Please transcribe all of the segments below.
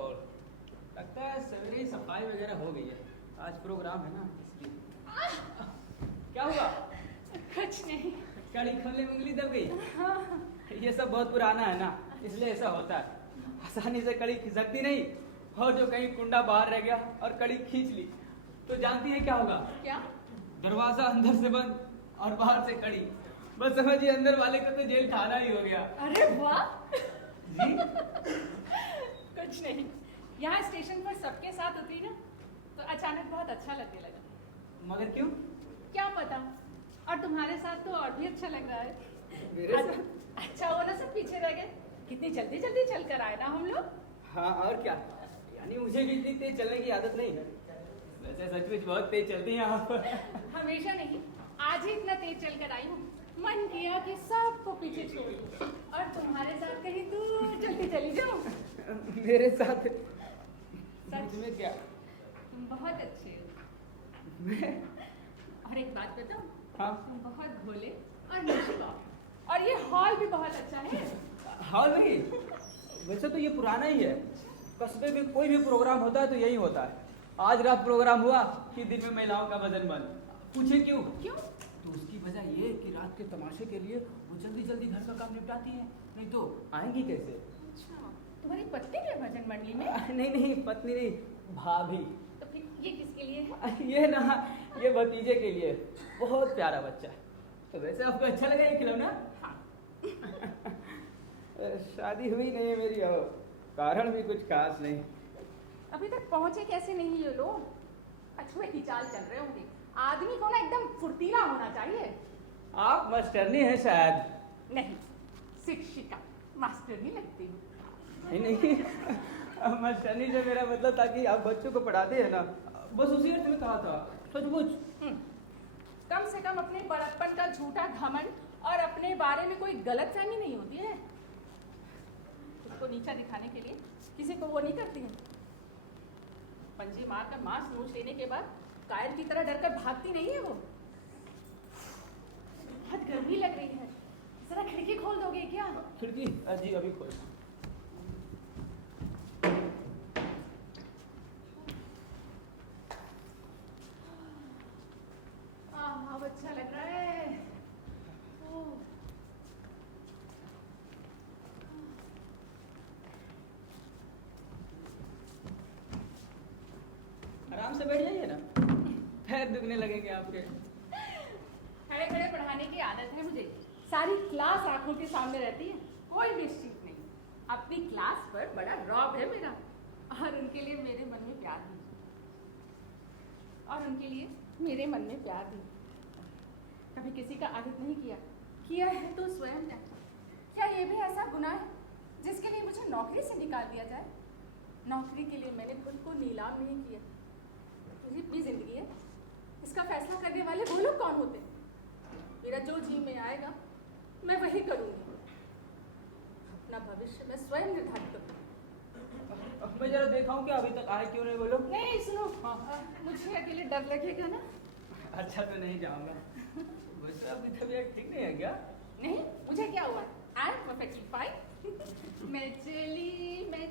Hall. लगता है सवेरे ही सफाई वगैरह हो गई है, आज प्रोग्राम है ना इसलिए। क्या हुआ? कुछ नहीं। कड़ी खोलने में उंगली दब गई? ये सब बहुत पुराना है ना, इसलिए ऐसा होता है। आसानी से कड़ी खिसकती नहीं, और जो कहीं कुंडा बाहर रह गया और कड़ी खींच ली तो जानती है क्या होगा? क्या? दरवाजा अंदर से बंद और बाहर से कड़ी। बस समझिए अंदर वाले का तो जेल खाना ही हो गया। अरे वाह। जी? कुछ नहीं, यहाँ स्टेशन पर सबके साथ होती ना तो अचानक बहुत अच्छा लगने लगा। मगर क्यों? क्या पता, और तुम्हारे साथ तो और भी अच्छा लग रहा है। मेरे साथ? अच्छा हो ना, सब पीछे रह गए। कितनी जल्दी जल्दी चल कर आए ना हम लोग। हाँ और क्या, यानी मुझे भी इतनी तेज चलने की आदत नहीं है। वैसे सचमुच बहुत तेज चलती हैं आप। हमेशा नहीं, आज ही इतना तेज चल कर आई हूँ। मन किया कि सबको पीछे छोड़ दूं और तुम्हारे साथ कहीं दूर चलती चली जाऊं। मेरे साथ? सच में क्या? तुम बहुत अच्छे हो। मैं? और एक बात बताऊं? हाँ? तुम बहुत भोले और निष्पाप, और ये हॉल भी बहुत अच्छा है। हॉल नहीं, वैसे तो ये पुराना ही है। कस्बे में कोई भी प्रोग्राम होता है तो यही होता है। आज रात प्रोग्राम हुआ कि दिन में महिलाओं का वजन बंद। पूछे क्यों? क्यों? तो उसकी वजह ये कि रात के तमाशे के लिए वो जल्दी जल्दी घर का काम निपटाती है, नहीं तो आएंगी कैसे? अच्छा, तुम्हारी पत्नी है भजन मंडली में? नहीं नहीं, पत्नी नहीं, भाभी। तो फिर ये किसके लिए है? ये ना, ये भतीजे के लिए। बहुत प्यारा बच्चा है। तो वैसे आपको अच्छा लगा ये खिलौना? हाँ। शादी हुई नहीं है मेरी, और कारण भी कुछ खास नहीं। अभी तक पहुंचे कैसे नहीं ये लोग? अछुए की चाल चल रहे होंगे। आदमी को ना एकदम फुर्तीला होना चाहिए। आप मास्टरनी हैं शायद? नहीं, शिक्षिका। मास्टर नहीं लगती हूँ। नहीं नहीं, मास्टरनी से मेरा मतलब था कि आप बच्चों को पढ़ाते हैं ना, बस उसी अर्थ में कहा था। सचमुच। कम से कम अपने बड़प्पन का झूठा घमंड और अपने बारे में कोई गलतफहमी नहीं होती है। उसको नीचा दिखाने के लिए किसी को वो नहीं करती है। पंजे मारकर मांस नोच लेने के बाद कायर की तरह डरकर भागती नहीं है वो। बहुत गर्मी लग रही है, जरा खिड़की खोल दोगे क्या? खिड़की? जी अभी खोल। अब अच्छा लग रहा है। आराम से बैठ जाइए ना, पैर दुखने लगेंगे आपके। खड़े खड़े पढ़ाने की आदत है मुझे। सारी क्लास आंखों के सामने रहती है, कोई निश्चित नहीं। अपनी क्लास पर बड़ा रौब है मेरा, और उनके लिए मेरे मन में प्यार भी, और उनके लिए मेरे मन में प्यार भी। कभी किसी का आदत नहीं किया, किया है तो स्वयं है। क्या ये भी ऐसा गुनाह है जिसके लिए मुझे नौकरी से निकाल दिया जाए? नौकरी के लिए मैंने खुद को नीलाम नहीं किया। मेरी अपनी जिंदगी है, इसका फैसला करने वाले वो लोग कौन होते हैं? मेरा जो जी में आएगा मैं वही करूंगी। अपना भविष्य मैं स्वयं निर्धारित करूंगी। मैं जरा देखा हूँ कि अभी तक आए क्यों नहीं वो लोग। नहीं सुनो, मुझे अकेले डर लगेगा ना। अच्छा तो नहीं जाऊंगा। वैसे आपकी तबीयत ठीक नहीं है क्या? नहीं, मुझे क्या हुआ? I am perfectly fine. मैं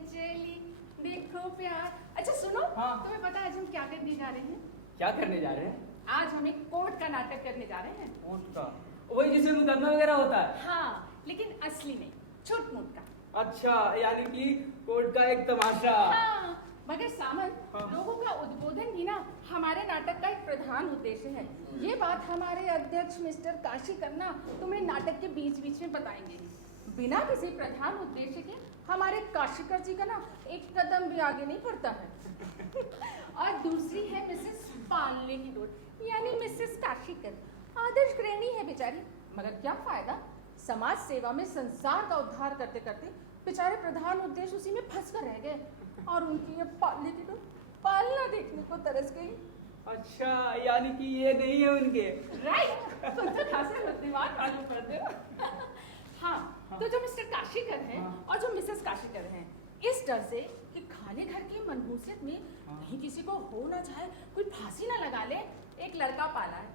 चली देखो प्यार। अच्छा सुनो, हाँ। तुम्हें पता है आज हम क्या करने जा रहे हैं? क्या करने जा रहे हैं? आज हम एक कोर्ट का नाटक करने जा रहे हैं। कोर्ट का? वही जिसमें मुकदमा वगैरह होता है? हाँ, लेकिन असली में, छुट मुट का। अच्छा, यानी कि कोर्ट का एक तमाशा। हाँ, मगर सामंत, हाँ। लोगों का उद्बोधन भी ना हमारे नाटक का एक प्रधान उद्देश्य है। ये बात हमारे अध्यक्ष मिस्टर काशी करना तुम्हें नाटक के बीच बीच में बताएंगे। बिना किसी प्रधान उद्देश्य के हमारे काशीकर जी का ना एक कदम भी आगे नहीं बढ़ता है। और दूसरी है मिसेस पालने की डोर, यानी मिसेस काशीकर। आदर्श गृहिणी है बेचारी, मगर क्या फायदा? समाज सेवा में संसार का उद्धार करते करते बेचारे प्रधान उद्देश्य उसी में फंस कर रह गए, और उनकी ये पालने की डोर पालना देखने को तरस गई। अच्छा, यानी कि ये नहीं है उनके। राइट, तुम तो खासे बुद्धिमान मालूम पड़ते हो। हाँ, तो जो मिस्टर काशीकर हैं और जो मिसेस काशीकर हैं, इस डर से कि खाली घर की मनहूसियत में कहीं किसी को हो ना जाए, कोई फांसी ना लगा ले, एक लड़का पाला है,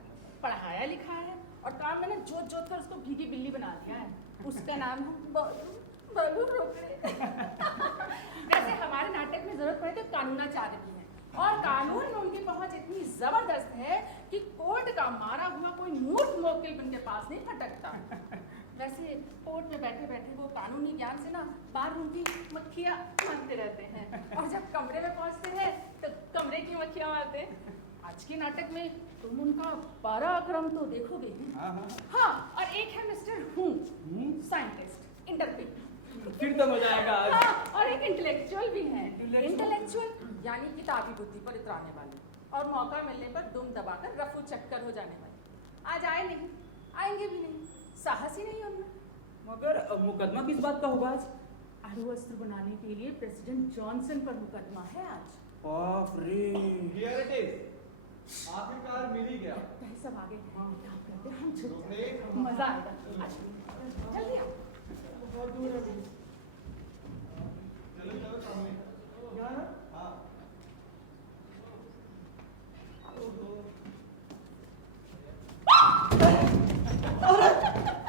पढ़ाया लिखाया है, और काम मैंने जोत जोत कर उसको भीगी बिल्ली बना दिया है। उसका नाम है बालू रोकड़े। वैसे हमारे नाटक में कानूनाचार्य भी हैं और कानून में उनकी पहुंच इतनी जबरदस्त है कि कोर्ट का मारा हुआ कोई मूर्ख मोकिल उनके पास नहीं फटकता। वैसे कोर्ट में बैठे बैठे वो कानूनी ज्ञान से ना बाहर रूम की मक्खियां मारते रहते हैं और जब कमरे में पहुंचते हैं तो कमरे की मक्खियां मारते हैं। आज के नाटक में तुम उनका पराक्रम तो देखोगे। हाँ, और एक है मिस्टर हूँ, साइंटिस्ट, इंटरप्रेट। फिर तो मजा आएगा आज। हाँ, और एक इंटेलेक्चुअल भी हैं। इंटेलेक्चुअल यानी किताबी बुद्धि पर उतराने वाले और मौका मिलने पर दुम दबाकर रफू चक्कर हो जाने वाले। आज आए नहीं, आएंगे भी नहीं, साहस ही नहीं उनमें। मगर मुकदमा किस बात का होगा आज? अणु अस्त्र बनाने के लिए प्रेसिडेंट जॉनसन पर मुकदमा है आज। बाप रे। Here it is. आखिरकार मिल ही गया। भाई सब आगे काम करते हैं, हम छुप रुकने। जाते हैं। मजा आएगा आज। जल्दी आओ। बहुत दूर है। चलो चलो सामने। यहाँ ना? हाँ।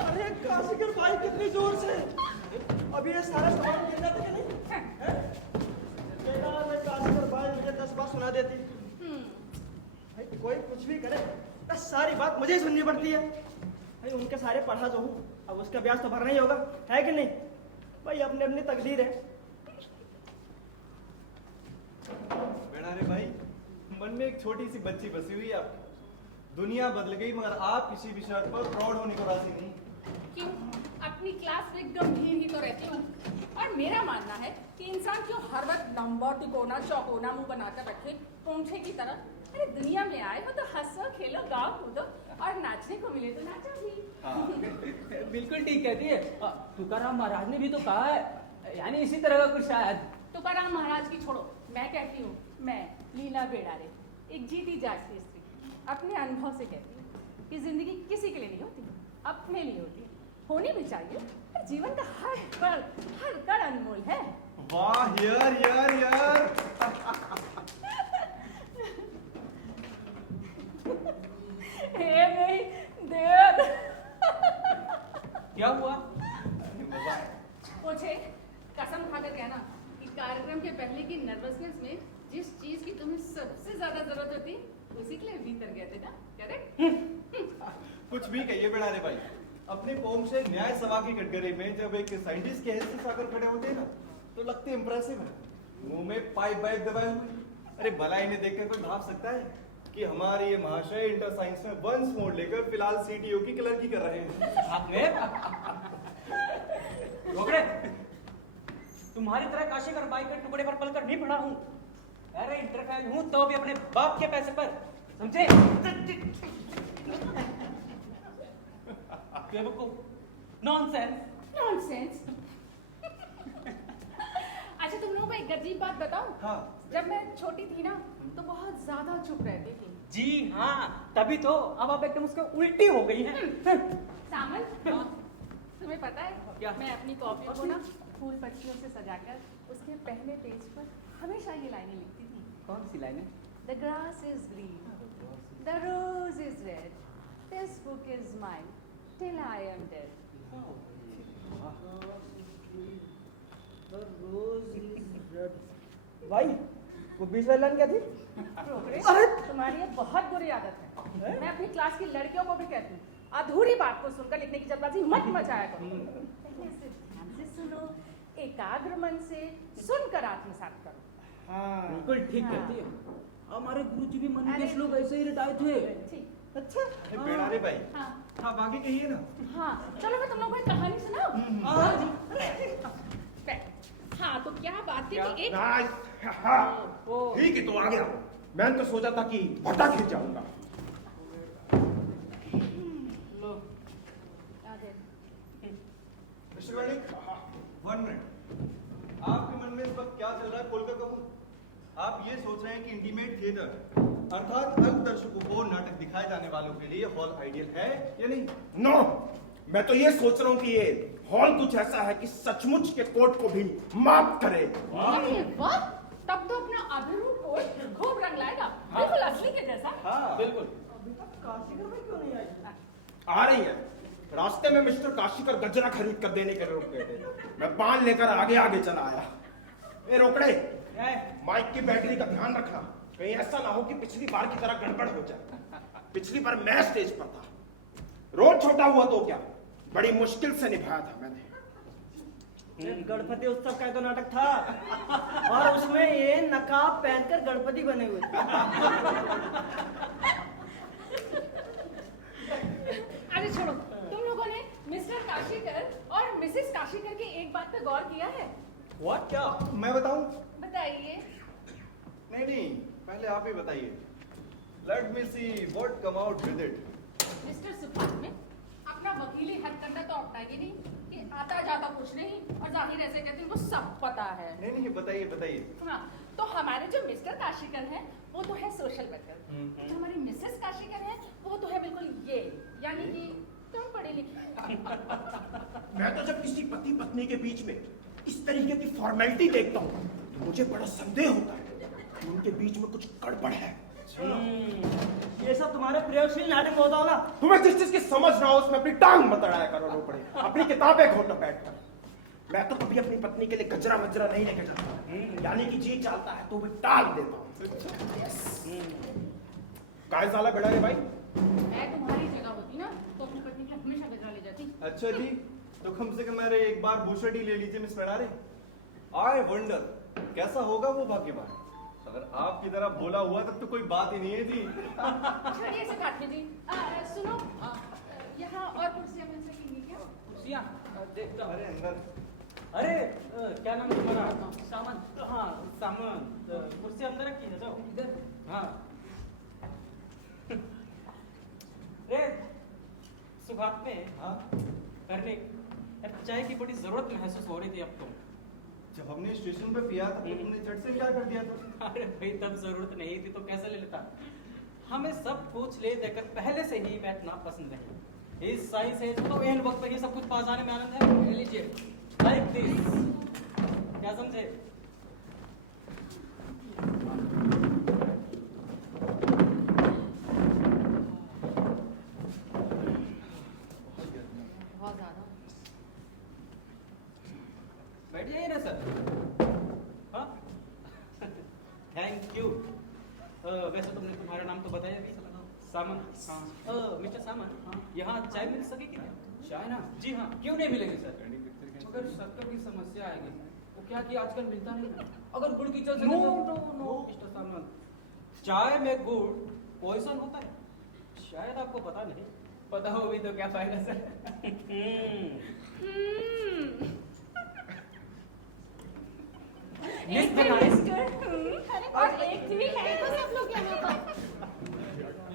अरे काशिकर भाई कितनी जोर से, अभी ये सारा सामान गिर जाता कि नहीं? हैं? बेटा मैं काशिकर भाई मुझे 10 बार सुना देती। भाई कोई कुछ भी करे बस सारी बात मुझे ही सुननी पड़ती है। भाई उनके सारे पढ़ा तो हूँ, अब उसका ब्याज तो भरना ही होगा, है कि नहीं? भाई अपनी अपनी तकदीर है। बेड़ारे भाई, मन में एक छोटी सी बच्ची बसी हुई है आपकी। दुनिया बदल गई मगर आप किसी भी शर्त पर प्राउड होने को राजी नहीं। क्यों? अपनी क्लास में गंभीर ही तो रहती हूँ और मेरा मानना है कि इंसान क्यों हर वक्त लंबा तिकोना चौकोना मुंह बनाकर रखे पूंछे की तरह। अरे दुनिया में आए हो तो हंसो खेलो गाओ कूदो और नाचने को मिले तो नाचो भी। बिल्कुल ठीक कहती है। तुकाराम महाराज ने भी तो कहा है, यानी इसी तरह का कुछ शायद। तुकाराम महाराज की छोड़ो, मैं कहती हूँ, मैं लीला बेड़ारे, एक जीती जागती स्त्री, अपने अनुभव से कहती हूँ कि जिंदगी किसी के लिए नहीं होती, अपने लिए होती है। होनी भी चाहिए, पर जीवन का हर कण अनमोल है। वाह यार यार यार। हे मेरी देर। क्या हुआ? मुझे कसम खाकर कहना कि कार्यक्रम के पहले की नर्वसनेस में जिस चीज की तुम्हें सबसे ज्यादा जरूरत होती उसी के लिए भीतर गए थे ना, करेक्ट? कुछ भी कहिए बेड़ारे भाई, अपने कौम से न्याय सभा की कटघरे में जब एक साइंटिस्ट के हैसियत से आकर खड़े होते हैं ना, तो लगते इंप्रेसिव है। मुंह में पाइप बाइप दबाए हुए। अरे भला इन्हें देखकर कोई भाव सकता है कि हमारे ये महाशय इंटर साइंस में वंस मोड लेकर फिलहाल सीटीओ की क्लर्की कर रहे हैं। आपने रोकड़े, तुम्हारी तरह काशीकर बाई के टुकड़े पर पलकर नहीं पड़ा हूँ। अरे इंटरफेल हूँ तो भी अपने बाप के पैसे पर, समझे? नॉनसेंस। नॉनसेंस। अच्छा तुम लोगों को एक अजीब बात बताऊं? हाँ। जब मैं छोटी थी ना तो बहुत ज्यादा चुप रहती थी। जी हाँ, तभी तो अब आप एकदम उसके उल्टी हो गई हैं। सामन, तुम्हें पता है क्या? मैं अपनी कॉपी को ना फूल पत्तियों से सजाकर उसके पहले पेज पर हमेशा ये लाइनें लिखती थी। कौन सी लाइन है? The grass is green, the rose is red, this book is mine till I am dead. भाई वो 20 वाली लाइन क्या थी? रोकड़े, अरे! तुम्हारी ये बहुत बुरी आदत है। मैं अपनी क्लास की लड़कियों को भी कहती हूँ, अधूरी बात को सुनकर लिखने की जल्दबाजी मत मचाया करो। पहले इसे ध्यान से सुनो, एकाग्र मन से सुनकर आत्मसात करो। हाँ बिल्कुल ठीक हाँ। कहती है। हमारे गुरुजी भी मन अरे- के श्लोक ऐसे ही रटाए थे। ठीक। अच्छा। अरे बेड़ारे भाई, हाँ आप आगे कहिए ना। हाँ, चलो मैं तुम लोगों को एक कहानी सुनाऊं? हाँ जी। हाँ तो क्या बात थी कि एक ठीक है तो आ गया। मैंने तो सोचा था कि भट्टा खींच जाऊंगा। Mister Vanik, 1 minute. आपके मन में इस वक्त क्या चल रहा है? खोलकर कहूँ। आप ये सोच रहे हैं कि इंटीमेट थिएटर अर्थात अल्प दर्शकों को नाटक दिखाए जाने वालों के लिए हॉल आइडियल है या नहीं? नो, मैं तो ये सोच रहा हूँ कि ये हॉल कुछ ऐसा है कि सचमुच के कोर्ट को भी माफ करे। अरे वाह, तब तो अपना अभिरूप कोट खूब रंग लाएगा, बिल्कुल असली के जैसा। हाँ बिल्कुल। अभी तक काशीगर में क्यों नहीं आई? आ रही है। रास्ते में मिस्टर काशीकर गजरा खरीद कर देने के लिए रुक गए थे। मैं पान लेकर आगे आगे चला आया। ए रोकड़े, क्या है? माइक की बैटरी का ध्यान रखना, कहीं ऐसा ना हो कि पिछली बार की तरह गड़बड़ हो जाए। पिछली बार मैं स्टेज पर था, रोड छोटा हुआ तो क्या, बड़ी मुश्किल से निभाया था मैंने। गणपति उत्सव का तो नाटक था और उसमें ये नकाब पहनकर गणपति बने हुए थे। अरे छोड़ो, तुम लोगों ने मिस्टर काशीकर और मिसेस काशीकर की एक बात पे गौर किया है? व्हाट? क्या मैं बताऊं? बताइए। नहीं, पहले आप ही बताइए। Let me see what come out with it. Mister Subhash में अपना वकीली हद करना तो अपना ही नहीं कि आता जाता कुछ नहीं और जाहिर ऐसे कहते हैं वो सब पता है। नहीं, बताइए बताइए। हाँ, तो हमारे जो मिस्टर काशीकर हैं वो तो है सोशल वर्कर, जो हमारी मिसेस काशीकर है वो तो है बिल्कुल ये, यानी कि तुम पढ़े लिखे। मैं तो जब किसी पति पत्नी के बीच में इस तरीके की फॉर्मेलिटी देखता हूँ तो मुझे बड़ा संदेह होता है कि उनके बीच में कुछ गड़बड़ है। ये सब तुम्हारे प्रयोगशील नाटक होता होगा। तुम्हें जिस चीज की समझ ना हो उसमें अपनी टांग मत अड़ाया करो रोकड़े, अपनी किताबें खोलो बैठकर। मैं तो कभी अपनी पत्नी के लिए गजरा वजरा नहीं लेके जाता, यानी कि जी चाहता है तो भी टाल देता हूँ। काय साला बेड़ा रे भाई? मैं तुम्हारी जगह होती ना तो अपनी पत्नी को हमेशा गजरा ले जाती। अच्छा जी, तो कम से कम मेरे एक बार बुशर्ट ही ले लीजिए मिस पेड़ारे। आई वंडर कैसा होगा वो बाकी बार। अगर आपकी तरह बोला हुआ तब तो कोई बात ही नहीं है जी। छोड़िए से काटने जी। सुनो, यहाँ और कुर्सियाँ मिल सकेंगी क्या? कुर्सियाँ देखता हूँ। अरे अंदर। अरे क्या नाम है तुम्हारा? सामंत। हाँ सामंत, कुर्सी अंदर रखी है, जाओ इधर। हाँ रे सुभाष में हाँ, करने चाय की बड़ी जरूरत महसूस हो रही थी अब तो। जब हमने स्टेशन पे पिया था तो तुमने झट से क्या कर दिया था? अरे भाई तब जरूरत नहीं थी तो कैसे ले लेता। हमें सब कुछ ले देकर पहले से ही बैठना पसंद है। इस साइज है तो एन वक्त पर ये सब कुछ पास आने में आनंद है। ले लीजिए लाइक दिस, क्या समझे? बहुत ज्यादा। बैठ जाइए ना सर। हाँ थैंक यू। वैसे तुमने तुम्हारा नाम तो बताया भी, सामंत। हाँ मिस्टर सामंत, हाँ यहाँ चाय मिल सकेगी क्या? चाय ना? जी हाँ, क्यों नहीं मिलेगी सर? अगर शक्कर की समस्या आएगी वो क्या कि आजकल मिलता नहीं है। अगर गुड़ की चल नो नो नो मिस्टर सामंत, चाय में गुड़ पॉइजन होता है, शायद आपको पता नहीं। पता हो भी तो क्या फायदा सर। और एक भी है तो सब लोग यहाँ पर।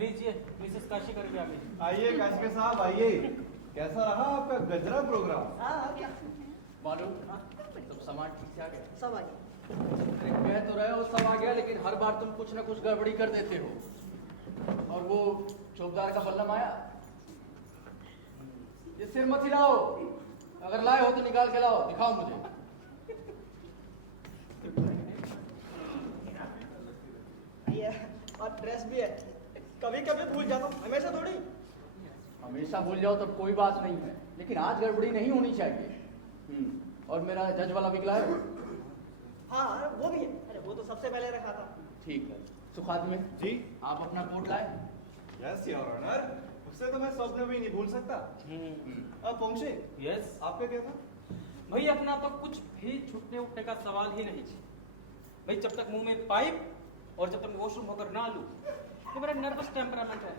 लीजिए मिसेस काशीकर भी आ गई। आइए काशिका साहब आइए। कैसा रहा आपका गजरा प्रोग्राम? मालूम तुम सामान ठीक से आ गया? सब आ गए। अरे कह तो रहे हो सब आ गया, लेकिन हर बार तुम कुछ ना कुछ गड़बड़ी कर देते हो। और वो चौकीदार का बल्लम आया? ये सिर मत हिलाओ, अगर लाए हो तो निकाल के लाओ, दिखाओ मुझे। ये और ड्रेस भी है, कभी कभी भूल जाता हूँ, हमेशा थोड़ी। हमेशा भूल जाओ तब कोई बात नहीं है, लेकिन आज गड़बड़ी नहीं होनी चाहिए। और मेरा जज वाला बिगला है? हाँ वो भी है, अरे वो तो सबसे पहले रखा था। ठीक है। सुखाद में जी आप अपना कोट लाए? यस योर ऑनर, उससे तो मैं स्वप्न भी नहीं भूल सकता। अब पहुंचे। यस आपका क्या था? भाई अपना तो कुछ भी छूटने उठने का सवाल ही नहीं। भाई जब तक मुंह में पाइप और जब तक वॉशरूम होकर ना लूं, ये मेरा नर्वस टेम्परामेंट है।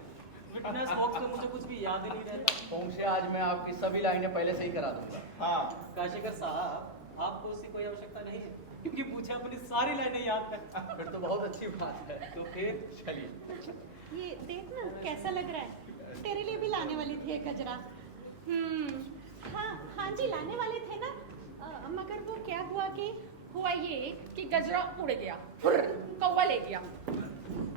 विटनेस बॉक्स में मुझे कुछ भी याद ही नहीं रहता। होम से आज मैं आपकी सभी लाइनें पहले से ही करा दूंगा। हाँ काशीकर साहब आपको उसकी कोई आवश्यकता नहीं है, क्योंकि मुझे अपनी सारी लाइनें याद है। फिर तो बहुत अच्छी बात है। तो फिर चलिए। ये देख ना कैसा लग रहा है, तेरे लिए भी लाने वाली थी एक गजरा। हाँ हाँ जी लाने वाले थे ना, मगर वो क्या हुआ कि हुआ ये कि गजरा उड़ गया, कौवा ले गया।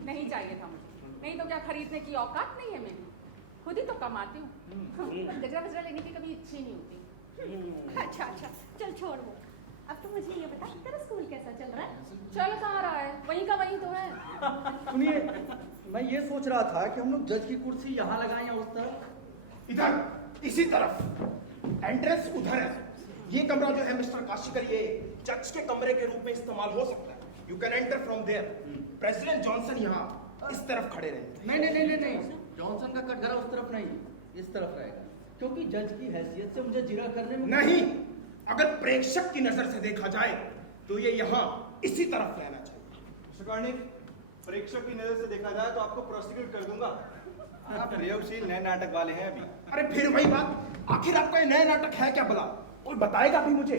नहीं चाहिए था मुझे, नहीं तो क्या खरीदने की औकात नहीं है मेरी, खुद ही तो कमाती हूँ। गजरा वजरा लेने की कभी इच्छा नहीं होती। अच्छा अच्छा चल छोड़ वो। अब तो मुझे ये बता तेरा स्कूल कैसा चल रहा है? चल कहाँ रहा है, वहीं का वहीं तो है। सुनिए, मैं ये सोच रहा था कि हम लोग जज की कुर्सी यहाँ लगाएं या उस तरफ? इधर, इसी तरफ। एंट्रेंस उधर है। ये कमरा जो है मिस्टर काशीकर, ये जज के कमरे के रूप में इस्तेमाल हो सकता है। You can enter from there. President Johnson यहाँ इस तरफ खड़े रहे। नहीं, जॉनसन का कटघरा उस तरफ नहीं, इस तरफ रहेगा, क्योंकि जज की हैसियत से मुझे जिरह करने में नहीं, अगर प्रेक्षक की नजर से देखा जाए तो ये यहाँ इसी तरफ रहना चाहिए। मिस्टर कार्निक, प्रेक्षक की नजर से देखा जाए तो आपको प्रोसिक्यूट कर दूंगा। आप प्रयोगशील नए नाटक वाले हैं अभी। अरे फिर वही बात, आखिर आपका ये नया नाटक है क्या भला? कोई बताएगा भी मुझे?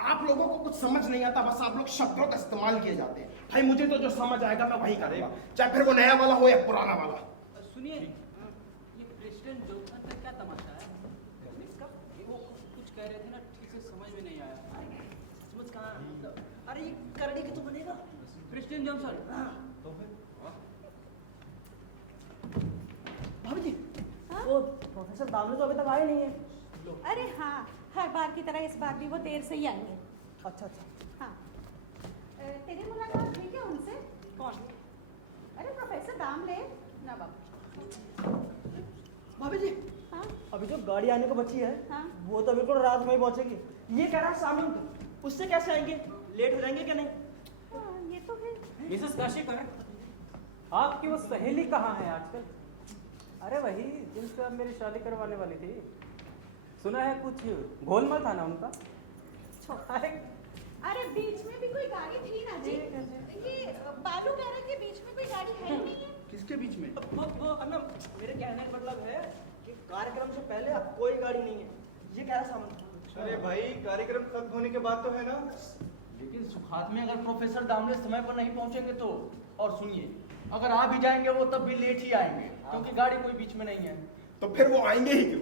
आप लोगों को कुछ समझ नहीं आता, बस आप लोग शब्दों का इस्तेमाल किए जाते हैं। भाई मुझे तो जो समझ आएगा मैं वही करूंगा, चाहे फिर वो नया वाला हो या पुराना वाला। सुनिए, ये प्रेसिडेंट जॉनसन का क्या तमाशा है? इसका वो कुछ कह रहे थे ना, ठीक से समझ में नहीं आया। समझ कहाँ मतलब? अरे ये करड़ी की तो बनेगा प्रेसिडेंट जॉनसन। तो फिर भाभी जी, हाँ? वो प्रोफेसर दामले तो अभी तक आए नहीं है। अरे हाँ, हर बार की तरह इस बार भी वो देर से ही आएंगे। अच्छा अच्छा। हाँ, तेरी मुलाकात हुई क्या उनसे? कौन? अरे प्रोफेसर दामले। ना बाबू, भाभी जी, हाँ अभी जो गाड़ी आने को बची है हाँ। वो तो बिल्कुल रात में ही पहुंचेगी। ये कह रहा है सामंत, उससे कैसे आएंगे? लेट हो जाएंगे क्या नहीं? हाँ, ये तो है। मिसेस काशीकर, आपकी वो सहेली कहाँ है आजकल? अरे वही जिनसे अब मेरी शादी करवाने वाली थी। सुना है कुछ गोलमाल था ना उनका। अरे अरे बीच में भी कोई गाड़ी थी ना जी? ये बालू कह रहे कि बीच में कोई गाड़ी है ही नहीं है। किसके बीच में? वो अन्ना, मेरे कहने का मतलब है कि कार्यक्रम से पहले अब कोई गाड़ी नहीं है, ये कह रहा है सामंत। अरे भाई, कार्यक्रम खत्म होने के बाद तो है ना। लेकिन सुखात में अगर प्रोफेसर दामले समय पर नहीं पहुंचेंगे तो, और सुनिए, अगर आ भी जाएंगे वो तब भी लेट ही आएंगे, क्योंकि गाड़ी कोई बीच में नहीं है। तो फिर वो आएंगे ही क्यों?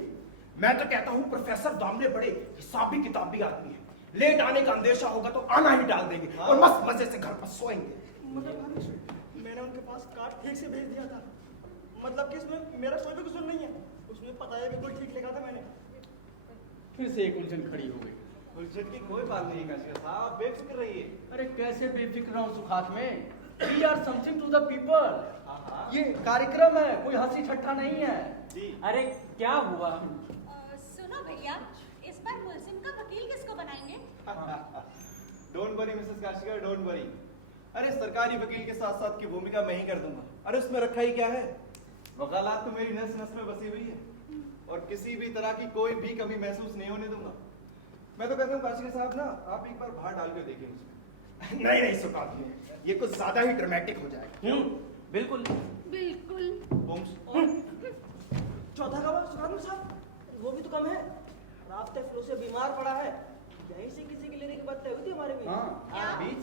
मैं तो कहता हूँ प्रोफेसर दामले बड़े हिसाबी किताबी आदमी है, लेट आने का अंदेशा होगा तो आना ही डाल देंगे और मस्त मजे से घर पर सोएंगे। मतलब भाभी, मैंने उनके पास कार्ड ठीक से भेज दिया था, मतलब कि इसमें मेरा कोई भी कसूर नहीं है। उसमें पता है बिल्कुल ठीक लिखा था मैंने। फिर से एक उलझन खड़ी हो गई। उलझन की कोई बात नहीं काशीकर साहब, आप बेफिक्र रहिए। अरे कैसे बेफिक्र हूँ सुखात में? We are something to the people। हाँ। ये कार्यक्रम है, कोई हंसी ठट्ठा नहीं है। जी। अरे क्या हुआ? सुनो भैया, इस बार मुलजिम का वकील किसको बनाएंगे? Don't worry Mrs Kashikar, don't worry. अरे सरकारी वकील के साथ साथ की भूमिका मैं ही कर दूंगा। अरे उसमें रखा ही क्या है, वकालत तो मेरी नस नस में बसी हुई है और किसी भी तरह की कोई भी कमी महसूस नहीं होने दूंगा। मैं तो कहता हूँ काशीकर साहब ना, आप एक बार बाहर डाल के देखिए मुझे। नहीं सुकात में ये कुछ ज्यादा ही ड्रामेटिक हो जाएगा। बिल्कुल। बिल्कुल। चौथा गवाह सुखात साहब, वो भी तो कम है, रास्ते फ्लू से बीमार पड़ा है। यहीं से किसी के लेने की बात तय हुई थी हमारे बीच। हाँ। बीच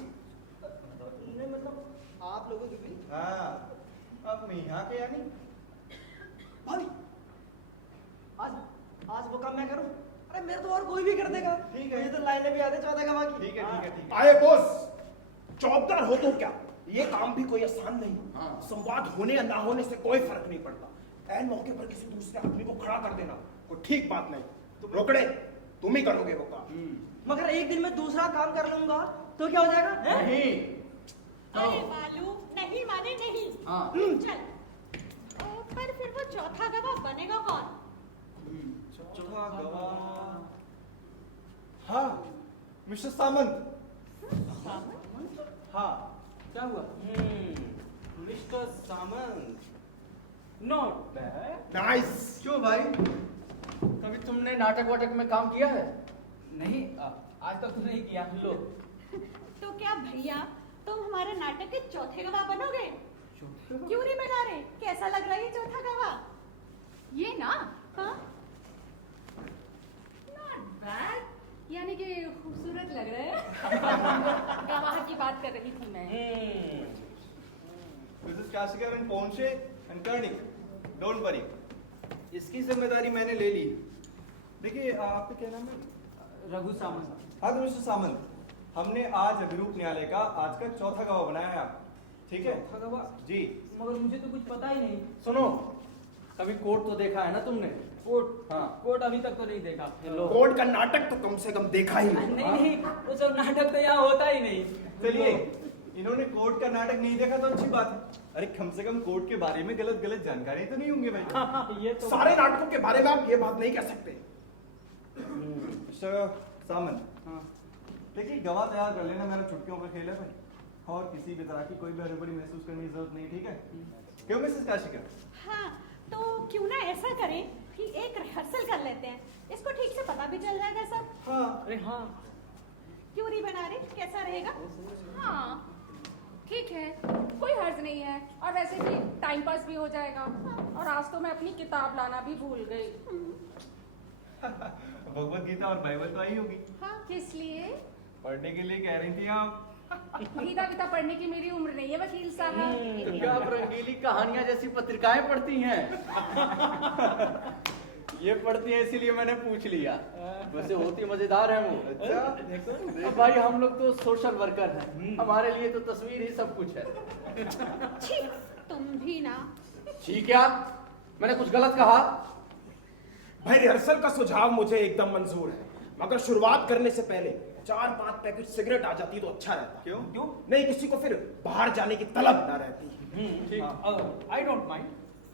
नहीं मतलब आप लोगों के बीच। हाँ, अब मैं यहाँ के यानी भाभी, आज वो काम मैं करूं? अरे मेरे तो और कोई भी कर देगा। ठीक है। ये तो लाइनें भी आते चौथा गवाह की। ठीक है ठीक है ठीक है। आए बॉस, चौबदार हो तो क्या, ये काम भी कोई आसान नहीं। हाँ। संवाद होने या ना होने से कोई फर्क नहीं पड़ता। ऐन मौके पर किसी दूसरे आदमी को खड़ा कर देना कोई ठीक बात नहीं। तो रोकड़े, तुम ही करोगे वो काम। मगर एक दिन में दूसरा काम कर लूंगा तो क्या हो जाएगा? हैं? नहीं। अरे बालू, नहीं माने नहीं। हाँ। चल। पर फिर वो चौथा गवाह बनेगा कौन? चौथा गवाह, हाँ, मिस्टर सामंत। हाँ, क्या हुआ? Mister Samant, not bad. Nice. क्यों भाई, कभी तुमने नाटक वाटक में काम किया है? नहीं, आज तक तो नहीं किया। लो। तो क्या भैया तुम हमारे नाटक के चौथे गवाह बनोगे? क्यों नहीं बना रहे? कैसा लग रहा है ये चौथा गवाह? ये ना, हाँ? नॉट बैड, यानी कि खूबसूरत लग रहे हैं। गवाह की बात कर रही थी मैं। Mrs Kashikar and Ponshe and Karnik, don't worry, इसकी जिम्मेदारी मैंने ले ली। देखिए, आपका क्या नाम है? रघु सामंत। हाँ तो मिस्टर सामंत, हमने आज अभिरूप न्यायालय का आज का चौथा गवाह बनाया है आप, ठीक है? चौथा गवाह? जी। मगर मुझे तो कुछ पता ही नहीं। सुनो, कभी कोर्ट तो देखा है ना तुमने? कोर्ट? हाँ। कोर्ट अभी तक तो नहीं देखा। लो। कोर्ट का नाटक तो कम से कम देखा ही नहीं होगा। नहीं, वो सब नाटक तो यहाँ होता ही नहीं। चलिए, इन्होंने कोर्ट का नाटक नहीं देखा तो अच्छी बात है। अरे कम से कम कोर्ट के बारे में गलत गलत जानकारी तो नहीं होंगी भाई। हाँ, ये तो सारे नाटकों के बारे में आप ये बात नहीं कह सकते। मिस्टर सामंत, हाँ। देखिए गवाह तैयार कर लेना, मेरा छुट्टियों का खेल है भाई। और किसी भी तरह की कोई भी हड़बड़ी महसूस करने की जरूरत नहीं, ठीक है? क्यों मिसेस काशिका? हाँ, तो क्यों ना ऐसा करें कि एक रिहर्सल कर लेते हैं, इसको ठीक से पता भी चल जाएगा सब। हाँ। अरे हाँ, क्यों नहीं बना रहे, कैसा रहेगा? हाँ ठीक है, कोई हर्ज नहीं है, और वैसे भी टाइम पास भी हो जाएगा। और आज तो मैं अपनी किताब लाना भी भूल गई। भगवत गीता और बाइबल तो आई होगी, हाँ, किस लिए? पढ़ने के लिए कह रही थी आप। गीता गीता पढ़ने की मेरी उम्र नहीं है वकील साहब। तो क्या आप रंगीली कहानियां जैसी पत्रिकाएं पढ़ती हैं? ये पढ़ती है इसीलिए मैंने पूछ लिया। वैसे होती मजेदार है वो। अच्छा, देखो अब भाई हम लोग तो सोशल वर्कर हैं, हमारे लिए तो तस्वीर ही सब कुछ है। छी, तुम भी ना। ठीक है, मैंने कुछ गलत कहा? भाई रिहर्सल का सुझाव मुझे एकदम मंजूर है, मगर शुरुआत करने से पहले 4-5 पैकेट सिगरेट आ जाती तो अच्छा रहता। क्यों? क्यों? नहीं, किसी को फिर बाहर जाने की तलब ना रहती। ठीक, आई डोंट माइंड।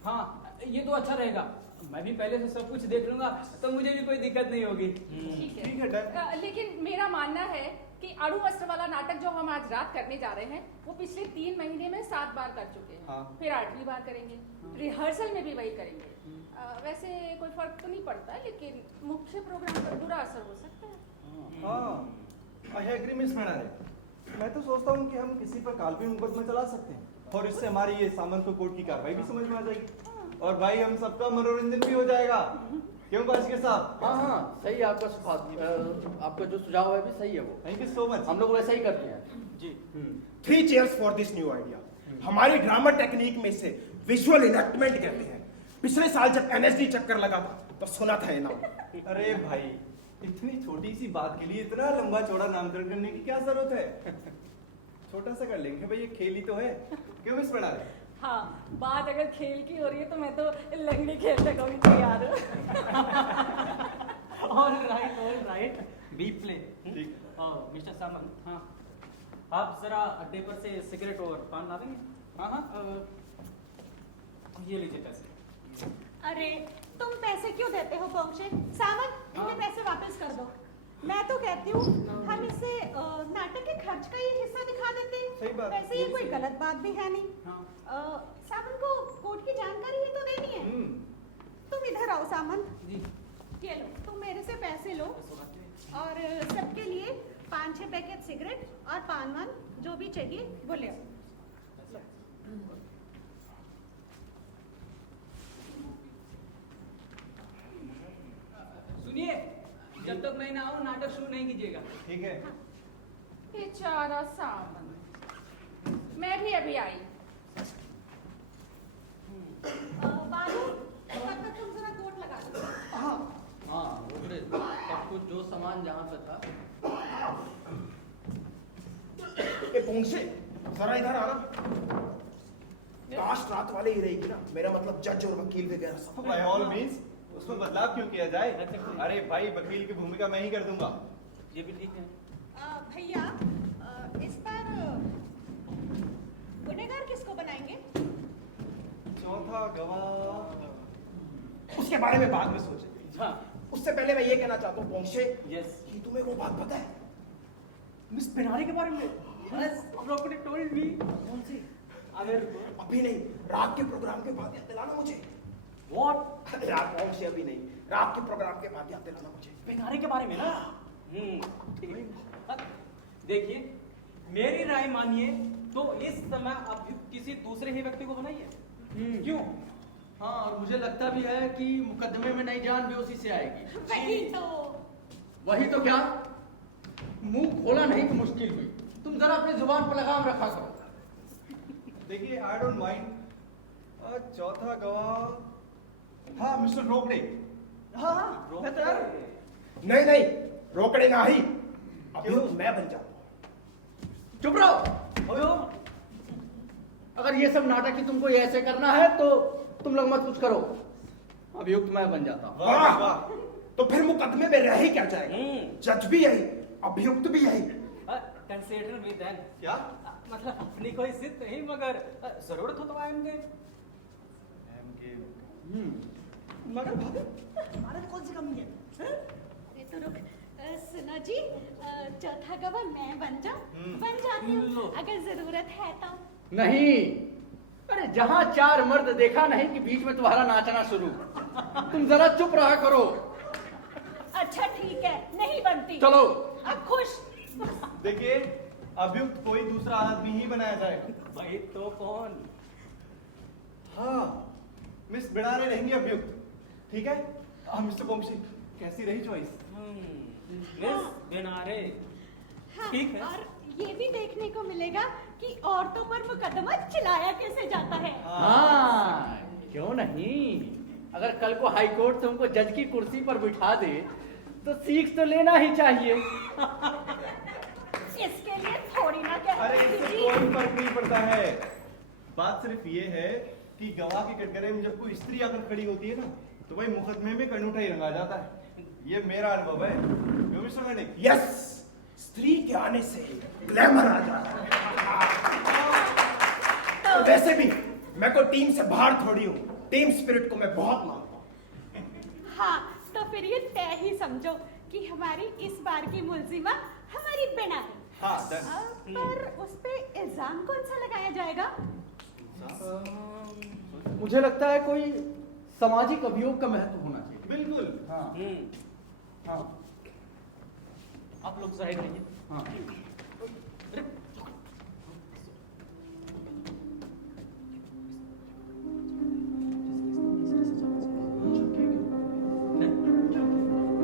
हाँ, ये तो अच्छा रहेगा। मैं भी पहले से सब कुछ देख लूंगा, तो मुझे भी कोई दिक्कत नहीं होगी। ठीक ठीक है, डन। है, लेकिन मेरा मानना है कि अणु अस्त्र वाला नाटक जो हम आज रात करने जा रहे हैं, वो पिछले 3 महीने में 7 बार कर चुके हैं। हाँ। फिर 8वीं बार करेंगे। रिहर्सल में भी वही करेंगे। वैसे कोई फर्क तो नहीं पड़ता, लेकिन मुख्य प्रोग्राम पर बुरा असर हो सकता है। हाँ, आई एग्री मिस मैडम। मैं तो सोचता हूँ कि हम किसी पर काल्पनिक मुकदमा चला सकते हैं, और इससे हमारी ये सामंत को कोर्ट की कार्रवाई भी समझ में आ जाएगी, और भाई हम सबका मनोरंजन भी हो जाएगा। क्यों काशिका साहब? हाँ हाँ, सही है आपका आपका जो सुझाव है भी सही है वो। Thank you so much. हम लोग वैसा ही करते हैं जी। 3 cheers for this new idea. हमारी ड्रामा टेक्निक में से विजुअल इनेक्टमेंट कहते हैं। पिछले साल जब एनएसडी चक्कर लगा था तो सुना था ये नाम। अरे भाई, इतनी छोटी सी बात के लिए इतना लंबा चौड़ा नामकरण करने की क्या जरूरत है? छोटा सा कर लेंगे भाई, ये खेल ही तो है। क्यों मिस बना रहे? हाँ, बात अगर खेल की हो रही है तो मैं तो लंगड़ी खेलने को भी तैयार हूँ। All right, be play. ठीक है। मिस्टर सामंत, हाँ, आप जरा अड्डे पर से सिगरेट और पान ला देंगे? हाँ हाँ, ये लीजिए पैसे। अरे तुम पैसे क्यों देते हो पहुंचे? सावन, इनके पैसे वापस कर दो। मैं तो कहती हूँ हम इसे नाटक के खर्च का ही हिस्सा दिखा देते हैं। सही बात। वैसे ये कोई गलत बात भी है नहीं। हाँ। सावन को कोर्ट की जानकारी ही तो देनी है। तुम इधर आओ सामंत। जी। ये लो, तुम मेरे से पैसे लो, और सबके लिए 5-6 पैकेट सिगरेट और पान वान जो भी चाहिए वो ले आओ। सुनिए, जब तक मैं ना आऊँ नाटक शुरू नहीं कीजिएगा। ठीक है। बेचारा सावन, मैं भी अभी आई। बाबू, तब तक तुम जरा कोट लगा दो। हाँ, सब कुछ जो सामान जहाँ पे था। ए पोंसे, जरा इधर आना। लास्ट रात वाले ही रहेगी ना, मेरा मतलब जज और वकील वगैरह सब। बाय ऑल मींस उसमें बदलाव क्यों किया जाए? अरे भाई, वकील की भूमिका मैं ही कर दूंगा। ये भी ठीक है। भैया, इस बार गुनहगार किसको बनाएंगे? चौथा गवाह। उसके बारे में बाद में सोचेंगे। हाँ। उससे पहले मैं ये कहना चाहता हूँ पोंसे, यस। कि तुम्हें वो बात पता है मिस पेनारी के बारे में? यस, आपने टोल्ड मी। कौन सी? अभी नहीं, रात के प्रोग्राम के बाद याद दिलाना मुझे। व्हाट? रात पोंसे अभी नहीं, रात के प्रोग्राम के बाद याद दिलाना मुझे। पेनारी के बारे में ना? ठीक है। देखिए, मेरी राय मानिए तो इस समय अभियुक्त किसी दूसरे ही व्यक्ति को बनाइए। क्यों? हाँ, और मुझे लगता भी है कि मुकदमे में नई जान भी उसी से आएगी। वही तो क्या? मुंह खोला नहीं तो मुश्किल हुई। तुम जरा अपनी जुबान पर लगाम रखा करो। देखिए, आई डोंट माइंड। चौथा गवाह, हाँ, मिस्टर रोकड़े। हाँ हाँ, मैं तैयार हूँ। नहीं नहीं, रोकड़े ना ही, अभियुक्त मैं बन जाऊंगा। चुप रहो। अगर ये सब नाटक ही तुमको ऐसे करना है तो तुम लोग मत कुछ करो, अभियुक्त मैं बन जाता हूँ। वाह, वाह। तो फिर मुकदमे में रह ही क्या जाएगा? जज भी यही, अभियुक्त भी यही। Consider me then. क्या? मतलब अपनी कोई जिद नहीं, मगर जरूरत हो तो आएंगे। मगर भाभी, हमारे में कौन सी कमी है? अरे तो रुक, सुनो जी, चौथा गवाह मैं बन जाती हूँ अगर जरूरत है तो। नहीं, अरे जहां 4 मर्द देखा नहीं कि बीच में तुम्हारा नाचना शुरू। तुम जरा चुप रहा करो। अच्छा ठीक है, नहीं बनती। चलो। अब खुश। देखिए, अभियुक्त कोई दूसरा आदमी ही बनाया जाए। भाई तो कौन? हाँ, मिस बिड़ारे रहेंगी अभियुक्त, ठीक है? मिस्टर पोमसे, कैसी रही चॉइस? मिस बेनारे। हाँ, ठीक है। और ये भी देखने को मिलेगा कि औरतों पर मुकदमा चलाया कैसे जाता है। हाँ, क्यों नहीं? अगर कल को हाई कोर्ट तुमको जज की कुर्सी पर बिठा दे तो सीख तो लेना ही चाहिए। इसके लिए थोड़ी ना क्या। अरे इससे कोई फर्क नहीं पड़ता है। बात सिर्फ ये है कि गवाह के कटघरे में जब कोई स्त्री आकर खड़ी होती है ना, तो भाई मुकदमे में कनूठा ही रंगा जाता है। ये मेरा अनुभव है। क्यों मिस्टर मैनिक? यस, स्त्री के आने से ग्लैमर आ जाता है। तो वैसे भी मैं कोई टीम से बाहर थोड़ी हूँ। टीम स्पिरिट को मैं बहुत मानता हूँ। हाँ, तो फिर ये तय ही समझो कि हमारी इस बार की मुलजिमा हमारी बिना है। हाँ, done. पर उस पे इल्जाम कौन सा लगाया जाएगा? मुझे लगता है कोई सामाजिक अभियोग का महत्व होना चाहिए। बिल्कुल। हाँ हाँ आप लोग साइड रहिए। हाँ।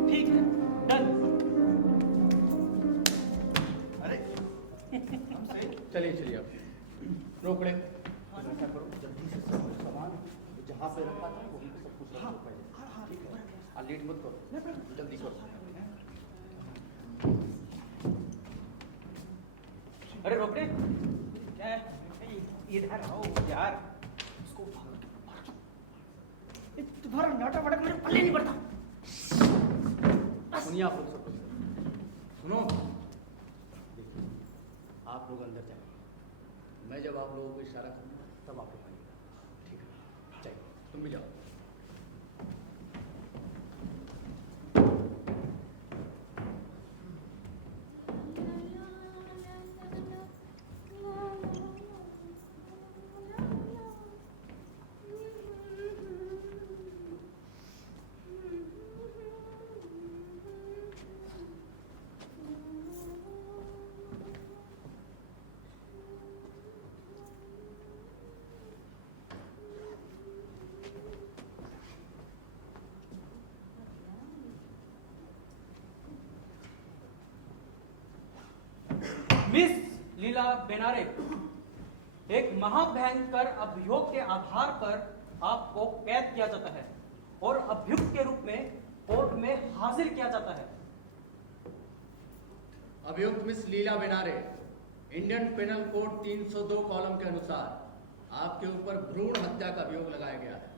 ठीक है, डन। अरे हमसे चलिए चलिए आप रोकड़े। ऐसा करो, जल्दी से सब सामान जहाँ पे रखा था वहीं पे सब कुछ रख दो पहले। ठीक है? लेट मत करो, जल्दी करो। अरे रोकड़े, क्या है? इधर आओ यार। उसको उठाओ। तुम्हारा नाटक वाटक मेरे पल्ले नहीं पड़ता। सुनिए आप लोग सब, सुनो। आप लोग अंदर जाइए, मैं जब आप लोगों को इशारा करूंगा तब आप लोग आइएगा, ठीक है? चाहिए तुम भी जाओ। मिस लीला बेनारे, एक महाभयंकर अभियोग के आधार पर आपको कैद किया जाता है और अभियुक्त के रूप में कोर्ट में हाजिर किया जाता है। अभियुक्त मिस लीला बेनारे, इंडियन पेनल कोड 302 कॉलम के अनुसार आपके ऊपर भ्रूण हत्या का अभियोग लगाया गया है।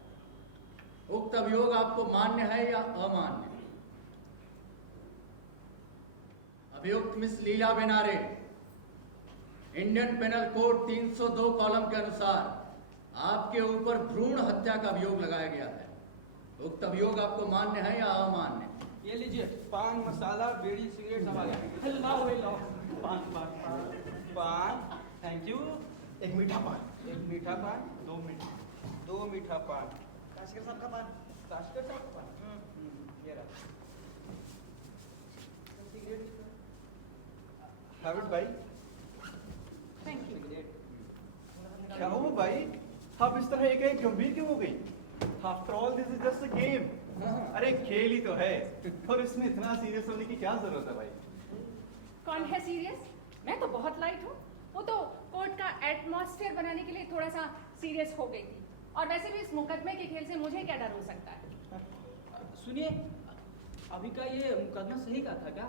उक्त अभियोग आपको मान्य है या अमान्य? अभियुक्त मिस लीला बेनारे, इंडियन पेनल कोड 302 कॉलम के अनुसार आपके ऊपर भ्रूण हत्या का अभियोग लगाया गया है। उक्त अभियोग आपको मान्य है या अमान्य? ये लीजिए, पान मसाला बीड़ी सिगरेट सब आ गया। लाओ भाई लाओ। पान पान पान पान, थैंक यू। एक मीठा पान। एक मीठा पान, दो मीठा पान। काशिकर साहब का पान। काशिकर साहब का पान। ये रहा। सिगरेट हैविट भाई, थैंक यू। क्या हुआ भाई? आप इस तरह एक गंभीर क्यों हो गई? After all this is just a game. अरे खेल ही तो है, और इसमें इतना सीरियस होने की क्या जरूरत है भाई? कौन है सीरियस? मैं तो बहुत लाइट हूँ। वो तो कोर्ट का एटमॉस्फेयर बनाने के लिए थोड़ा सा सीरियस हो गई थी। और वैसे भी इस मुकदमे के खेल से मुझे क्या डर हो सकता है? सुनिए, अभी का ये मुकदमा सही का था क्या?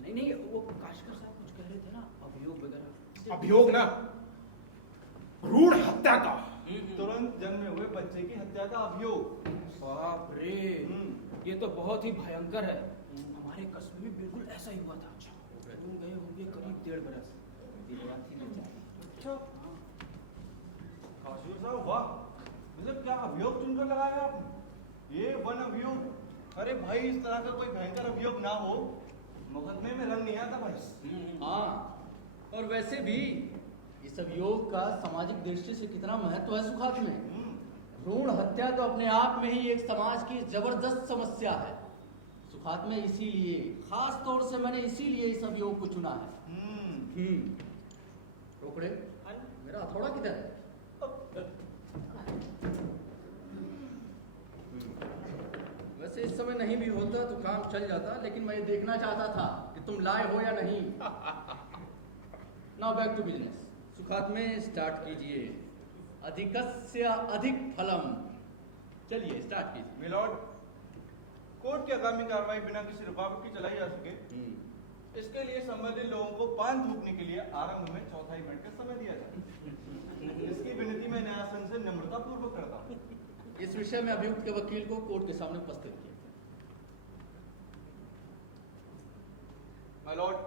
नहीं नहीं, वो काशिकर साहब कुछ कह रहे थे ना, अभियोग वगैरह। अभियोग ना, भ्रूण हत्या का। तुरंत जन्मे हुए बच्चे की हत्या का अभियोग। बाप रे, ये तो बहुत ही भयंकर है। हमारे कस्बे में बिल्कुल ऐसा ही हुआ था। वो गए होंगे करीब 1.5 बरस। अच्छा, काशिर साहब वाह, मतलब क्या अभियोग चुनकर लगाया आपने? ये वन अभियोग। अरे भाई, इस तरह का कोई भयंकर अभियोग ना हो मुकदमे में रंग नहीं आता भाई। हाँ, और वैसे भी इस अभियोग का सामाजिक दृष्टि से कितना महत्व है सुखात में। भ्रूण हत्या तो अपने आप में ही एक समाज की जबरदस्त समस्या है सुखात में, इसीलिए खास तौर से मैंने इसीलिए इस अभियोग को चुना है। रोकड़े, मेरा हथौड़ा किधर है? वैसे इस समय नहीं भी होता तो काम चल जाता, लेकिन मैं ये देखना चाहता था कि तुम लाए हो या नहीं। Now back to business. सुखात में स्टार्ट कीजिए। अधिकस्य अधिक फलम। चलिए स्टार्ट कीजिए। मिलॉर्ड, कोर्ट की आगामी कार्रवाई बिना किसी रुकावट की चलाई जा सके, इसके लिए संबंधित लोगों को पान थूकने के लिए आरंभ में 1/4 मिनट का समय दिया जाए। इसकी विनती मैं न्यायासन से नम्रतापूर्वक करता हूँ। इस विषय में अभियुक्त के वकील को कोर्ट के सामने उपस्थित किया। माय लॉर्ड,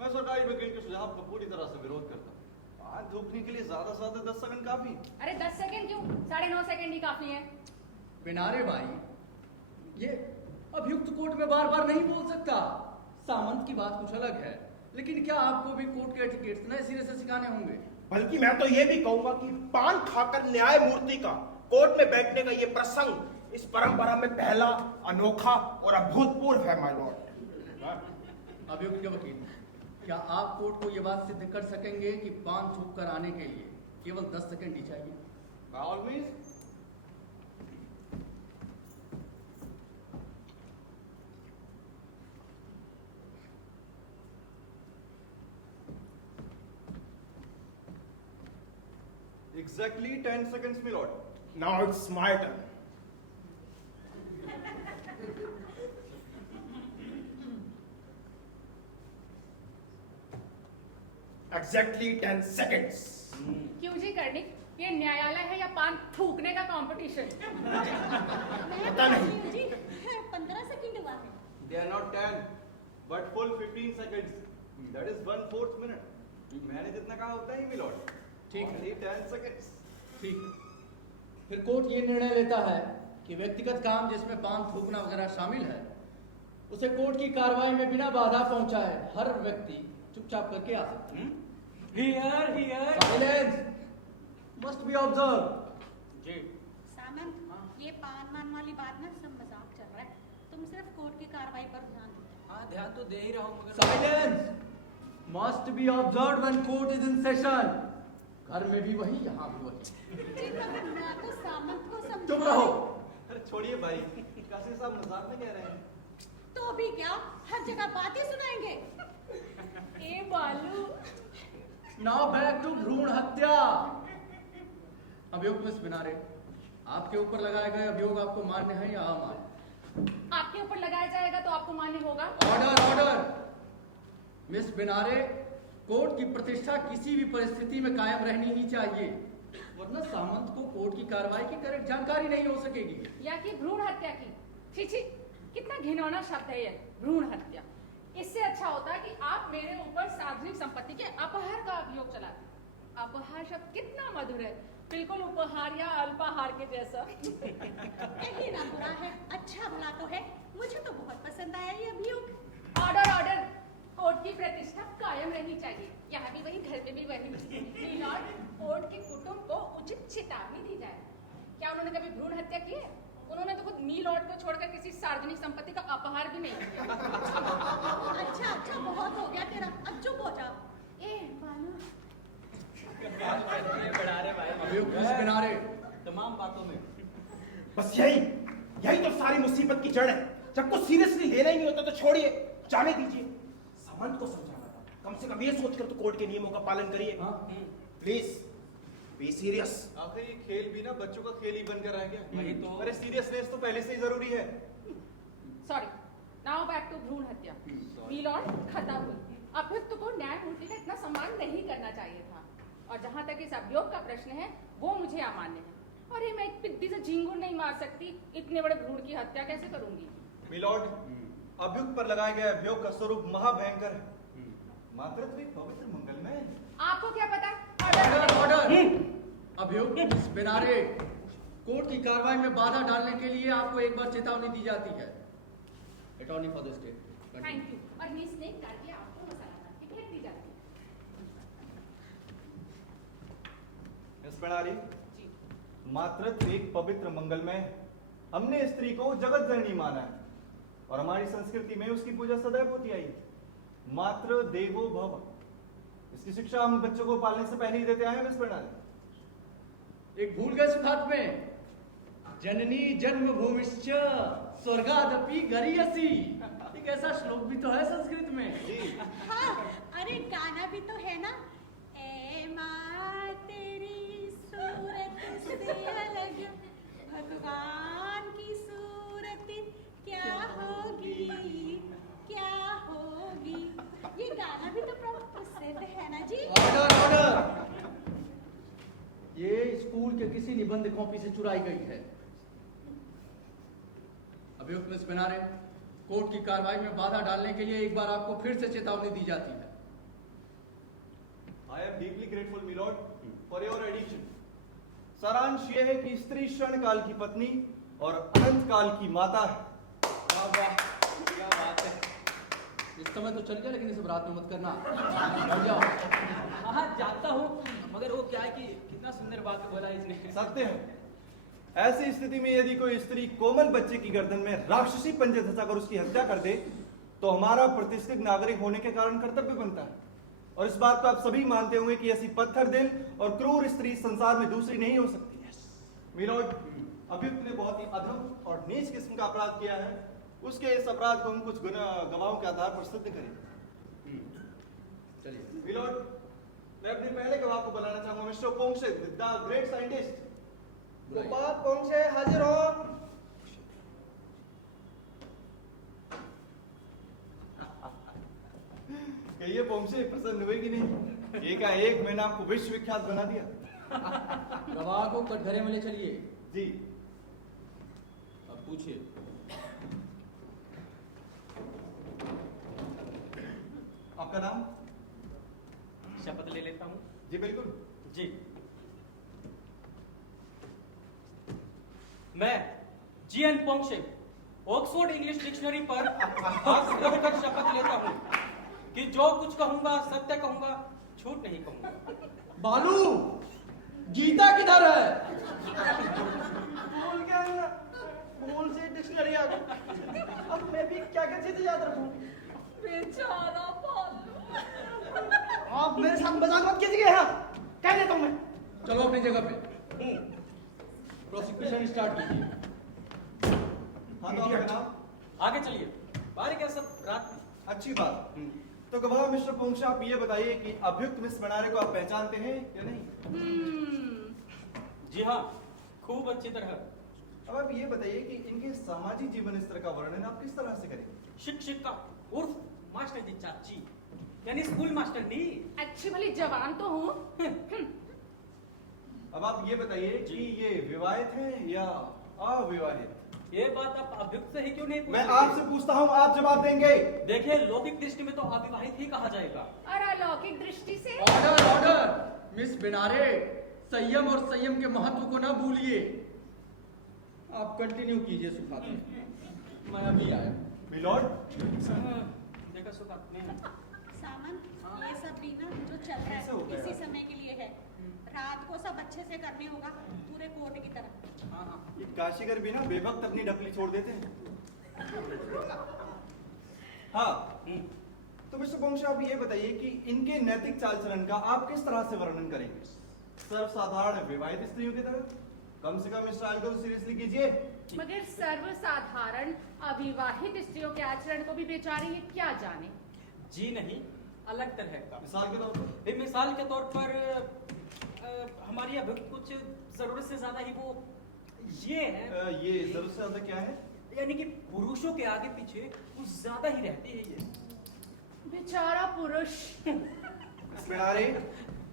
मैं सरकारी वकील के सुझाव का पूरी तरह से विरोध करता हूँ। पान थूकने के लिए ज्यादा से ज्यादा 10 सेकंड काफी। अरे 10 सेकंड क्यों, 9.5 सेकंड ही काफी है। बिनारे भाई, ये अभियुक्त कोर्ट में बार बार नहीं बोल सकता। सामंत की बात कुछ अलग है, लेकिन क्या आपको भी कोर्ट के एटिकेट्स नए सिरे से सिखाने होंगे? बल्कि मैं तो ये भी कहूंगा कि पान खाकर न्यायमूर्ति का कोर्ट में बैठने का ये प्रसंग इस परंपरा में पहला, अनोखा और अभूतपूर्व है माय लॉर्ड। अभियुक्त के वकील, क्या आप कोर्ट को यह बात सिद्ध कर सकेंगे कि पान थूक कर आने के लिए केवल 10 सेकंड ही चाहिए? By all means, exactly 10 seconds, my lord. Now it's my turn. Exactly 10 seconds. क्यों जी कर्णिक, ये न्यायालय है या पान थूकने का कंपटीशन? पता नहीं। जी 15 सेकंड हुआ है। They are not 10, but full 15 seconds. That is 1/4 minute. मैंने जितना कहा उतना ही, my lord. ठीक है। Only 10 seconds. ठीक। फिर कोर्ट ये निर्णय लेता है कि व्यक्तिगत काम जिसमें पान थूकना वगैरह शामिल है, उसे कोर्ट की कार्रवाई में बिना बाधा पहुंचाए हर व्यक्ति चुपचाप करके आ सकता है। Here here. Silence must be observe. जी। सामंत, ये पान मान वाली बात ना सब मजाक चल रहा है। तुम सिर्फ कोर्ट की कार्रवाई पर ध्यान दो। हाँ, ध्यान तो दे ही रहा हूँ मगर silence must be observe when court is in session. घर में भी वही, यहाँ भी वही। जी मगर मैं तो सामंत को समझा। चुप रहो। अरे छोड़िए भाई, काशी साहब मजाक में कह रहे हैं। तो भी क्या, हर जगह बातें सुनाएंगे। ए बालू, नाउ बैक टू भ्रूण हत्या। अभियोग मिस बिनारे, आपके ऊपर लगाए गए अभियोग आपको मान्य है या अमान्य? आपके ऊपर लगाया जाएगा तो आपको मान्य होगा। Order order. मिस बिनारे, कोर्ट की प्रतिष्ठा किसी भी परिस्थिति में कायम रहनी ही चाहिए, वरना सामंत को कोर्ट की कार्रवाई की करेक्ट जानकारी नहीं हो सकेगी। या कि भ्रूण हत्या की। छी छी, कितना घिनौना शब्द है ये भ्रूण हत्या। इससे अच्छा होता कि आप मेरे ऊपर सार्वजनिक संपत्ति के अपहार का अभियोग चलाते। अपहार शब्द कितना मधुर है, बिल्कुल उपहार या अल्पाहार के जैसा। यही ना बुरा है, अच्छा भला तो है। मुझे तो बहुत पसंद आया ये अभियोग। Order order. कोर्ट की प्रतिष्ठा कायम रहनी चाहिए, यहाँ भी वही, घर में भी वही। लॉर्ड, कोर्ट के कुटुंब को उचित चेतावनी दी जाए। क्या उन्होंने कभी भ्रूण हत्या की है? उन्होंने तो खुद मी लॉर्ड को छोड़कर किसी सार्वजनिक संपत्ति का अपहार भी नहीं किया। अच्छा अच्छा, बहुत हो गया तेरा, अब चुप हो जाओ। ए बालू, बढ़ा रहे भाई। अभियोग मिस बिनारे, तमाम बातों में बस यही तो सारी मुसीबत की जड़ है। जब कुछ सीरियसली लेना ही नहीं होता तो छोड़िए, जाने दीजिए। सामंत को समझाना था, कम से कम ये सोचकर तो कोर्ट के नियमों का पालन करिए। Please be serious. आखिर ये खेल भी ना बच्चों का खेल ही बनकर रह गया। वही तो। अरे सीरियसनेस तो पहले से ही जरूरी है। सॉरी। नाउ बैक टू भ्रूण हत्या। मी लॉर्ड, खत्म हुई। अभियुक्त को न्यायमूर्ति का इतना सम्मान नहीं करना चाहिए था। और जहाँ तक इस अभियोग का प्रश्न है, वो मुझे अमान्य है। अरे मैं एक पिद्दी से झींगुर नहीं मार सकती, इतने बड़े भ्रूण की हत्या कैसे करूंगी? मिलॉर्ड, अभियुक्त पर लगाए गए अभियोग का स्वरूप महाभयंकर है। मातृत्व पवित्र मंगलमय। आपको क्या पता? Order order. अभियोग मिस बिनारे, कोर्ट की कार्रवाई में बाधा डालने के लिए आपको एक बार चेतावनी दी जाती है। Attorney for the state. Thank you. और मिस ने डाल के आपको मसाला डाल के फेंक दी जाती मिस बनारी, जी। मातृत्व एक पवित्र मंगलमय, हमने स्त्री को जगत जननी माना है और हमारी संस्कृति में उसकी पूजा सदैव होती आई। मातृ देवो भव, इसकी शिक्षा हम बच्चों को पालने से पहले ही देते आए हैं मिस बनारी। एक भूल गए सुखात में, जननी जन्म भूमिश्च स्वर्गादपि गरीयसी, एक ऐसा श्लोक भी तो है संस्कृत में। जी हाँ, अरे गाना भी तो है ना, ए माँ तेरी सूरत से अलग भगवान की सूरत क्या होगी क्या होगी। ये गाना भी तो प्रसिद्ध है ना जी। ऑर्डर ऑर्डर, ये स्कूल के किसी निबंध कॉपी से चुराई गई है। अभियुक्त मिस बेनारे, कोर्ट की कार्रवाई में बाधा डालने के लिए एक बार आपको फिर से चेतावनी दी जाती है। I am deeply grateful milord for your addition. सारांश यह है कि स्त्री क्षण काल की पत्नी और अनंत काल की माता है। वाह वाह, क्या बात है। इस समय तो चल गया, लेकिन इसे रात में मत करना। बैठ जाओ। हाँ जानता हूँ, मगर वो क्या है कि कितना सुंदर वाक्य बोला इसने। सत्य है। ऐसी स्थिति में यदि कोई स्त्री कोमल बच्चे की गर्दन में राक्षसी पंजे धंसाकर उसकी हत्या कर दे तो हमारा प्रतिष्ठित नागरिक होने के कारण कर्तव्य बनता है। और इस बात को आप सभी मानते होंगे कि ऐसी पत्थर दिल और क्रूर स्त्री संसार में दूसरी नहीं हो सकती। मिलोड, अभियुक्त ने बहुत ही अधम और नीच किस्म का अपराध किया है। उसके इस अपराध को हम कुछ गवाहों के आधार पर सिद्ध करें। चलिए। मिलोड, मैं अपने पहले गवाह को बुलाना चाहूंगा, Mr Pongse, the great scientist. Gopal Pongse हाजिर हो। कहिए पोंगसे, प्रसन्न हुए कि नहीं? एकाएक मैंने आपको विश्वविख्यात बना दिया। गवाह को कटघरे में ले चलिए। जी अब पूछिए। आपका नाम? शपथ ले लेता हूँ। जी बिल्कुल। जी, मैं जीएन पोंगशे ऑक्सफोर्ड इंग्लिश डिक्शनरी पर हाथ रखकर शपथ लेता हूँ कि जो कुछ कहूंगा सत्य कहूंगा, झूठ नहीं कहूंगा। बालू, गीता किधर है? भूल गया ना, भूल से डिक्शनरी आ गई। अब मैं भी क्या क्या चीजें याद रखूं। बेचारा बालू। आप मेरे साथ मजाक मत कीजिए। हाँ, कह देता हूं मैं। चलो अपनी जगह पे। प्रोसिक्यूशन स्टार्ट कीजिए। हाँ तो आपका नाम? आगे चलिए, बाहर क्या सब रात में। अच्छी बात। तो गवाह मिस्टर पोंगशे, आप ये बताइए कि अभियुक्त मिस बनारे को आप पहचानते हैं या नहीं? जी हाँ, खूब अच्छी तरह। अब आप ये बताइए कि इनके सामाजिक जीवन स्तर का वर्णन आप किस तरह से करेंगे? शिक्षिका उर्फ मास्टर जी चाची, यानी स्कूल मास्टर नहीं। अच्छी भली जवान तो हूँ। अब आप ये बताइए कि ये विवाहित हैं या अविवाहित? ये बात आप अभियुक्त से ही क्यों नहीं पूछ मैं रहे? आपसे पूछता हूँ, आप जवाब देंगे। देखिए, लौकिक दृष्टि में तो अविवाहित ही कहा जाएगा। और अलौकिक दृष्टि से ऑर्डर ऑर्डर, मिस बेनारे, संयम और संयम के महत्व को ना भूलिए। आप कंटिन्यू कीजिए सुखात में, मैं अभी आया। मिलॉर्ड, देखा सुखा मैं सामन, ये सब भी ना जो चल रहा कैसे हो है गया? इसी समय के लिए है। रात को सब अच्छे से करने होगा, पूरे कोर्ट की तरह। हाँ हाँ ये काशीगर भी ना बेवक्त अपनी डकली छोड़ देते हैं। हाँ, तो मिस्टर पोंगशे, आप ये बताइए कि इनके नैतिक चाल चलन का आप किस तरह से वर्णन करेंगे? सर्वसाधारण विवाहित स्त्रियों की तरह? कम से कम इस ट्रायल को सीरियसली कीजिए। मगर सर्वसाधारण अविवाहित स्त्रियों के आचरण को भी बेचारे ये क्या जाने। जी नहीं, अलग तरह का। मिसाल के तौर पर? मिसाल के तौर पर हमारी अभियुक्त कुछ जरूरत से ज्यादा ही वो ये है। ये जरूरत से ज्यादा क्या है? यानी कि पुरुषों के आगे पीछे कुछ ज्यादा ही रहती है ये। बेचारा पुरुष। बेनारे,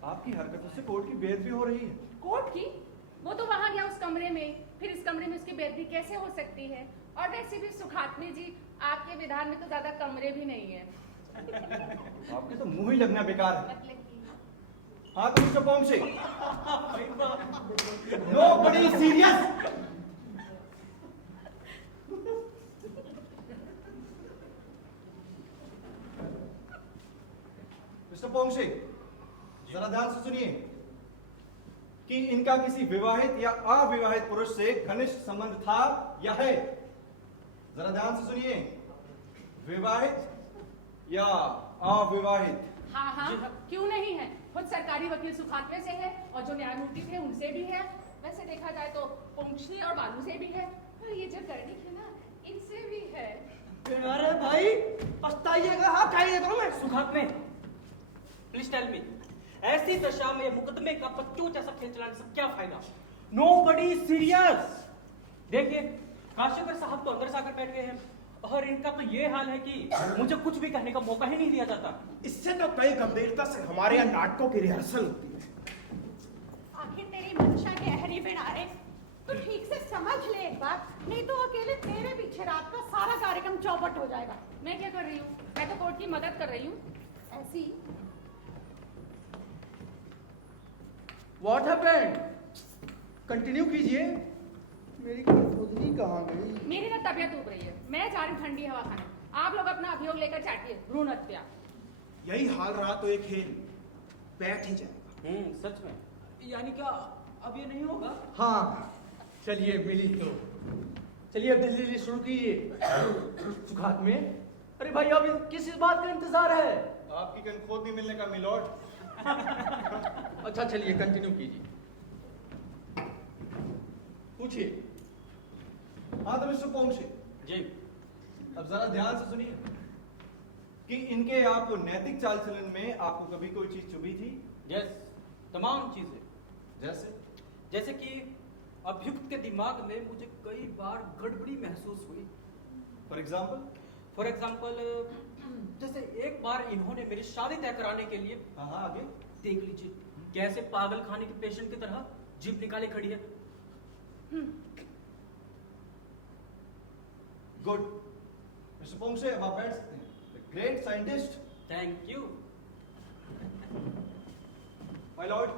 आपकी हरकतों से कोर्ट की बेइज्जती हो रही है। कोर्ट की? वो तो वहां गया उस कमरे में, फिर इस कमरे में उसकी बेइज्जती कैसे हो सकती है? और वैसे भी सुखात्मी जी, आपके विधान में तो ज्यादा कमरे भी नहीं है। आपके तो मुंह ही लगना बेकार है। मतलब कि हाँ तो मिस्टर पोंगशे, नो बड़ी सीरियस। पोंशे, जरा ध्यान से सुनिए कि इनका किसी विवाहित या अविवाहित पुरुष से घनिष्ठ संबंध था या है। जरा ध्यान से सुनिए, विवाहित या अविवाहित। हाँ हाँ, क्यों नहीं है। खुद सरकारी वकील सुखात्मे से है और जो न्यायमूर्ति थे उनसे भी है। वैसे देखा जाए तो पोंक्षे और बालू से भी है, और ये जो कर्णिक है ना, इनसे भी है। अरे भाई पछताइएगा, हाँ खाइएगा मैं। सुखात्मे, प्लीज टेल मी, ऐसी दशा में मुकदमे का बच्चों जैसा खेल चलाने से क्या फायदा? Nobody serious. देखिए, काशीकर साहब तो अंदर से आकर बैठ गए हैं और इनका तो ये हाल है कि मुझे कुछ भी कहने का मौका ही नहीं दिया जाता। इससे तो कई गंभीरता से हमारे यहाँ नाटकों की रिहर्सल होती है। आखिर तेरी मंशा गहरी बिनारे, तो ठीक से समझ ले एक बात, नहीं तो अकेले तेरे पीछे रात का सारा कार्यक्रम चौपट हो जाएगा। मैं क्या कर रही हूँ? मैं तो कोर्ट की मदद कर रही हूँ। ऐसी व्हाट हैपेंड? कंटिन्यू कीजिए। मेरी कठपुतली कहाँ गई? मेरी ना तबियत उब रही है, मैं जा रही हूँ ठंडी हवा खाने। आप लोग अपना अभियोग लेकर चाटिए। भ्रूण हत्या। यही हाल रहा तो एक खेल बैठ ही जाएगा। सच में? यानी क्या अब ये नहीं होगा? हाँ, चलिए मिली तो। चलिए अब जल्दी शुरू कीजिए। सुखात में, अरे भाई अब किस बात का इंतजार है? आपकी कनखोदनी मिलने का मिलॉर्ड। अच्छा चलिए कंटिन्यू कीजिए, पूछिए। हाँ तो मिस्टर पोंशे जी। अब जरा ध्यान से सुनिए कि इनके आपको नैतिक चाल चलन में आपको कभी कोई चीज चुभी थी? यस, तमाम चीजें। जैसे कि अभियुक्त के दिमाग में मुझे कई बार गड़बड़ी महसूस हुई। फॉर एग्जाम्पल, जैसे एक बार इन्होंने मेरी शादी तय कराने के लिए, हाँ हाँ आगे। देख लीजिए कैसे पागल खाने के पेशेंट की तरह जीप निकाले खड़ी है। गुड मिस्टर पोंशे, अब आप बैठ सकते हैं। The great scientist. Thank you. My Lord,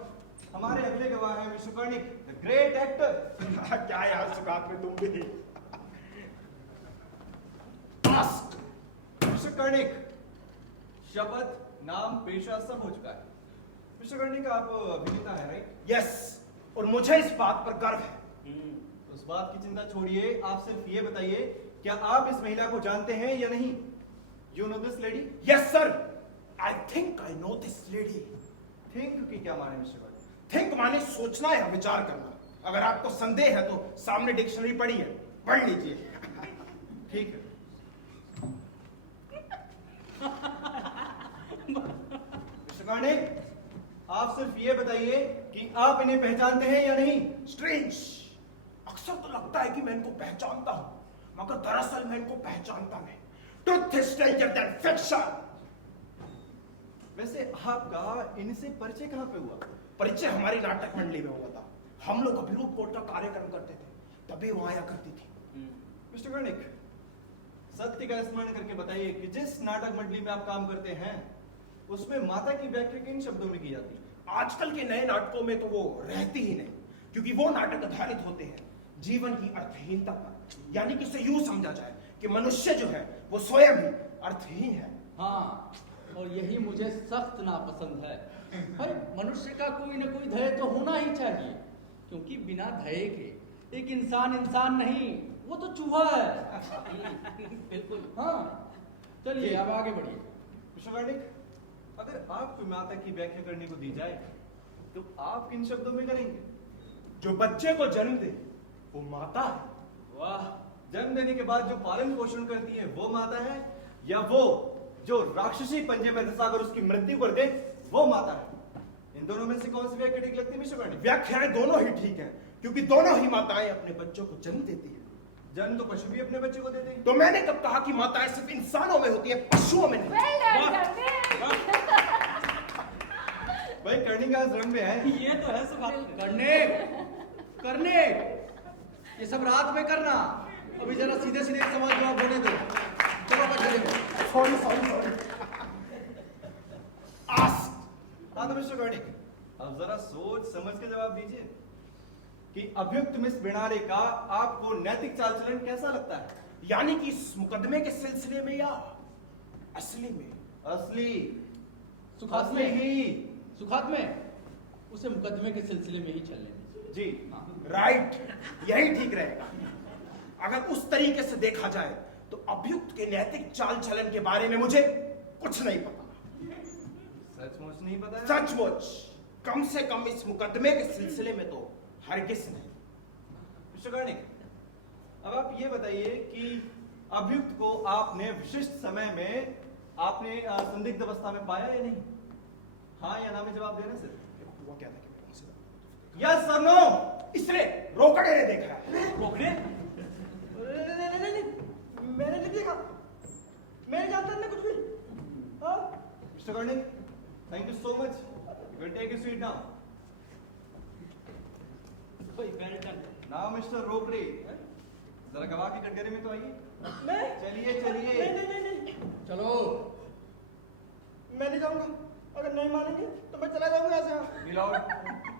हमारे अगले गवाह हैं mister Karnik, the great actor. क्या यार सुखात में तुम भी। मिस्टर कर्णिक, शपथ, नाम, पेशा सब हो चुका है। मिस्टर कर्णिक, आप अभिनेता है राइट? यस, और मुझे इस बात पर गर्व है। उस बात की चिंता छोड़िए, आप सिर्फ ये बताइए, क्या आप इस महिला को जानते हैं या नहीं? You know this lady? Yes sir, I think I know this lady. Think की क्या माने मिस्टर कर्णिक? थिंक माने सोचना या विचार करना। अगर आपको संदेह है तो सामने डिक्शनरी पड़ी है, पढ़ लीजिए। ठीक है। मिस्टर कर्णिक, आप सिर्फ ये बताइए कि आप इन्हें पहचानते हैं या नहीं? स्ट्रेंज, अक्सर तो लगता है कि मैं इनको पहचानता हूं, मगर दरअसल मैं इनको पहचानता नहीं। Truth is stranger then fiction. वैसे आपका इनसे परिचय कहाँ पे हुआ? परिचय हमारी नाटक मंडली में हुआ था। हम लोग अभिरूप कोर्ट का कार्यक्रम करते थे, तभी वो आया करती थी। मिस्टर कर्णिक, सत्य का स्मरण करके बताइए कि जिस नाटक मंडली में आप काम करते हैं उसमें माता की व्याख्या किन शब्दों में की जाती है? आजकल के नए नाटकों में तो वो रहती ही नहीं, क्योंकि वो नाटक आधारित होते हैं जीवन की अर्थहीनता पर। यानी कि इसे यूं समझा जाए कि मनुष्य जो है वो स्वयं ही अर्थहीन है। हाँ, और यही मुझे सख्त नापसंद है। भाई मनुष्य का कोई न कोई ध्येय तो होना ही चाहिए, क्योंकि बिना ध्येय के एक इंसान इंसान नहीं, वो तो चूहा है। बिल्कुल। हाँ, चलिए अब आगे बढ़िए। मिस्टर कर्णिक, अगर आपको माता की व्याख्या करने को दी जाए तो आप किन शब्दों में करेंगे? जो बच्चे को जन्म दे वो माता है। वाह, जन्म देने के बाद जो पालन पोषण करती है वो माता है, या वो जो राक्षसी पंजे में धंसाकर उसकी मृत्यु कर दे वो माता है? इन दोनों में से कौन सी व्याख्या ठीक लगती है मिस्टर कर्णिक? व्याख्याएं दोनों ही ठीक है, क्योंकि दोनों ही माताएं अपने बच्चों को जन्म देती है। जन्म तो पशु भी अपने बच्चे को देते हैं। तो मैंने कब कहा कि माताएं सिर्फ इंसानों में होती है, पशुओं में नहीं? Well done, Karnik. भाई कर्णिक आज रंग में है। ये तो है सुखात। करने ये सब रात में करना, अभी जरा सीधे सीधे सवाल जवाब होने दो। चलो सॉरी सॉरी सॉरी। हाँ तो मिस्टर कर्णिक, अब जरा सोच समझ के जवाब दीजिए कि अभियुक्त मिस बिनारे का आपको नैतिक चाल चलन कैसा लगता है? यानी कि इस मुकदमे के सिलसिले में या असली में? असली। सुखात असली में ही। सुखात में उसे मुकदमे के सिलसिले में ही चलने दीजिए। जी हाँ। राइट, यही ठीक रहेगा। अगर उस तरीके से देखा जाए तो अभियुक्त के नैतिक चाल चलन के बारे में मुझे कुछ नहीं पता। सचमुच नहीं पता है? सचमुच, कम से कम इस मुकदमे के सिलसिले में तो हरगिज नहीं। मिस्टर कर्णिक, अब आप ये बताइए कि अभियुक्त को आपने विशिष्ट समय में आपने संदिग्ध अवस्था में पाया या नहीं? हाँ या ना में जवाब देना सर। हुआ क्या था कि मैंने उसे यस और नो? इसने रोकड़े ने देखा है। रोकड़े? नहीं, मैंने नहीं देखा, मैं नहीं जानता ना कुछ भी। हाँ? Mister Karnik, thank you so much. You can take your seat now. Well done. Now mister Rokde, जरा गवाह की कटघरे में तो आइए। मैं चलिए चलिए। नहीं, चलो। मैं नहीं जाऊंगा। अगर नहीं मानेंगे तो मैं चला जाऊंगा यहाँ से। मिलॉर्ड,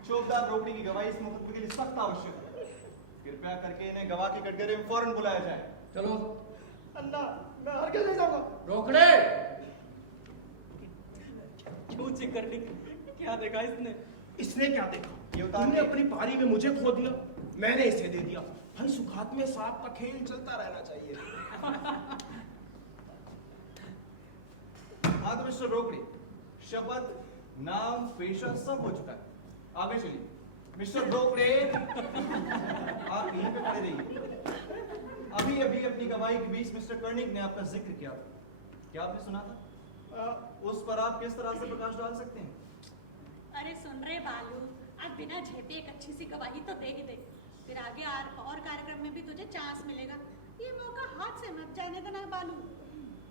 चौकीदार रोकड़ी की गवाही इस मुकदमे के लिए सख्त आवश्यक है। कृपया करके इन्हें गवाह के कटघरे में फौरन बुलाया जाए। चलो। अन्ना, मैं हरगिज नहीं जाऊंगा। रोकड़े। क्यों चेक करने? क्या देखा इसने? इसने क्या देखा? ये उतार तुमने के- अपनी पारी में मुझे खो दिया, मैंने इसे दे दिया। भाई सुखात में सांप का खेल चलता रहना चाहिए। हाँ तो मिस्टर रोकड़ी, शपथ, नाम, पेशा सब हो चुका है। आगे चलिए। मिस्टर रोकड़े, आप यहीं पे खड़े रहिए। अभी अभी अपनी गवाही के बीच मिस्टर कर्णिक ने आपका जिक्र किया। क्या आपने सुना था? उस पर आप किस तरह से प्रकाश डाल सकते हैं? अरे सुन रहे बालू, अब बिना झेपे एक अच्छी सी गवाही तो दे ही दे, फिर आगे और कार्यक्रम में भी तुझे चांस मिलेगा। ये मौका हाथ से मत जाने देना बालू।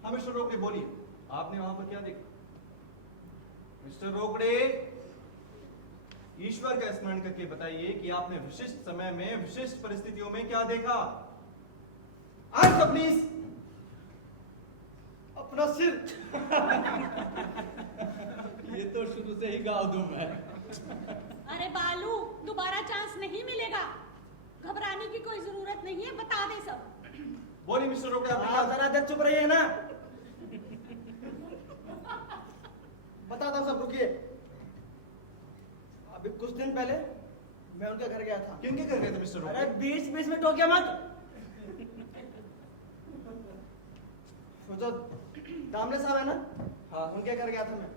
हाँ मिस्टर रोकड़े बोलिए, आपने वहां पर क्या देखा? मिस्टर रोकड़े, ईश्वर का स्मरण करके बताइए कि आपने विशिष्ट समय में विशिष्ट परिस्थितियों में क्या देखा? Answer please. अपना सिर। ये तो शुरू से ही गाँव दूं मैं। अरे बालू, दोबारा चांस नहीं मिलेगा। घबराने की कोई जरूरत नहीं है, बता दे सब। बोलिए मिस्टर रोकड़े, आपने आप क्या जरा देर चुप रहिए ना। बताता हूँ सब, रुकिए। अभी कुछ दिन पहले मैं उनके घर गया था। किनके घर गए थे मिस्टर अरे रोकड़े? बीच में टोकिया मत। वो जो दामले साहब है ना, हाँ उनके घर गया था मैं।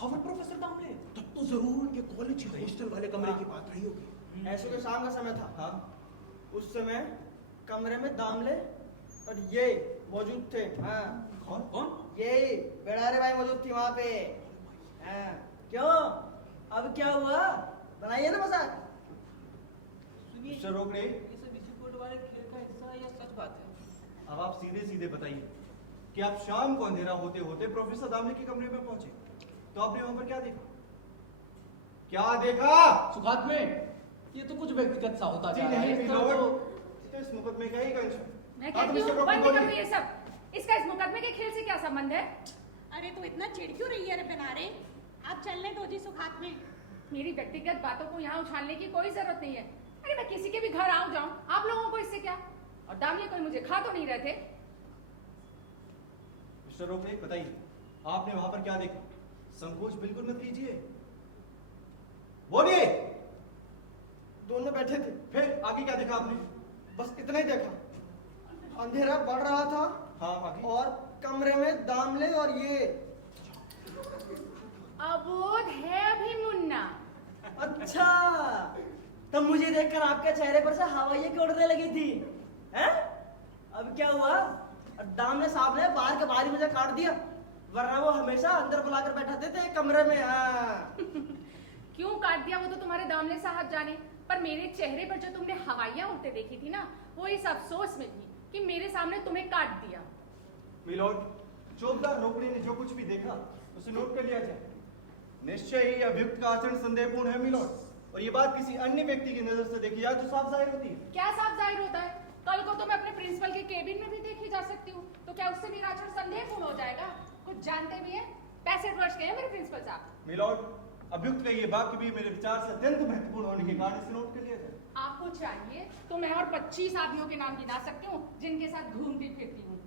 हार्वर्ड प्रोफेसर दामले, तब तो जरूर उनके कॉलेज के हॉस्टल वाले कमरे की बात रही होगी। ऐसे के शाम का समय था। हाँ उस समय कमरे में दामले और ये मौजूद थे। हाँ कौन कौन? यही बेड़ारे भाई मौजूद थी वहां पे। हाँ, क्यों अब क्या हुआ? बनाइए ना मजाक। मिस्टर रोकड़े, ये सब इसी कोर्ट वाले खेल का हिस्सा है या सच बात है? अब आप सीधे सीधे बताइए कि आप शाम को अंधेरा होते होते प्रोफेसर दामले के कमरे में पहुंचे, तो आपने वहां पर क्या देखा? क्या देखा? सुखात में ये तो कुछ व्यक्तिगत सा होता जी जा रहा नहीं है। इसका मिलॉर्ड, तो- तो इस मुकदमे का ही कंश। मैं हाँ, तो कहती मिस्टर हूँ रोकड़े बंद करो बोलिए। ये सब। इसका इस मुकदमे के खेल से क्या संबंध है? अरे तू इतना चिढ़ क्यों रही है रे बेनारे? आप चलने दो जी सुखात में। मेरी व्यक्तिगत बातों को यहाँ उछालने की कोई जरूरत नहीं है। अरे मैं किसी के भी घर आऊं जाऊं, आप लोगों को इससे क्या? और दामले कोई मुझे खा तो नहीं रहे थे। मिस्टर रोकड़े बताइए, आपने वहां पर क्या देखा? संकोच बिल्कुल मत कीजिए, बोलिए। दोनों बैठे थे, फिर आगे क्या देखा आपने? बस इतना ही देखा। अंधेरा बढ़ रहा था हाँ आगे। और कमरे में दामले और ये। अबोध है अभी मुन्ना। अच्छा, तब मुझे देखकर आपके चेहरे पर से हवाइयां क्यों उड़ने लगी थी? हैं? अब क्या हुआ? दामले साहब ने बाहर के बाहर ही मुझे काट दिया, वरना वो हमेशा अंदर बुलाकर बैठाते थे कमरे में। हाँ। क्यों काट दिया वो तो तुम्हारे दामले साहब जाने, पर मेरे चेहरे पर जो तुमने हवाइयां उड़ते देखी थी ना, वो इस अफसोस में थी कि मेरे सामने तुम्हें काट दिया। मिलॉर्ड, चौकीदार रोकड़े ने जो कुछ भी देखा उसे नोट कर लिया जाए। निश्चय ही अभियुक्त का आचरण संदेहपूर्ण है मिलॉर्ड, और ये बात किसी अन्य व्यक्ति की नजर से देखी जाए तो साफ जाहिर होती है। क्या साफ जाहिर होता है? कल को तो मैं अपने प्रिंसिपल के केबिन में भी देखी जा सकती हूँ, तो क्या उससे मेरा आचरण संदेहपूर्ण हो जाएगा? कुछ जानते भी हैं? 65 वर्ष के हैं मेरे प्रिंसिपल साहब। मिलॉर्ड, अभियुक्त का ये वाक्य भी मेरे विचार से अत्यंत महत्वपूर्ण होने के कारण इसे नोट कर लिया जाए। आपको चाहिए तो मैं और 25 आदमियों के नाम गिना सकती हूँ जिनके साथ घूमती फिरती हूँ।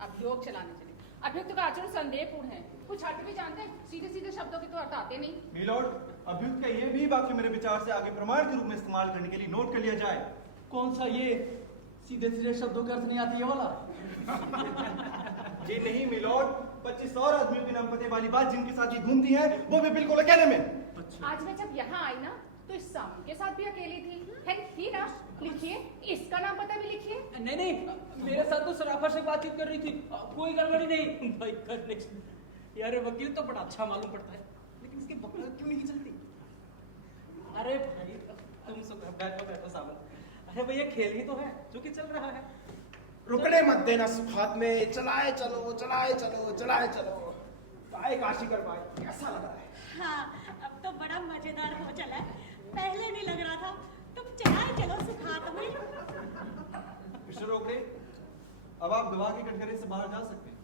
अभियोग चलाने चले। अभियुक्त का आचरण संदेहपूर्ण है। कुछ अर्थ भी जानते हैं, सीधे सीधे शब्दों के तो अर्थ आते नहीं। मिलोड, अभियुक्त का ये भी वाक्य मेरे विचार से आगे प्रमाण के रूप में इस्तेमाल करने के लिए नोट कर लिया जाए। कौन सा ये सीधे सीधे शब्दों के अर्थ नहीं आती है वाला? जी नहीं मिलोड, 25 और आदमियों के नाम पते वाली बात जिनके साथ ये घूमती है, वो भी बिल्कुल अकेले में। आज मैं जब यहाँ आई ना तो इस सामू के साथ भी अकेली थी। है थी ना? लिखिए, इसका नाम पता भी लिखिए। नहीं नहीं, मेरे साथ तो सराफा से बातचीत कर रही थी, कोई गड़बड़ी नहीं। भाई करने यार वकील तो बड़ा अच्छा मालूम पड़ता है, लेकिन इसकी बकवास क्यों नहीं चलती? अरे भाई तुम सब बैठो बैठो सामने। अरे भैया खेल ही तो है जो कि चल रहा है। रुकने मत देना सुख हाथ में, चलाए चलो चलाए चलो चलाए चलो। भाई काशीकर भाई, कैसा लग रहा है? हाँ, अब तो बड़ा मजेदार हो चला है। पहले नहीं लग रहा था। तुम चलाए चलो सुख हाथ में। मिस्टर रोकड़े, अब आप गवाह के कटघरे से बाहर जा सकते हैं।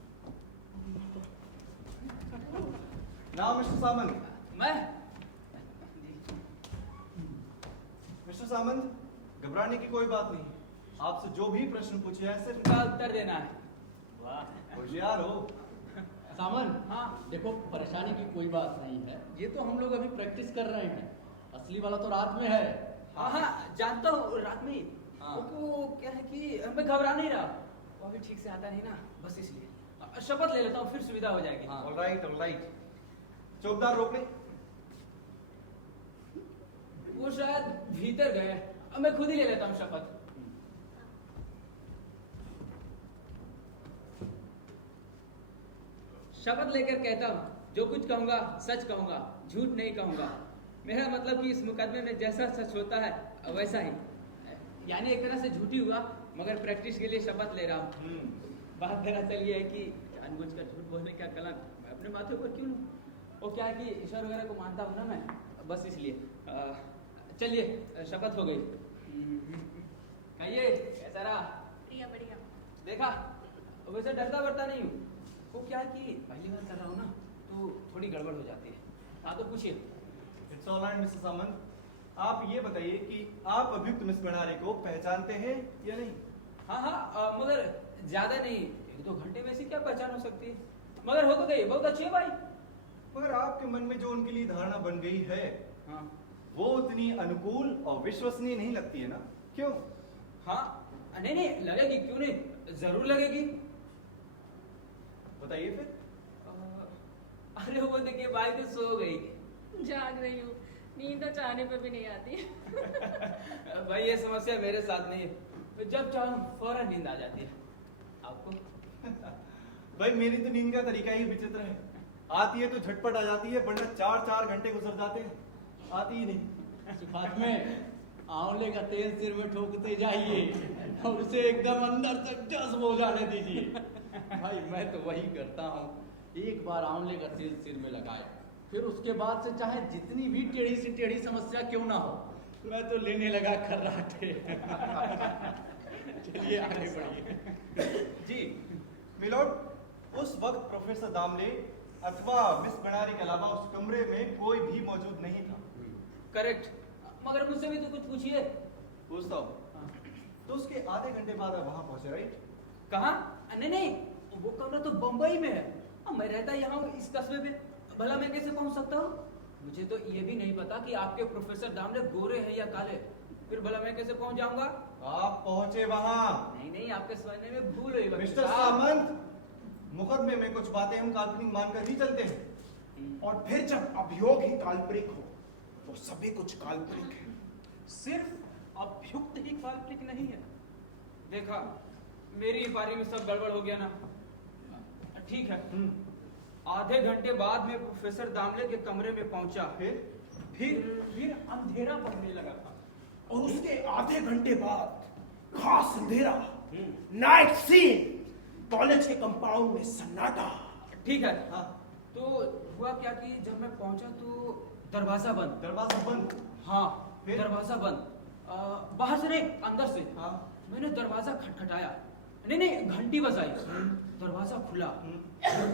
नाम मिस्टर सामंत। मैं मिस्टर सामंत, घबराने की कोई बात नहीं। आपसे जो भी प्रश्न पूछे हैं सिर्फ का उत्तर देना है। वाह होशियार हो। सामन, हाँ। देखो परेशानी की कोई बात नहीं है, ये तो हम लोग अभी प्रैक्टिस कर रहे हैं। असली वाला तो रात में है। हाँ हाँ जानता हूँ, रात में ही। हाँ। वो क्या है कि मैं घबरा नहीं रहा, वो अभी ठीक से आता नहीं ना, बस इसलिए शपथ ले लेता हूँ, फिर सुविधा हो जाएगी। हाँ। Alright alright. चौकीदार रोकड़े, वो शायद भीतर गए, अब मैं खुद ही ले लेता हूँ शपथ। शपथ लेकर कहता हूँ, जो कुछ कहूंगा सच कहूंगा, झूठ नहीं कहूंगा। मेरा मतलब कि इस मुकदमे में जैसा सच होता है वैसा ही, यानी एक तरह से झूठी हुआ, मगर प्रैक्टिस के लिए शपथ ले रहा हूँ। बात दरअसल ये है कि जानबूझकर झूठ बोलने का कलंक मैं अपने माथे पर क्यों लूं? वो क्या है कि ईश्वर वगैरह को मानता हूँ ना मैं, बस इसलिए। चलिए शपथ हो गई। कहिए कैसा रहा? बढ़िया बढ़िया। देखा, वैसे डरता बरता नहीं हूँ। वो क्या है कि पहली बार कर रहा हूँ ना, तो थोड़ी गड़बड़ हो जाती है। हाँ तो पूछिए। इट्स ऑलराइट मिस्टर सामंत, आप ये बताइए कि आप अभियुक्त मिस भंडारे को पहचानते हैं या नहीं? हाँ हाँ, मगर ज्यादा नहीं, 1-2 घंटे में से क्या पहचान हो सकती है, मगर हो तो गई, बहुत अच्छी है भाई। मगर आपके मन में जो उनके लिए धारणा बन गई है, हाँ वो उतनी अनुकूल और विश्वसनीय नहीं लगती है ना? क्यों? हाँ, नहीं नहीं लगेगी, क्यों नहीं, जरूर लगेगी। बताइए फिर। अरे वो देखिए भाई तो सो गई। जाग रही हूँ, नींद तो चाहने पर भी नहीं आती। भाई ये समस्या मेरे साथ नहीं है, जब चाहूँ फौरन नींद आ जाती है। आपको? भाई मेरी तो नींद का तरीका ही विचित्र है। आती है तो झटपट आ जाती है, वरना 4-4 घंटे गुजर जाते हैं, आती ही नहीं। सुखात में आंवले का तेल सिर में ठोकते जाइए और उसे एकदम अंदर तक जज्ब हो जाने दीजिए। भाई मैं तो वही करता हूँ, एक बार आंवले का तेल सिर में लगाए, फिर उसके बाद से चाहे जितनी भी टेढ़ी से टेढ़ी समस्या क्यों ना हो, मैं तो लेने लगा खर्राटे। चलिए आगे बढ़िए। जी मिलोड, उस वक्त प्रोफेसर दामले अथवा मिस भंडारी के अलावा उस कमरे में कोई भी मौजूद नहीं था। करेक्ट, मगर मुझसे भी तो कुछ पूछिए। पूछता हूँ। तो उसके आधे घंटे बाद आप वहां पहुंचे, राइट? कहाँ? नहीं नहीं, वो कमरा तो बम्बई में है, मैं रहता यहाँ हूँ इस कस्बे में, भला मैं कैसे पहुंच सकता हूँ? मुझे तो ये भी नहीं पता कि आपके प्रोफेसर दामले गोरे हैं या काले, फिर भला मैं कैसे पहुंच जाऊंगा? आप पहुंचे वहां। नहीं नहीं, आपके समझने में भूल हुई वकील मिस्टर साहब। सामंत, मुकदमे में कुछ बातें हम काल्पनिक मानकर ही चलते हैं। और फिर जब अभियोग ही काल्पनिक हो तो सभी कुछ काल्पनिक है। सिर्फ अभियुक्त ही काल्पनिक नहीं है। देखा, मेरी पारी में सब गड़बड़ हो गया ना। ठीक है, आधे घंटे बाद में प्रोफेसर दामले के कमरे में पहुंचा, फिर अंधेरा पड़ने लगा था। और उसके आधे घंटे बाद खास अंधेरा, नाइट सीन, कॉलेज के कंपाउंड में सन्नाटा। ठीक है, हाँ। तो हुआ क्या कि जब मैं पहुंचा तो दरवाजा बंद। दरवाजा बंद? हाँ, फिर? दरवाजा बंद, बाहर से नहीं अंदर से। हाँ। मैंने दरवाजा खटखटाया, नहीं घंटी बजाई, दरवाजा खुला,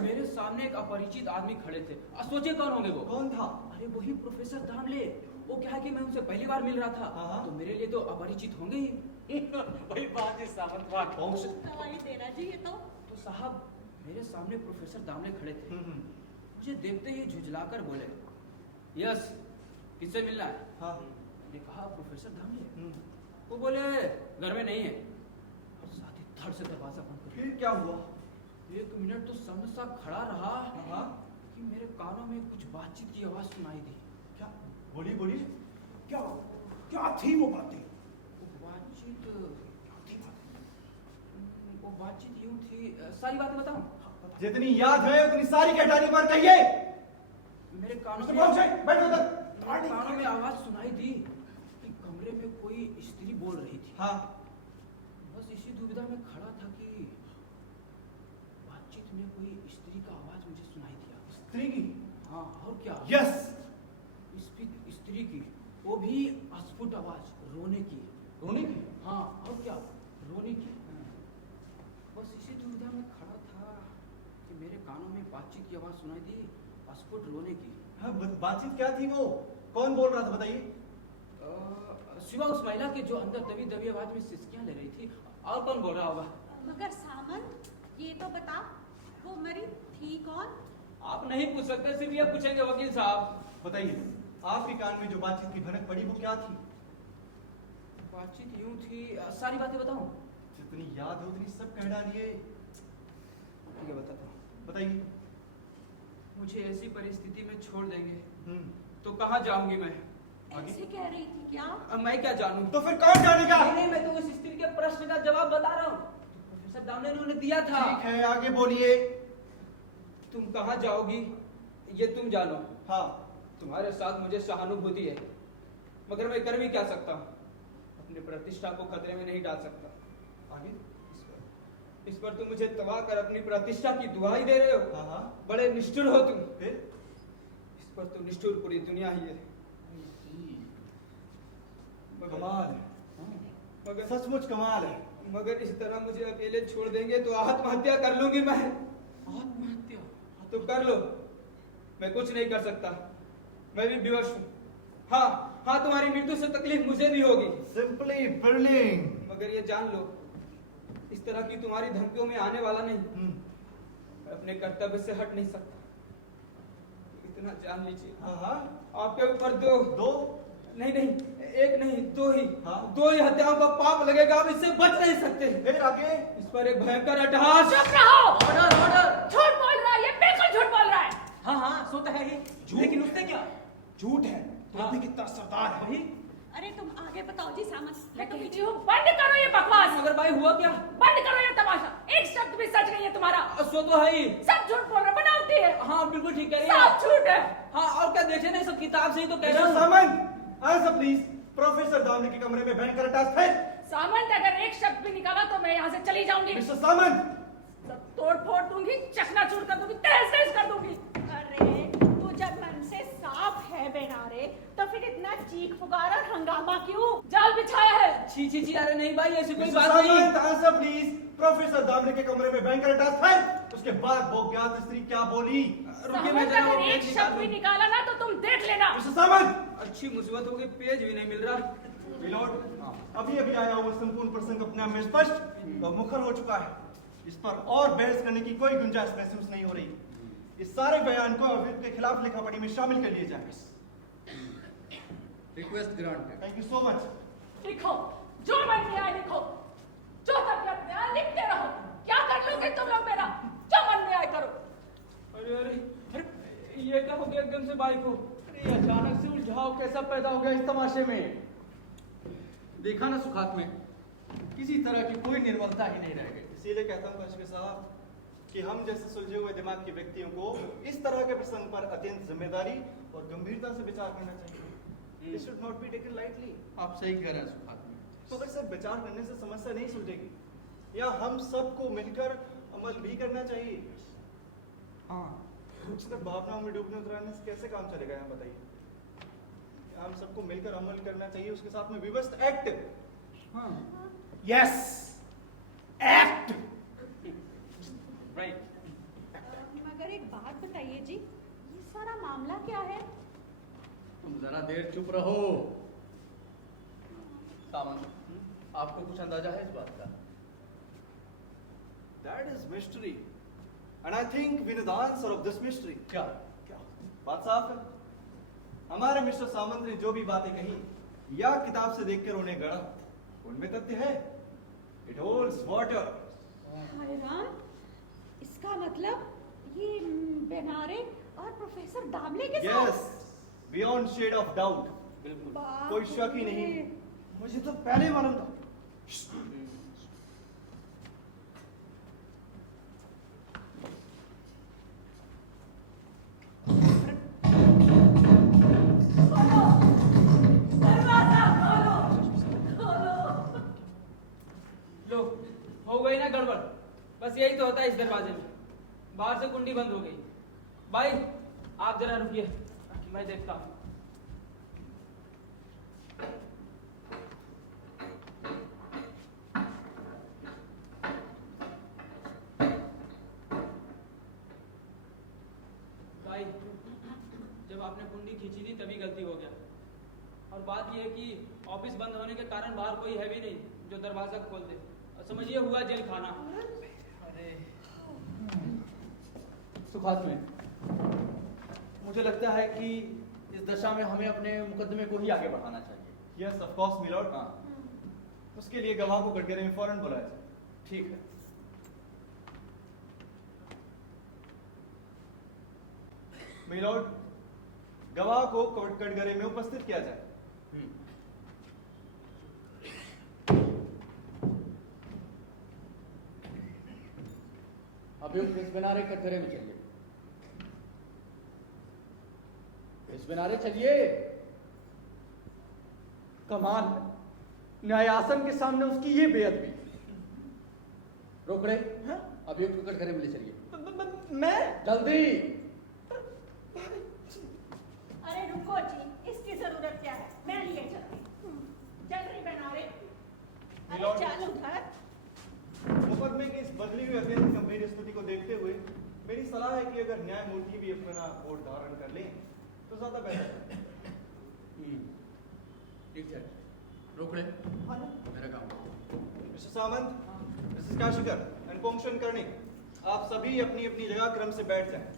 मेरे सामने एक अपरिचित आदमी खड़े थे। सोचे कौन होंगे वो? कौन था? अरे वही प्रोफेसर दामले। वो क्या है कि मैं उनसे पहली बार मिल रहा था, हाँ। तो मेरे लिए तो अपरिचित होंगे ही। वही बात है सामंत बात। दवाई देना जी ये तो। तो साहब मेरे सामने प्रोफेसर दामले खड़े थे। हम्म। मुझे देखते ही झुझलाकर बोले, यस, किससे मिलना है? हाँ। मैंने कहा प्रोफेसर दामले। हम्म। वो बोले घर में नहीं है, और साथ ही धड़ से दरवाजा बंद कर फिर क्या हुआ? दिया। 1 मिनट तो सन्न सा खड़ा रहा हाँ। कि मेरे कानों में कुछ बातचीत की आवाज सुनाई दी। क्या? बोलिए बोलिए। क्या क्या थी वो बातें? वो बातचीत यूं थी, सारी बातें बताऊं? जितनी याद है उतनी सारी कटारी पर कहिए। मेरे कानों मिस्टर में बॉम्बे, बैठो उधर। मेरे कानों में आवाज सुनाई दी कि कमरे में कोई स्त्री बोल रही थी। हाँ। बस इसी दुविधा में खड़ा था कि बातचीत में कोई स्त्री का आवाज मुझे सुनाई दिया। स्त्री की? हाँ, और क्या? यस। स्त्री की, वो भी अस्फुट आवाज, रोने की। रोने की? हाँ, और क्या, रोने की। बस इसी दुविधा में खड़ा था कि मेरे कानों में बातचीत की आवाज सुनाई दी, अस्फुट रोने की। हाँ, बातचीत क्या थी वो? कौन बोल रहा था बताइए? सिवा उस महिला के जो अंदर दबी दबी आवाज में सिसकियां ले रही थी। और कौन बोल रहा होगा? मगर सामंत, ये तो बता, वो मरी थी कौन? आप नहीं पूछ सकते, सिर्फ ये पूछेंगे वकील साहब। बताइए, आपके कान में जो बातचीत की भनक पड़ी वो क्या थी? बातचीत यूं थी, सारी बातें बताऊं? जितनी याद हो उतनी सब कह डालिए। ठीक है, बताता हूं। बताइए। मुझे ऐसी परिस्थिति में छोड़ देंगे हम्म। तो कहाँ जाऊंगी मैं? ऐसे कह रही थी क्या? अब मैं क्या जानूं? तो फिर कौन जानेगा? नहीं, मैं तो उस स्त्री के प्रश्न का जवाब बता रहा हूँ प्रोफेसर दामले ने उन्हें दिया था। ठीक है, आगे बोलिए। तुम कहाँ जाओगी ये तुम जानो। हाँ। तुम्हारे साथ मुझे सहानुभूति है, मगर मैं कर भी क्या सकता हूँ? अपनी प्रतिष्ठा को खतरे में नहीं डाल सकता। आगे। इस पर तुम मुझे तबाह कर अपनी प्रतिष्ठा की दुहाई दे रहे हो। हाँ हाँ। बड़े निष्ठुर हो तुम। फिर? इस पर तो निष्ठुर पूरी दुनिया ही है। कमाल है, मगर सचमुच कमाल है। मगर इस तरह मुझे अकेले छोड़ देंगे तो आत्महत्या कर लूंगी मैं। आत्महत्या? तो कर लो, मैं कुछ नहीं कर सकता, मैं भी बेहोश हूँ। हाँ हाँ, तुम्हारी मृत्यु से तकलीफ मुझे भी होगी, सिंपली ब्रिलिंग। मगर ये जान लो, इस तरह की तुम्हारी धमकियों में आने वाला नहीं। मैं अपने कर्तव्य से हट नहीं सकता, इतना जान लीजिए। हाँ हाँ। आपके ऊपर दो नहीं, एक नहीं, दो ही। हाँ। 2 ही हत्याओं का पाप लगेगा, आप इससे बच नहीं सकते। फिर आगे। इस पर एक भयंकर अट्टहास। चुप रहो! Order order! झूठ बोल रहा है, ये बिल्कुल झूठ बोल रहा है। हाँ हाँ, सो तो है ही, लेकिन उससे क्या? झूठ है। तुम हाँ। भी कितना सरदार है। वही। अरे तुम आगे बताओ जी सामंत। मैं कहती हूँ बंद करो ये बकवास, मगर भाई हुआ क्या? बंद करो ये तमाशा। एक शब्द भी सच नहीं है तुम्हारा, सो तो है ही। सब झूठ बोल रहे, बनावटी है, हाँ बिल्कुल ठीक कह रही सब है। झूठ है। हाँ, और क्या देखे नहीं, सब किताब से ही तो कह रहा मिस्टर हूँ। सामंत, आंसर प्लीज। प्रोफेसर दामले के कमरे में भयंकर अटैक है। सामंत, अगर एक शब्द भी निकाला तो मैं यहाँ से चली जाऊंगी। मिस्टर सामंत। सब तोड़ फोड़ दूंगी, चकनाचूर कर दूंगी, तहस नहस कर दूंगी। अरे तू जब मन से साफ है बेनारे, तो फिर इतना चीख पुकार और हंगामा क्यों? जाल बिछाया है। छी छी छी, अरे नहीं भाई, ऐसी कोई मिस्टर बात नहीं। सामंत, आंसर प्लीज। प्रोफेसर दामले के कमरे में भयंकर अटैक है। उसके बाद वो ज्ञात स्त्री क्या बोली? रुकिए, मैं सामंत, जरा वो अगर एक पेज शब्द भी निकालूं। निकाला ना तो तुम देख लेना। मिस्टर सामंत। अच्छी मुसीबत हो गई, पेज भी नहीं मिल रहा। मिलोड, अभी अभी आया हुआ संपूर्ण प्रसंग अपने आप में स्पष्ट और मुखर हो चुका है। इस पर और बहस करने की कोई गुंजाइश महसूस नहीं हो रही। इस सारे बयान को अभियुक्त के खिलाफ लिखा पढ़ी में शामिल कर लिया जाए। Request granted. Thank you so much. लिखो, जो मन में आए लिखो, जो तबियत में आए लिखते रहो। क्या कर लोगे तुम लोग मेरा? जो मन में आए करो। अरे अरे अरे, ये क्या हो गया एकदम से भाई को? अरे अचानक से उलझाव कैसा पैदा हो गया इस तमाशे में? देखा ना सुखात में, किसी तरह की कोई निर्मलता ही नहीं रह गई। इसीलिए कहता हूँ कश्मीर साहब कि हम जैसे सुलझे हुए दिमाग के व्यक्तियों को इस तरह के प्रसंग पर अत्यंत जिम्मेदारी और गंभीरता से विचार करना चाहिए। It should not be taken lightly। आप सही कह रहे हैं सुखात में। तो अगर सिर्फ विचार करने से समस्या नहीं सुलझेगी, या हम सबको मिलकर अमल भी करना चाहिए। हाँ, कुछ तक भावनाओं में डूबने उतरने से कैसे काम चलेगा, यहाँ बताइए। हम सबको मिलकर अमल करना चाहिए, उसके साथ में विवस्त एक्ट। हाँ यस, एक्ट। राइट। मगर एक बात बताइए जी, ये सारा मामला क्या है? तुम जरा देर चुप रहो। सामंत, आपको कुछ अंदाजा है इस बात का? That is mystery। And I think we know the answer of this mystery. क्या? बात साफ है। हमारे मिस्टर सामंत ने जो भी बातें कही या किताब से देखकर उन्हें गढ़ा, उनमें तथ्य है। It holds water. हाय राम, इसका मतलब ये बेनारे और प्रोफेसर दामले के साथ? Yes, beyond shade of doubt. बिल्कुल। बाप कोई शक ही रे। नहीं। मुझे तो पहले ही मालूम था। लो, हो गई ना गड़बड़। बस यही तो होता है इस दरवाजे में। बाहर से कुंडी बंद हो गई। भाई आप जरा रुकिए, मैं देखता हूँ। भाई जब आपने कुंडी खींची थी तभी गलती हो गया। और बात यह है कि ऑफिस बंद होने के कारण बाहर कोई है भी नहीं जो दरवाजा खोल दे। और समझिए हुआ जेल खाना। अरे सुखास में मुझे लगता है कि इस दशा में हमें अपने मुकदमे को ही आगे बढ़ाना चाहिए। Yes, of course, my lord. हाँ। उसके लिए गवाह को कटघरे में फौरन बुलाया जाए। ठीक है। My lord, गवाह को कटघरे में उपस्थित किया जाए। अभियुक्त इस बिनारे कटघरे में चलिए। इस बिनारे चलिए। कमाल है, न्यायासन के सामने उसकी ये बेअदबी। रोकड़े, अभियुक्त को कटघरे में ले चलिए। मैं? जल्दी। अरे रुको जी, इसकी जरूरत क्या है? मैं लिए चलती। चल रही बेनारे। अरे मिलोड। चल उधर। मुकदमे की इस बदली हुई अत्यंत गंभीर स्थिति को देखते हुए मेरी सलाह है कि अगर न्यायमूर्ति भी अपना कोट धारण कर लें तो ज्यादा बेहतर है। ठीक है, रोकड़े, मेरा काम। Mr Samant, Mrs Kashikar and Pongshan Karni, आप सभी अपनी अपनी जगह क्रम से बैठ जाएं।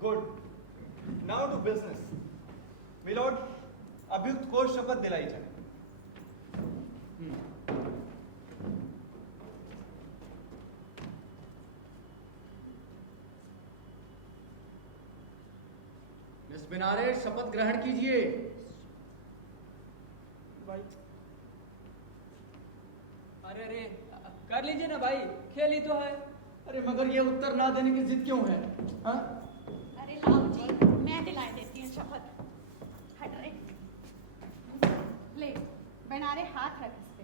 Good, now to business. Milord, अभियुक्त को शपथ दिलाई जाए। मिस बिनारे, शपथ ग्रहण कीजिए। भाई अरे अरे कर लीजिए ना भाई, खेल ही तो है। अरे मगर ये उत्तर ना देने की जिद क्यों है? हाँ? अरे लाओ जी, मैं दिलाई देती हूँ शपथ। हट रे। ले, बेनारे हाथ रख इस पे।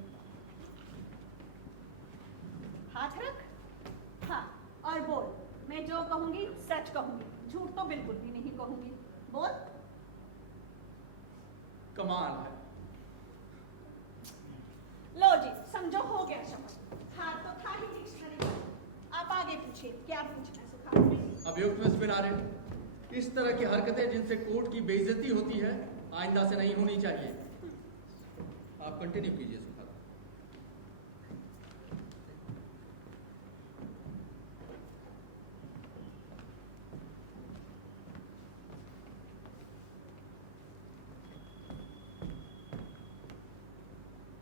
हाथ रख। हाँ, और बोल। मैं जो कहूंगी सच कहूंगी, झूठ तो बिल्कुल भी नहीं कहूंगी। बोल। कमाल है। लो जी, समझो हो गया शपथ। हाथ तो था ही डिक्शनरी का। आप आगे पूछिए, क्या पूछना है सुखास में? अभियुक्त मिस बिनारे, इस तरह की हरकतें जिनसे कोर्ट की बेइज्जती होती है आइंदा से नहीं होनी चाहिए। आप कंटिन्यू कीजिए सुखास।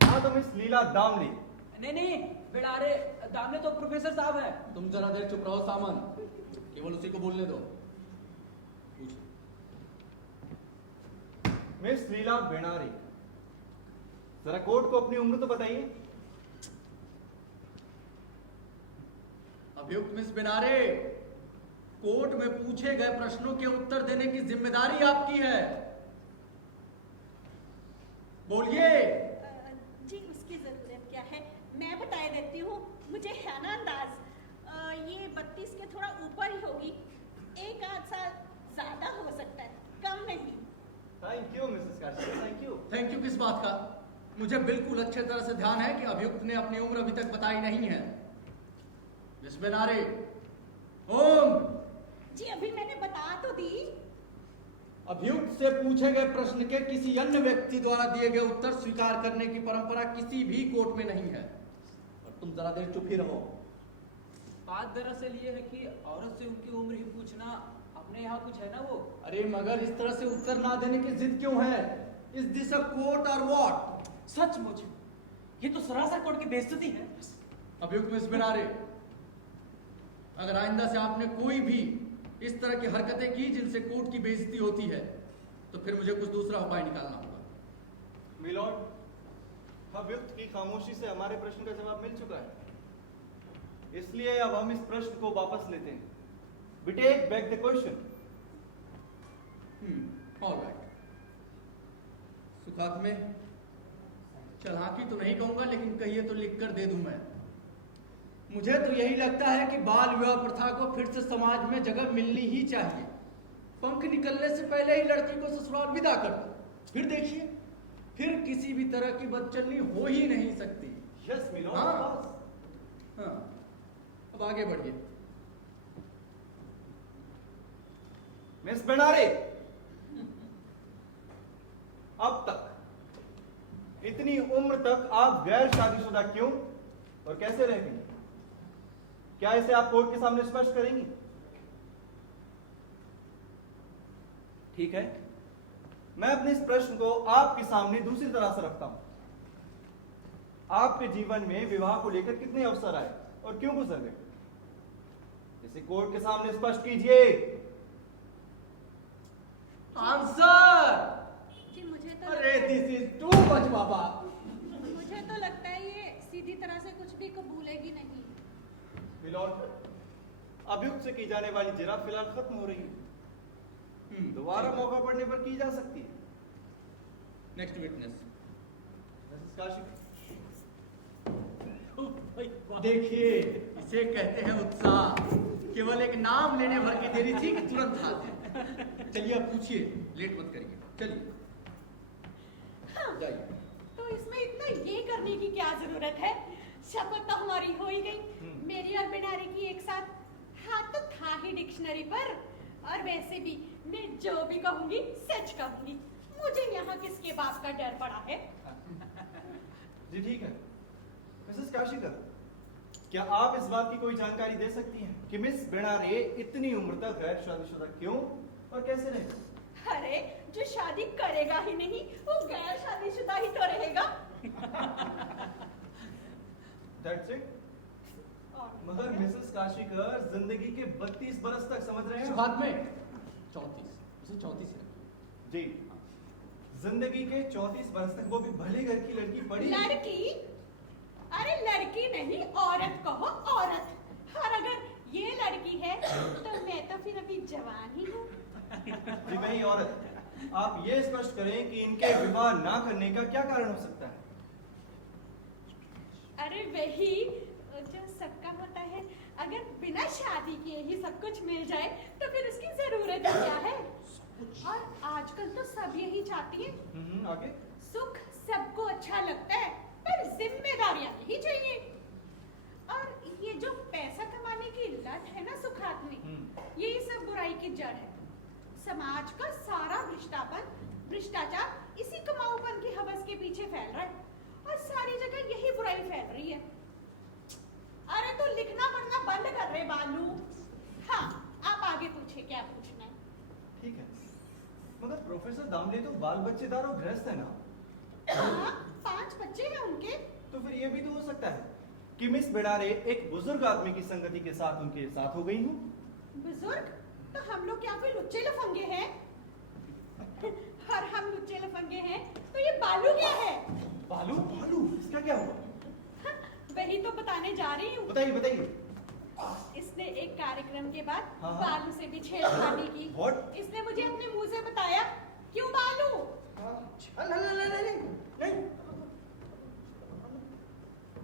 हाँ तो मिस लीला दामली। नहीं नहीं, बिड़ारे दामले तो प्रोफेसर साहब हैं। तुम जरा देर चुप रहो सामंत, केवल उसी को बोलने दो। पूछ। मिस लीला बेनारी, जरा कोर्ट को अपनी उम्र तो बताइए। अभियुक्त मिस बिनारे, कोर्ट में पूछे गए प्रश्नों के उत्तर देने की जिम्मेदारी आपकी है। बोलिए। जी, उसकी जरूरत क्या है? मैं बता देती हूँ। मुझे है ना अंदाज, ये 32 के थोड़ा ऊपर ही होगी। एक आध साल ज्यादा हो सकता है, कम नहीं। Thank you Mrs Kashikar, thank you. Thank you किस बात का? मुझे बिल्कुल अच्छे तरह से ध्यान है कि अभियुक्त ने अपनी उम्र अभी तक बताई नहीं है। मिस बेनारे, ओम। जी अभी मैंने बता तो दी। अभियुक्त से पूछे गए प्रश्न के किसी अन्य व्यक्ति द्वारा दिए गए उत्तर स्वीकार करने की परंपरा किसी भी कोर्ट में नहीं है। और तुम जरा देर चुप ही रहो। बात दरअसल ये है कि औरत से उनकी उम्र ही पूछना अपने यहाँ कुछ है ना वो। अरे मगर इस तरह से उत्तर ना देने की जिद क्यों है? इज दिस अ कोर्ट और व्हाट? सचमुच ये तो सरासर कोर्ट की बेइज्जती है। अभियुक्त मिस बेनारे, अगर आइंदा से आपने कोई भी इस तरह की हरकतें की जिनसे कोर्ट की बेइज्जती होती है तो फिर मुझे कुछ दूसरा उपाय निकालना होगा। मिलॉर्ड, अभियुक्त की खामोशी से हमारे प्रश्न का जवाब मिल चुका है, इसलिए अब हम इस प्रश्न को वापस लेते हैं। We take back the question. Alright. सुखात में चालाकी तो नहीं कहूंगा, लेकिन कहिए तो लिख कर दे दूं मैं। मुझे तो यही लगता है कि बाल विवाह प्रथा को फिर से समाज में जगह मिलनी ही चाहिए। पंख निकलने से पहले ही लड़की को ससुराल विदा कर दो, फिर देखिए, फिर किसी भी तरह की बदचलनी हो ही नहीं सकती। Yes, milord. हाँ, अब आगे बढ़िए। मिस बेनारे, अब तक इतनी उम्र तक आप गैर शादीशुदा क्यों और कैसे रह गई? क्या इसे आप कोर्ट के सामने स्पष्ट करेंगी? ठीक है, मैं अपने इस प्रश्न को आपके सामने दूसरी तरह से रखता हूं। आपके जीवन में विवाह को लेकर कितने अवसर आए और क्यों गुजर गए? इसे कोर्ट के सामने स्पष्ट कीजिए। आंसर। जी मुझे तो अरे लगता है- दिस इज टू मच बाबा। मुझे तो लगता है ये सीधी तरह से कुछ भी कबूलेगी नहीं। मिलॉर्ड, अभियुक्त से की जाने वाली जिरा फिलहाल खत्म हो रही है, दोबारा मौका पड़ने पर की जा सकती है। Next witness. मिसेस काशिफ, देखिए, इसे कहते हैं उत्साह। केवल एक नाम लेने भर की देरी थी कि तुरंत हाजिर। चलिए अब पूछिए, लेट मत करिए। चलिए जाइए। तो इसमें इतना ये करने की क्या जरूरत है? शपथ तो हमारी हो ही गई। मेरी और बेनारे की एक साथ हाथ तो था ही डिक्शनरी पर। और वैसे भी मैं जो भी कहूंगी सच कहूंगी। मुझे यहाँ किसके बाप का डर पड़ा है? जी ठीक है। मिसेस काशिकर, क्या आप इस बात की कोई जानकारी दे सकती हैं कि मिस बेनारे इतनी उम्र तक गैर शादीशुदा क्यों और कैसे रहे? अरे जो शादी करेगा ही नहीं वो गैर शादीशुदा ही तो रहेगा। That's it? मगर मिसेस काशिकर जिंदगी के 32 बरस तक समझ रहे हैं? सुखात में 34, उसे 34 रखिए। जी, जिंदगी के 34 बरस तक, वो भी भले घर की लड़की पड़ी। लड़की? अरे लड़की नहीं, औरत कहो औरत। और अगर ये लड़की है तो मैं तो फिर अभी जवान ही हूँ। जी मैं ही औरत। आप ये स्पष्ट करें कि इनके विवाह ना करने का क्या कारण हो सकता है? अरे वही जो सबका होता है, अगर बिना शादी किए ही सब कुछ मिल जाए तो फिर उसकी जरूरत ही क्या है? और आजकल तो सब यही चाहती है। आगे? सुख सबको अच्छा लगता है पर जिम्मेदारियां नहीं चाहिए। और ये जो पैसा कमाने की लत है ना सुखात में, यही सब बुराई की जड़ है। समाज का सारा भ्रष्टाचार इसी कमाऊपन की हवस के पीछे फैल रहा है और सारी जगह यही बुराई फैल रही है। अरे तो लिखना पढ़ना बंद कर रहे बालू। हाँ, आप आगे पूछे क्या पूछना है। ठीक है, मगर प्रोफेसर दामले तो बाल बच्चेदार और गृहस्थ है ना? हाँ, 5 बच्चे हैं उनके। तो फिर ये भी तो हो सकता है कि मिस बेनारे एक बुजुर्ग आदमी की संगति के साथ उनके साथ हो गई हूँ। बुजुर्ग? तो हम लोग क्या कोई लुच्चे लफंगे हैं? और हम लुच्चे लफंगे हैं तो ये बालू क्या है? बालू? बालू? इसका क्या हुआ? वही तो बताने जा रही हूँ। बताइए बताइए। इसने एक कार्यक्रम के बाद हाँ। बालू से भी छेड़खानी की। What? इसने मुझे अपने मुंह से बताया, क्यों बालू?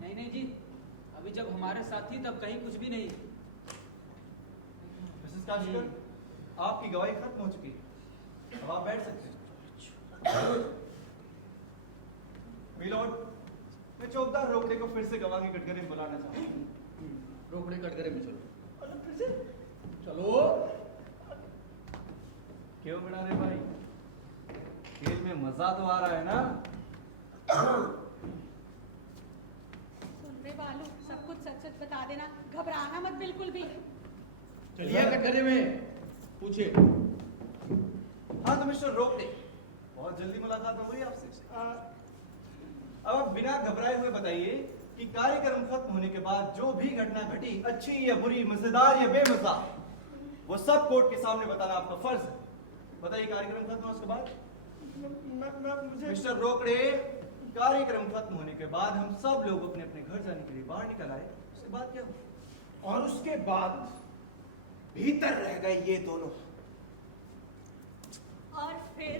नहीं जी, अभी जब हमारे साथ थी तब कहीं कुछ भी नहीं। मिसेस काशिकर, आपकी गवाही खत्म हो चुकी है, अब आप बैठ सकते हैं। मिलॉर्ड, रोकड़े को फिर से गवाह की कटघरे में बुलाना चाहता हूँ। रोकड़े कटघरे में चलो। अरे फिर से चलो। क्यों बना रहे भाई, खेल में मजा तो आ रहा है ना? सुन रे बालू, सब कुछ सच सच बता देना, घबराना मत बिल्कुल भी। चलिए कटघरे में, पूछिए। हाँ तो मिस्टर रोकड़े, बहुत जल्दी मुलाकात हो गई आपसे। अब आप बिना घबराए हुए बताइए कि कार्यक्रम खत्म होने के बाद जो भी घटना घटी, अच्छी या बुरी, मजेदार या बेमजा, वो सब कोर्ट के सामने बताना आपका फर्ज है। बताइए कार्यक्रम खत्म हुआ उसके बाद? मुझे मिस्टर रोकड़े, कार्यक्रम खत्म होने के बाद हम सब लोग अपने अपने घर जाने के लिए बाहर निकल आए, उसके बाद क्या हुआ? और उसके बाद भीतर रह गए ये दोनों। और फिर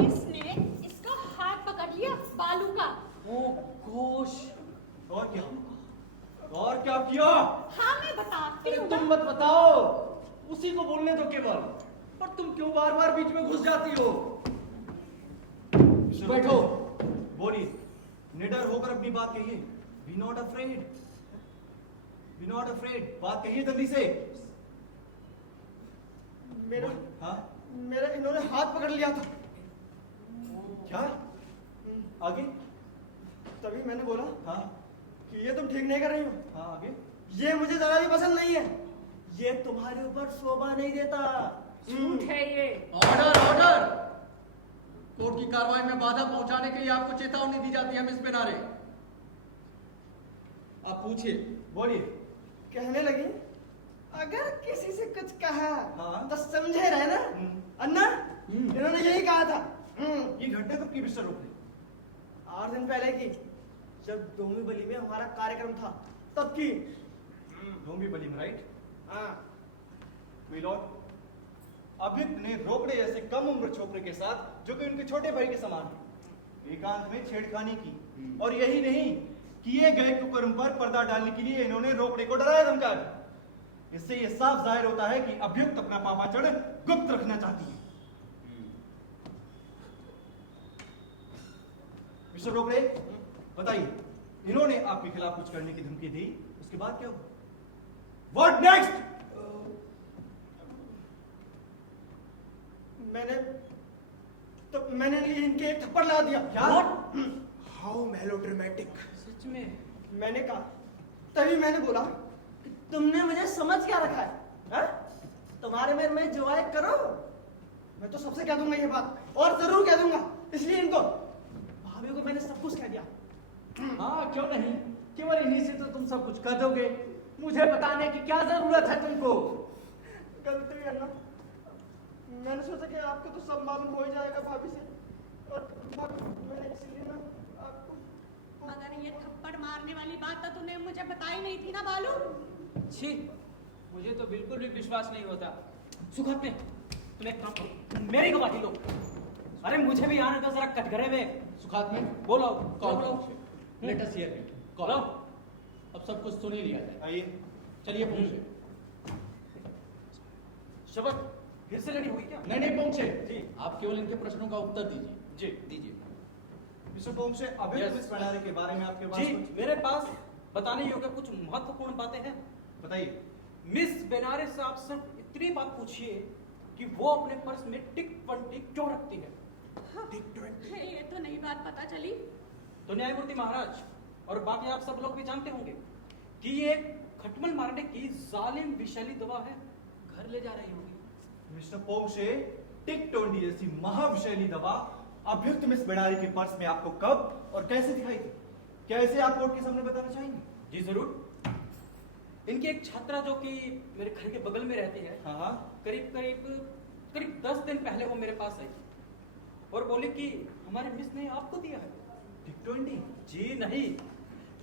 इसने इसका हाथ पकड़ लिया बालू का। ओ गोश। और क्या? और क्या किया? हाँ मैं बताती हूँ। तुम मत बताओ, उसी को बोलने दो केवल। पर तुम क्यों बार बार बीच में घुस जाती हो? बैठो। बोलिए, निडर होकर अपनी बात कहिए। Be not afraid, be not afraid. बात कहिए जल्दी से। मेरा हाँ मेरा इन्होंने हाथ पकड़ लिया था। क्या? आगे? तभी मैंने बोला हाँ कि ये तुम ठीक नहीं कर रही हो। हाँ आगे? ये मुझे जरा भी पसंद नहीं है। ये तुम्हारे ऊपर शोभा नहीं देता। झूठ है ये। Order order. कोर्ट की कार्रवाई में बाधा पहुंचाने के लिए आपको चेतावनी दी जाती है मिस बेनारे। आप पूछिए। बोलिए। कहने लगी, अगर किसी से कुछ कहा हाँ। तो समझे रहे ना अन्ना। इन्होंने यही कहा था। ये घटना कब की मिस्टर रोकड़े? 8 दिन पहले की, जब डोंगी बली में हमारा कार्यक्रम था तब की। डोंगी बली में, राइट? हाँ। मिलॉर्ड, अभित ने रोकड़े जैसे कम उम्र छोकरे के साथ, जो कि उनके छोटे भाई के समान है, एकांत में छेड़खानी की। और यही नहीं, किए गए कुकर्म पर पर्दा डालने के लिए इन्होंने रोकड़े को डराया धमकाया। इससे यह साफ जाहिर होता है कि अभियुक्त अपना पापाचरण गुप्त रखना चाहती है। मिस्टर रोकड़े, बताइए, इन्होंने आपके खिलाफ कुछ करने की धमकी दी, उसके बाद क्या हुआ? What next? मैंने इनके एक थप्पड़ लगा दिया। क्या? How melodramatic. सच में? मैंने कहा, तभी मैंने बोला कि तुमने मुझे समझ क्या रखा है? हा? तुम्हारे में मैं जो आए करो। मैं तो सबसे कह दूंगा ये बात, और जरूर कह दूंगा। इसलिए इनको, भाभी को मैंने सब कुछ कह दिया। हाँ क्यों नहीं, केवल इन्हीं से तो तुम सब कुछ कर दोगे। मुझे बताने की क्या जरूरत है तुमको? गलती है ना, मैंने सोचा कि आपको तो सब मालूम हो ही जाएगा भाभी से, और मैंने इसलिए ना आपको। मगर ये थप्पड़ मारने वाली बात तो तूने मुझे बताई नहीं थी ना बालू। छी, मुझे तो बिल्कुल भी विश्वास नहीं होता। सुखद में तुम एक काम करो, मेरी को बाटी लो। अरे मुझे भी आने दो जरा कटघरे में। सुखात में बोलो कॉल बोलो। Let us here call. अब सब कुछ सुन ही लिया जाए। आइए। चलिए पूछिए। शबक फिर से लड़ी हुई क्या? नहीं नहीं पहुंचे जी। आप केवल इनके प्रश्नों का उत्तर दीजिए। जी दीजिए। मिस्टर पोंसे, अभियुक्त Yes. मिस बेनारे के बारे में आपके पास जी, कुछ मेरे पास बताने योग्य कुछ महत्वपूर्ण बातें हैं। बताइए। मिस बेनारे से आप सिर्फ इतनी बात पूछिए कि वो अपने पर्स में टिक 20 क्यों रखती है। ये तो नई बात पता चली। तो न्यायमूर्ति महाराज और बाकी आप सब लोग भी जानते होंगे कि ये खटमल मारने की जालिम विषैली दवा है, घर ले जा रही होगी। मिस्टर पोंसे, टिक 20 जैसी महाविषैली दवा अभियुक्त मिस बेनारे के पर्स में आपको कब और कैसे दिखाई दी? क्या इसे आप कोर्ट के सामने बताना चाहेंगे? जी जरूर। इनकी एक छात्रा जो कि मेरे घर के बगल में रहती है, हाँ हाँ। करीब 10 दिन पहले वो मेरे पास आई और बोली कि हमारे मिस ने आपको दिया है। टिक 20? जी नहीं,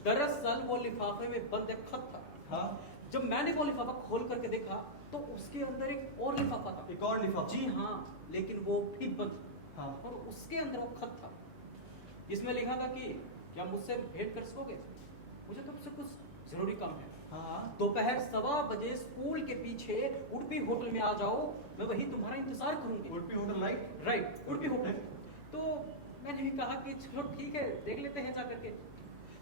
दरअसल वो लिफाफे में बंद एक खत था। हाँ। जब मैंने वो लिफाफा खोल करके देखा तो उसके अंदर एक और लिफाफा था। एक और लिफाफा? जी हाँ, लेकिन वो भी बंद। हाँ। और उसके अंदर वो खत था, इसमें लिखा था कि क्या मुझसे भेंट कर सकोगे? मुझे तुमसे कुछ जरूरी काम है। हाँ। दोपहर 1:15 बजे स्कूल के पीछे उडुपी होटल में आ जाओ, मैं वही तुम्हारा इंतजार करूंगी। Udupi hotel, right? Right, Udupi hotel. तो मैंने भी कहा कि चलो ठीक है, देख लेते हैं जा करके।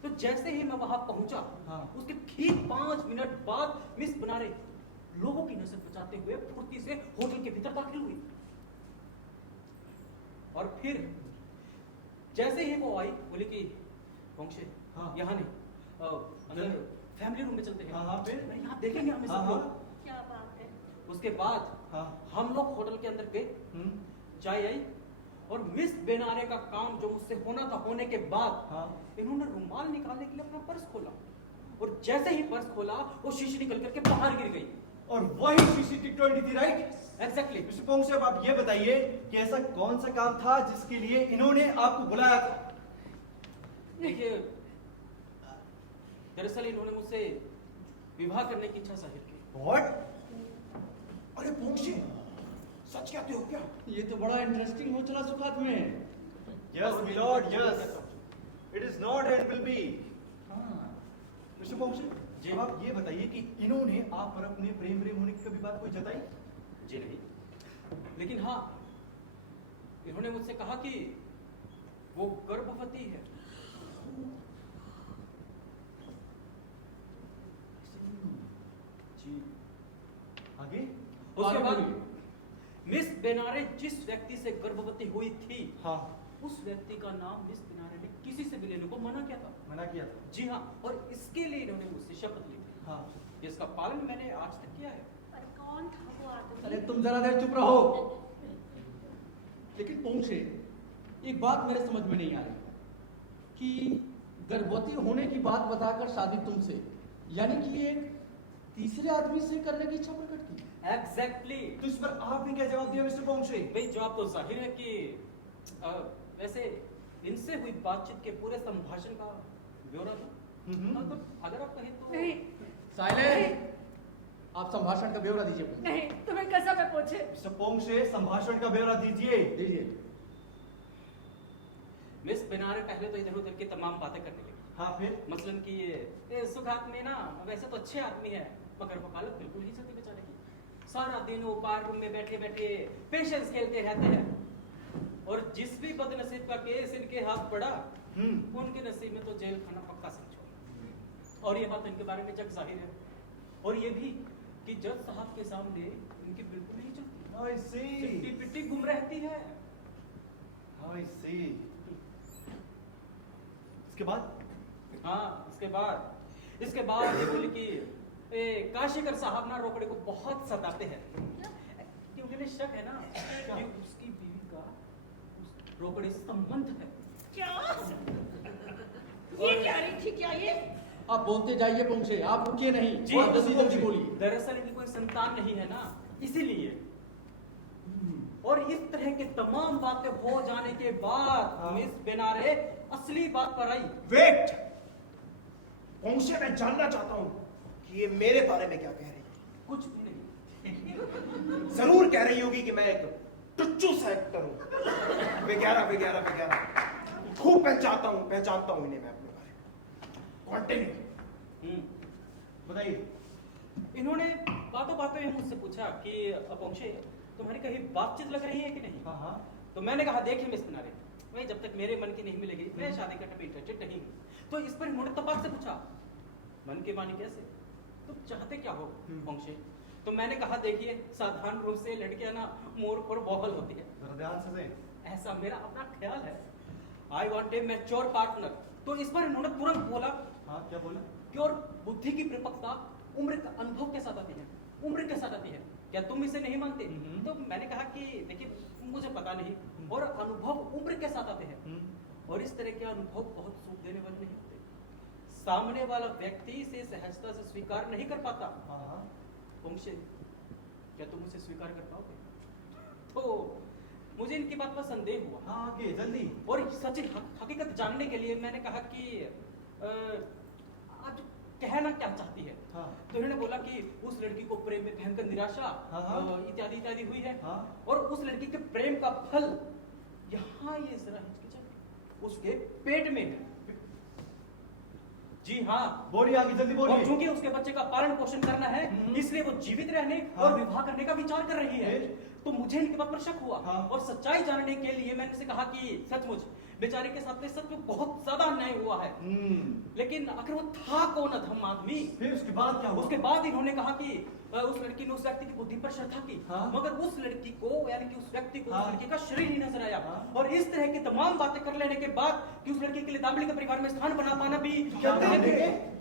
तो जैसे ही मैं वहां पहुंचा, हाँ। उसके ठीक 5 मिनट बाद मिस बनारे लोगों की नजर बचाते हुए फुर्ती से होटल के भीतर दाखिल हुई। और फिर जैसे ही वो आई, बोली कि वंशे, हाँ। यहाँ नहीं, अंदर फैमिली रूम में चलते हैं। हाँ, हाँ, फिर? नहीं, यहाँ देखेंगे हमें हाँ, सब लोग। क्या बात है। उसके बाद हाँ। हम लोग होटल के अंदर गए, हम्म, चाय आई, और मिस बेनारे का काम जो मुझसे होना था होने के बाद हाँ। इन्होंने रुमाल निकालने के लिए अपना पर्स खोला, और जैसे ही पर्स खोला वो शीशी निकल करके बाहर गिर गई। और वही CCTV थी, राइट? एग्जैक्टली। मिस्टर पोंग साहब, आप ये बताइए कि ऐसा कौन सा काम था जिसके लिए इन्होंने आपको बुलाया था? देखिए, दरअसल इन्होंने मुझसे विवाह करने की इच्छा जाहिर की। What? अरे पोंगशे, सच कहते हो क्या? ये तो बड़ा इंटरेस्टिंग हो चला सुखात में। Yes, my lord, yes. It is not and will be. Mister Pong साहब, जी। अब आप ये बताइए कि इन्होंने आप पर अपने प्रेम होने की कभी बात कोई जताई? जी नहीं, लेकिन हाँ, इन्होंने मुझसे कहा कि वो गर्भवती है। जी। आगे? उसके आगे बाद बोलिए। मिस बेनारे जिस व्यक्ति से गर्भवती हुई थी, हाँ, उस व्यक्ति का नाम मिस बेनारे ने किसी से भी लेने को मना किया था। मना किया था। जी हाँ, और इसके लिए इन्होंने मुझसे शपथ ली थी, हाँ। जिसका पालन मैंने आज तक किया है। पर कौन था वो आदमी? अरे तुम जरा देर चुप रहो। लेकिन पोंगशे, एक बात मेरे समझ में नहीं आ रही कि गर्भवती होने की बात बताकर शादी तुमसे, यानी कि एक तीसरे आदमी से करने की इच्छा प्रकट की। एग्जैक्टली। तो इस पर आपने क्या जवाब दिया मिस्टर पोंग साहब? भाई जवाब तो जाहिर है कि वैसे इनसे हुई बातचीत के पूरे संभाषण का ब्यौरा था। हाँ, तो अगर आप कहें तो नहीं साइलेंस। आप संभाषण का ब्यौरा दीजिए। नहीं, तुम्हें कसम है पूछे। मिस्टर पोंग साहब, संभाषण का ब्यौरा दीजिए। दीजिए। मिस बेनारे पहले तो इधर उधर की तमाम बातें करने लगी। हाँ, फिर? मसलन कि ये सुखात में ना वैसे तो अच्छे आदमी है, मगर वकालत बिल्कुल ही चलती बेचारे की। सारा दिन वो बार रूम में बैठे बैठे पेशेंस खेलते रहते हैं, और जिस भी बदनसीब का केस इनके हाथ पड़ा, उनके नसीब में तो जेल खाना पक्का समझो। और ये बात इनके बारे में जग जाहिर है, और ये भी कि जज साहब के सामने इनकी बिल्कुल नहीं चलती, I see. चिट्टी पिट्टी गुम रहती है। I see. इसके बाद? हाँ, इसके बाद ये बोली कि काशीकर साहब ना रोकड़े को बहुत सताते हैं, क्योंकि उन्हें शक है ना कि उसकी बीवी का उस रोकड़े से संबंध है। क्या? ये क्या रही थी क्या ये? आप बोलते जाइए पोंगशे, आप रुकिए नहीं। जी, आप जल्दी जल्दी बोलिए। दरअसल इनकी कोई संतान नहीं है ना, इसीलिए। और इस तरह के तमाम बातें हो जाने के बाद हाँ। मिस बेनारे असली बात पर आई। वेट, पोंगशे, मैं जानना चाहता हूं कि ये मेरे बारे में क्या कह रही है। कुछ भी नहीं। जरूर कह रही होगी कि मैं एक टुच्चू सा एक्टर हूं। वगैरह खूब पहचानता हूं इन्हें मैं अपने बारे में। कंटिन्यू। बताइए। इन्होंने बातों में मुझसे पूछा कि पोंगशे, तुम्हारी कहीं बातचीत लग रही है कि नहीं? हाँ, हाँ। तो मैंने कहा देखिए मिस बेनारे, भाई जब तक मेरे मन की नहीं मिलेगी मैं शादी करने में इंटरेस्टेड नहीं हूँ। तो इस पर इन्होंने तपाक से पूछा, मन की मानी कैसे, तुम चाहते क्या हो पोंगशे? तो मैंने कहा देखिए, साधारण रूप से लड़कियां ना मूर्ख और बौहल होती है, जरा ध्यान से सही। ऐसा मेरा अपना ख्याल है। I want A mature partner. तो इस पर इन्होंने तुरंत बोला हाँ, क्या बोला? कि और बुद्धि की परिपक्वता उम्र का अनुभव के साथ आती है, उम्र के साथ आती है। क्या तुम इसे नहीं मानते? तो मैंने कहा कि देखिए मुझे पता नहीं, और अनुभव उम्र के साथ आते हैं, और इस तरह के अनुभव बहुत सुख देने वाले नहीं होते। सामने वाला व्यक्ति इसे सहजता से स्वीकार नहीं कर पाता। हाँ, हाँ। पोंगशे, क्या तुम उसे स्वीकार कर पाओगे? तो मुझे इनकी बात पर संदेह हुआ। हाँ, आगे जल्दी। और सच हकीकत जानने के लिए मैंने कहा कि आप कहना क्या चाहती है? हाँ। तो इन्होंने बोला कि उस लड़की को प्रेम में भयंकर निराशा हाँ, हाँ। इत्यादि इत्यादि हुई है, हाँ। और उस लड़की के प्रेम का फल यहाँ ये जरा हिचकिचाई उसके पेट में है। जी हाँ, बोलिए, आगे जल्दी और बोलिए। चूंकि उसके बच्चे का पालन पोषण करना है, इसलिए वो जीवित रहने और विवाह करने का विचार कर रही है। तो मुझे इनके बात पर शक हुआ। हाँ। और सच्चाई जानने के लिए मैंने इनसे कहा कि सचमुच बेचारे के साथ में सच में बहुत ज्यादा अन्याय हुआ है। लेकिन आखिर वो था कौन अधम आदमी? फिर उसके बाद क्या हुआ? उसके बाद इन्होंने कहा कि उस लड़की ने उस व्यक्ति की बुद्धि पर श्रद्धा की। हाँ। मगर उस लड़की को यानी कि उस व्यक्ति को हाँ। उस लड़की का शरीर ही नजर आया। हाँ। और इस तरह की तमाम बातें कर लेने के बाद कि उस लड़की के लिए दामली के परिवार में स्थान बना पाना भी क्या दामली के-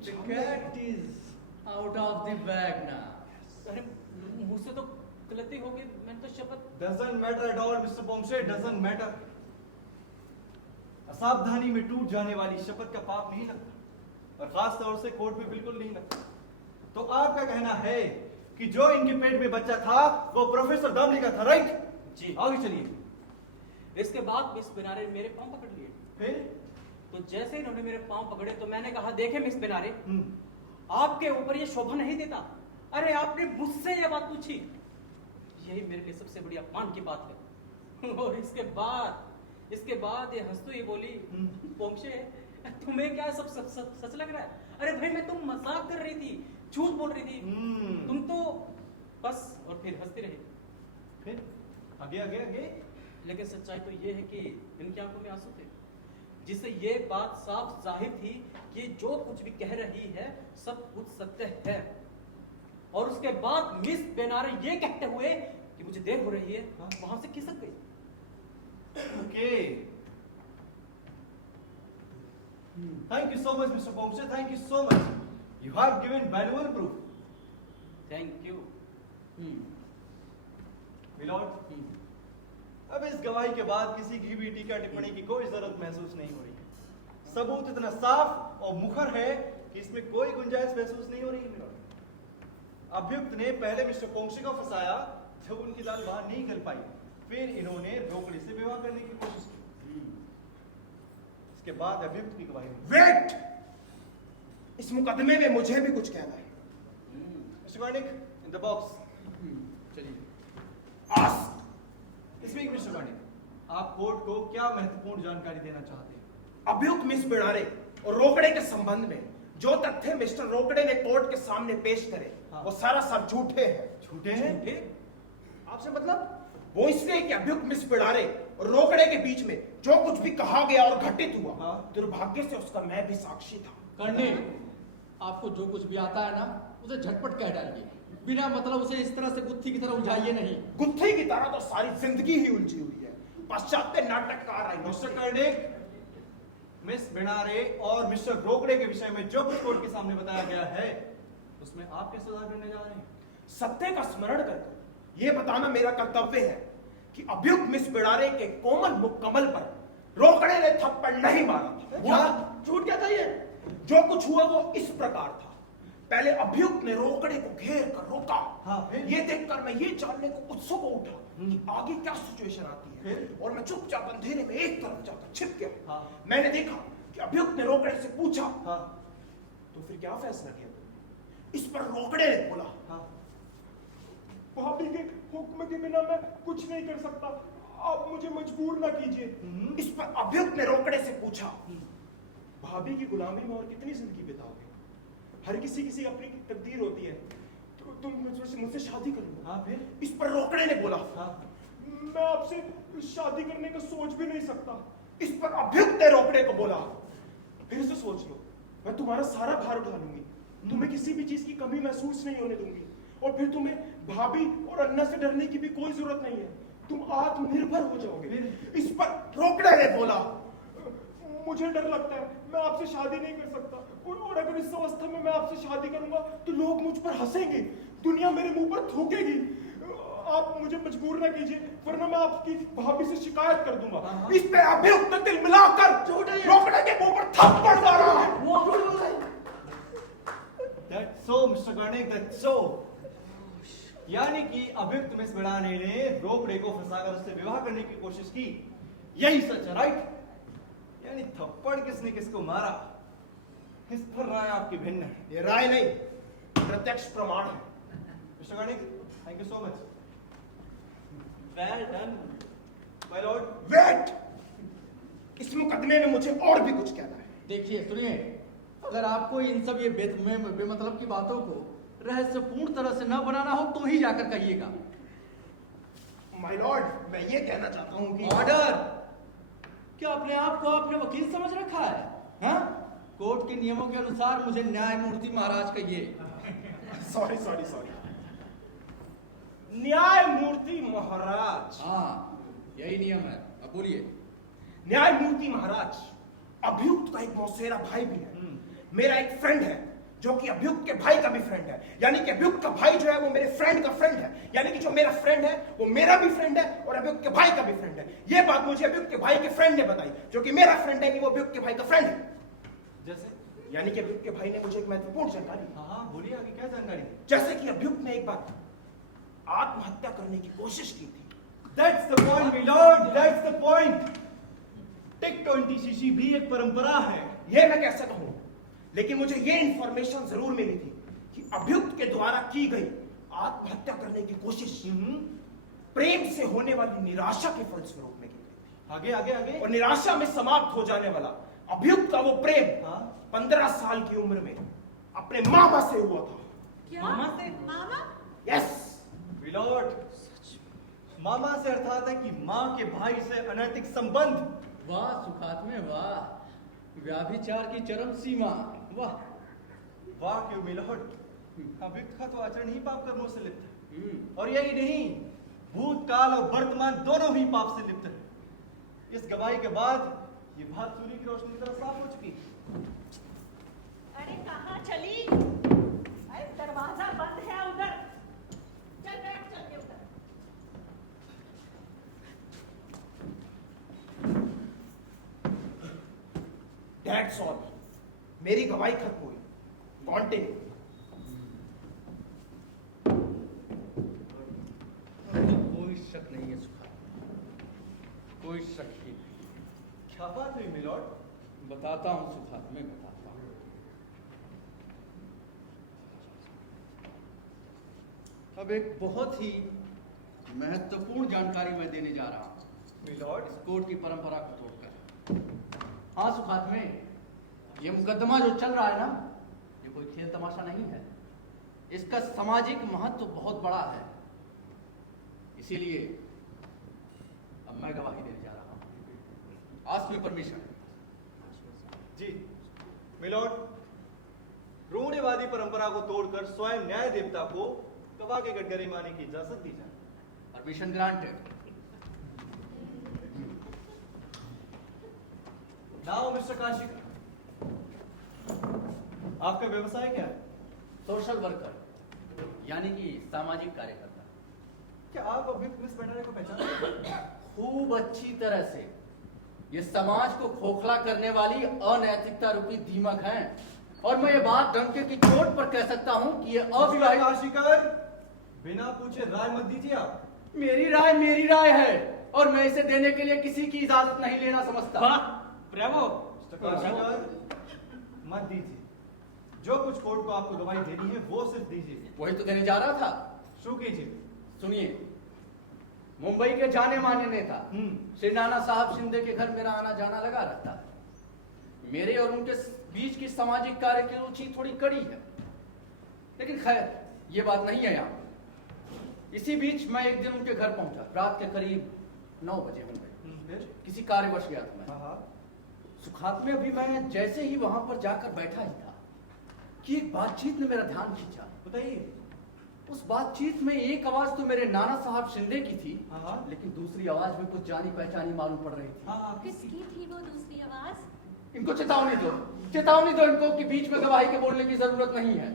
The cat is out of the bag now. अरे मुझसे तो गलती हो गई, मैंने तो शपथ। Doesn't matter at all, Mr. Pomse, doesn't matter. असावधानी में टूट जाने वाली शपथ का पाप नहीं लगता, और खास तौर से कोर्ट में बिल्कुल नहीं लगता। तो आपका कहना है कि जो इनके पेट में बच्चा था वो प्रोफेसर दामली का था, राइट? जी। आगे चलिए। इसके बाद मिस बेनारे ने मेरे पांव पकड़ लिए। फिर तो जैसे इन्होंने मेरे पांव पकड़े तो मैंने कहा, देखे मिस बेनारे, हम्म, आपके ऊपर ये शोभा नहीं देता। अरे आपने मुझसे ये बात पूछी, यही मेरे लिए सबसे बड़ी अपमान की बात है। और इसके बाद ये हंसते हुए बोली, पोंक्षे तुम्हें क्या सब सच लग रहा है? अरे भाई मैं तुम मजाक कर रही थी, झूठ बोल रही थी, तुम तो बस। और फिर हंसती रही। फिर आगे आगे आगे। लेकिन सच्चाई तो ये है कि इनकी आंखों में आंसू थे, जिससे ये बात साफ जाहिर थी कि जो कुछ भी कह रही है सब कुछ सत्य है। और उसके बाद मिस बेनारे ये कहते हुए कि मुझे देर हो रही है, वहां से खिसक गई। Okay. Thank you so much, Mr. Pomse. Thank you so much. You have given valuable proof. Thank you. Milord, अब इस गवाही के बाद किसी की भी टीका टिप्पणी की कोई जरूरत महसूस नहीं हो रही है। सबूत इतना साफ और मुखर है कि इसमें कोई गुंजाइश महसूस नहीं हो रही है। मिलॉर्ड, अभियुक्त ने पहले मिस्टर पोंक्षे को फंसाया जब उनकी दाल बाहर नहीं कर पाई, फिर इन्होंने रोकड़े से विवाह करने की कोशिश की। इसके बाद अभियुक्त की गवाही हुई। वेट, इस मुकदमे में मुझे भी कुछ कहना है। Mister Karnik, in the box. चलिए। आस्क। स्पीक मिस्टर कार्निक, आप कोर्ट को क्या महत्वपूर्ण जानकारी देना चाहते हैं? अभियुक्त मिस बेनारे और रोकड़े के संबंध में जो तथ्य मिस्टर रोकड़े ने कोर्ट के सामने पेश करे, हाँ। वो सारा सब झूठे हैं। झूठे हैं? आपसे मतलब वो इसलिए कि अभियुक्त मिस बेनारे और रोकड़े के बीच में जो कुछ भी कहा गया और घटित हुआ, हाँ। दुर्भाग्य से उसका मैं भी साक्षी था। करने आपको जो कुछ भी आता है ना उसे झटपट कह डालिए, बिना मतलब उसे इस तरह से गुत्थी की तरह उलझाइए नहीं। गुत्थी की तरह तो सारी जिंदगी ही उलझी हुई है। पाश्चात्य नाटककार है मिस्टर कार्निक, मिस बेनारे और मिस्टर रोकड़े के विषय में जो कुछ कोर्ट के सामने बताया गया है उसमें आप क्या सुधार करने जा रहे हैं? सत्य का स्मरण कर यह बताना मेरा कर्तव्य है कि अभियुक्त मिस बेनारे के कोमल मुकम्मल पर रोकड़े ने थप्पड़ नहीं मारा था। झूठ क्या था ये? जो कुछ हुआ वो इस प्रकार था। पहले अभियुक्त ने रोकड़े को घेर कर रोका। हाँ, फिर? ये देखकर मैं ये जानने को उत्सुक हो उठा कि आगे क्या सिचुएशन आती है, फिर? और मैं चुपचाप अंधेरे में एक तरफ जाकर छिप गया। हाँ। मैंने देखा कि अभियुक्त ने रोकड़े से पूछा, हाँ, तो फिर क्या फैसला किया? इस पर रोकड़े ने बोला, हाँ। भाभी के हुक्म के बिना मैं कुछ नहीं कर सकता, आप मुझे मजबूर ना कीजिए। इस पर अभियुक्त ने रोकड़े से पूछा, भाभी की गुलामी में और कितनी जिंदगी बिताओगे? हर किसी की अपनी तकदीर होती है, तो तुम मुझसे शादी कर लो। हाँ, फिर? इस पर रोकड़े ने बोला, हाँ। मैं आपसे शादी करने का सोच भी नहीं सकता। इस पर अभियुक्त ने रोकड़े को बोला, फिर से सोच लो, मैं तुम्हारा सारा भार उठा लूंगी, तुम्हें किसी भी चीज की कमी महसूस नहीं होने दूंगी, और फिर तुम्हें भाभी और अन्ना से डरने की भी कोई जरूरत नहीं है, तुम आत्मनिर्भर हो जाओगे। इस पर रोकड़े ने बोला, मुझे डर लगता है, मैं आपसे शादी नहीं कर सकता, और अगर इस अवस्था में मैं आपसे शादी करूंगा तो लोग मुझ पर हंसेंगे, दुनिया मेरे मुंह पर थूकेगी। आप मुझे मजबूर ना कीजिए, वरना मैं आपकी भाभी से शिकायत कर दूंगा। इस पे अभियुक्त ने दिल मिलाकर रोकड़े के मुंह पर थप्पड़ मारा। That's so, Mr. Garnick, that's so. यानी कि अभियुक्त मिस बेनारे ने रोकड़े को फंसाकर उससे विवाह करने की कोशिश की, यही सच है, राइट? यानी थप्पड़ किसने किसको मारा, इस पर राय आपकी भिन्न है। ये राय नहीं, प्रत्यक्ष प्रमाण है। Mr Garnik, thank you so much. Well done my lord. Wait, इस मुकदमे में मुझे और भी कुछ कहना है। देखिए सुनिए, अगर आपको इन सब ये बेमतलब की बातों को रहस्यपूर्ण तरह से न बनाना हो तो ही जाकर कहिएगा, माय लॉर्ड, मैं ये कहना चाहता हूँ कि ऑर्डर! क्या अपने आप को आपने वकील समझ रखा है? हाँ? कोर्ट के नियमों के अनुसार मुझे न्यायमूर्ति महाराज कहिए। सॉरी सॉरी सॉरी, न्यायमूर्ति महाराज। हाँ, यही नियम है। अब बोलिए। न्यायमूर्ति महाराज, अभियुक्त का एक मौसेरा भाई भी है, मेरा एक फ्रेंड है जो कि अभियुक्त के भाई का भी फ्रेंड है, यानी कि अभियुक्त का भाई जो है वो मेरे फ्रेंड का फ्रेंड है, यानी कि जो मेरा फ्रेंड है वो मेरा भी फ्रेंड है और अभियुक्त के भाई का भी फ्रेंड है। ये बात मुझे अभियुक्त के भाई के फ्रेंड ने बताई, जो कि मेरा फ्रेंड है कि वो अभियुक्त के भाई का फ्रेंड है। जैसे? यानी कि अभियुक्त के भाई ने मुझे एक महत्वपूर्ण जानकारी दी। हाँ बोलिए, आगे क्या जानकारी? जैसे कि अभियुक्त ने एक बार आत्महत्या करने की कोशिश की थी। That's the point, my lord. That's the point. Tick 20cc भी एक परंपरा है। ये मैं कैसे कहूं, लेकिन मुझे ये इंफॉर्मेशन जरूर मिली थी कि अभियुक्त के द्वारा की गई आत्महत्या करने की कोशिश प्रेम से होने वाली निराशा के फलस्वरूप में की गई थी। आगे आगे आगे। और निराशा में समाप्त हो जाने वाला अभियुक्त का वो प्रेम 15 साल की उम्र में अपने मामा से हुआ था। क्या? मामा से? मामा? यस My lord, मामा से अर्थात है कि माँ के भाई से अनैतिक संबंध। वाह सुखात्मे वाह, व्याभिचार की चरम सीमा। वाह वाह क्यों my lord? अभियुक्त का तो आचरण ही पाप कर्मों से लिप्त है। और यही नहीं, भूतकाल और वर्तमान दोनों ही पाप से लिप्त है। इस गवाही के बाद ये बात सूर्य की रोशनी की तरह साफ हो चुकी। अरे कहाँ चली? अरे दरवाजा बंद है उधर। चल बैठ, चल के उधर। दैट्स ऑल, मेरी गवाही खत्म हुई। कॉन्टिन्यू। कोई शक नहीं है सुखा, कोई शक ही नहीं। क्या बात हुई my lord? बताता हूँ सुखा, मैं बताता हूँ। अब एक बहुत ही महत्वपूर्ण जानकारी मैं देने जा रहा हूँ My lord, इस कोर्ट की परंपरा को तोड़कर। हाँ सुखात में, ये मुकदमा जो चल रहा है ना, ये कोई खेल तमाशा नहीं है। इसका सामाजिक महत्व बहुत बड़ा है, इसीलिए अब मैं गवाही देने जा रहा हूँ। Ask me permission. जी my lord, रूढ़िवादी परंपरा को तोड़कर स्वयं न्याय देवता को गवाह के कटघरे में आने की इजाजत दी जाए। Permission granted. नाउ मिस्टर काशिक, आपका व्यवसाय क्या है? सोशल वर्कर, यानी कि सामाजिक कार्यकर्ता। क्या आप अभियुक्त मिस भंडारे को पहचानते हैं? खूब अच्छी तरह से। ये समाज को खोखला करने वाली अनैतिकता रूपी दीमक है, और मैं ये बात डंके की चोट पर कह सकता हूँ कि ये अविवाहित। काशिकर, बिना पूछे राय मत दीजिए आप। मेरी राय है, और मैं इसे देने के लिए किसी की इजाजत नहीं लेना समझता। ब्रावो। काशिकर, मत दीजिए। जो कुछ कोर्ट को आपको गवाही देनी है वो सिर्फ दीजिए। वही तो देने जा रहा था। शुरू कीजिए। सुनिए, मुंबई के जाने माने नेता श्री नाना साहब शिंदे के घर मेरा आना जाना लगा रहता है। मेरे और उनके बीच की सामाजिक कार्य की रुचि थोड़ी कड़ी है, लेकिन खैर ये बात नहीं है यहाँ। इसी बीच मैं एक दिन उनके घर पहुंचा, रात के करीब 9 बजे होंगे। फिर? किसी कार्यवश गया था मैं। हाँ। सुखात में अभी मैं जैसे ही वहां पर जाकर बैठा ही था कि एक बातचीत ने मेरा ध्यान खींचा। बताइए। उस बातचीत में एक आवाज तो मेरे नाना साहब शिंदे की थी, हाँ। लेकिन दूसरी आवाज में कुछ जानी पहचानी मालूम पड़ रही थी। हाँ। किसकी थी वो दूसरी आवाज? इनको चेतावनी दो इनको कि बीच में गवाही के बोलने की जरूरत नहीं है।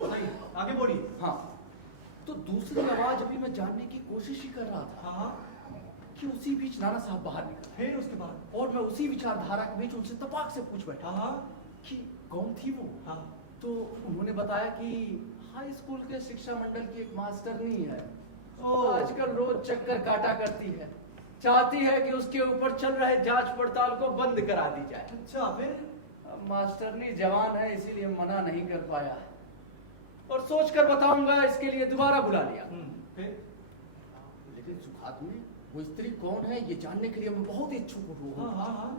बताइए, आगे बढ़िए। हाँ, तो दूसरी आवाज अभी मैं जानने की कोशिश ही कर रहा था हाँ। कि उसी बीच नाना साहब बाहर निकले, फिर उसके बाद? और मैं उसी विचारधारा के बीच उनसे तपाक से पूछ बैठा हाँ। कि कौन थी वो। हाँ। तो उन्होंने बताया कि हाई स्कूल के शिक्षा मंडल की एक मास्टरनी है, आजकल रोज चक्कर काटा करती है, चाहती है कि उसके ऊपर चल रहे जांच पड़ताल को बंद करा दी जाए। अच्छा, फिर? अब मास्टरनी जवान है, इसीलिए मना नहीं कर पाया, और सोच कर बताऊंगा इसके लिए दोबारा बुला लिया। फिर? लेकिन सुखात में वो स्त्री कौन है ये जानने के लिए मैं बहुत इच्छुक हूँ। हाँ।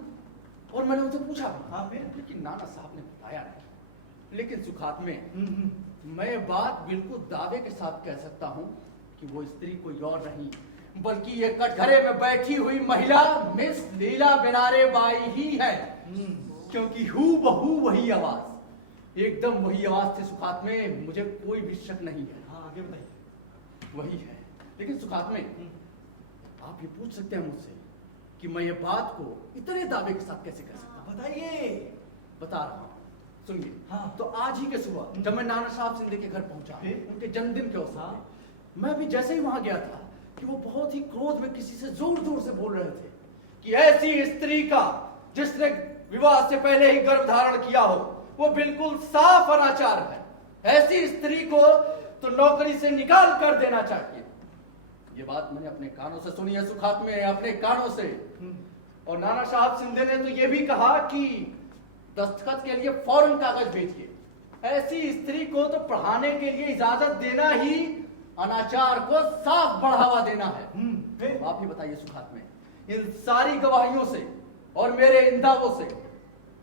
और मैंने उनसे पूछा भी। हाँ, फिर? लेकिन नाना साहब ने बताया नहीं। लेकिन सुखात में मैं बात बिल्कुल दावे के साथ कह सकता हूँ कि वो स्त्री कोई और नहीं, बल्कि ये कटघरे में बैठी हुई महिला मिस लीला बेनारे बाई ही है। क्योंकि हूबहू वही आवाज, एकदम वही आवाज से सुखात में मुझे कोई भी शक नहीं है। हाँ आगे बताइए। वही है। लेकिन सुखात में आप ये पूछ सकते हैं मुझसे कि मैं ये बात को इतने दावे के साथ कैसे कर सकता हूं? बताइए। बता रहा हूं, सुनिए। हाँ। तो आज ही के सुबह जब मैं नाना साहब सिंधे के घर पहुंचा, उनके जन्मदिन के अवसर हाँ। पे, मैं भी जैसे ही वहां गया था कि वो बहुत ही क्रोध में किसी से जोर जोर से बोल रहे थे कि ऐसी स्त्री का जिसने विवाह से पहले ही गर्भ धारण किया हो वो बिल्कुल साफ अनाचार है। ऐसी स्त्री को तो नौकरी से निकाल कर देना चाहिए। ये बात मैंने अपने कानों से सुनी है सुखात में, अपने कानों से। और नाना साहब सिंधे ने तो ये भी कहा कि दस्तखत के लिए फौरन कागज भेजिए। ऐसी स्त्री को तो पढ़ाने के लिए इजाजत देना ही अनाचार को साफ बढ़ावा देना है। फिर आप ही बताइए सुखात में, इन सारी गवाहियों से और मेरे इन दावों से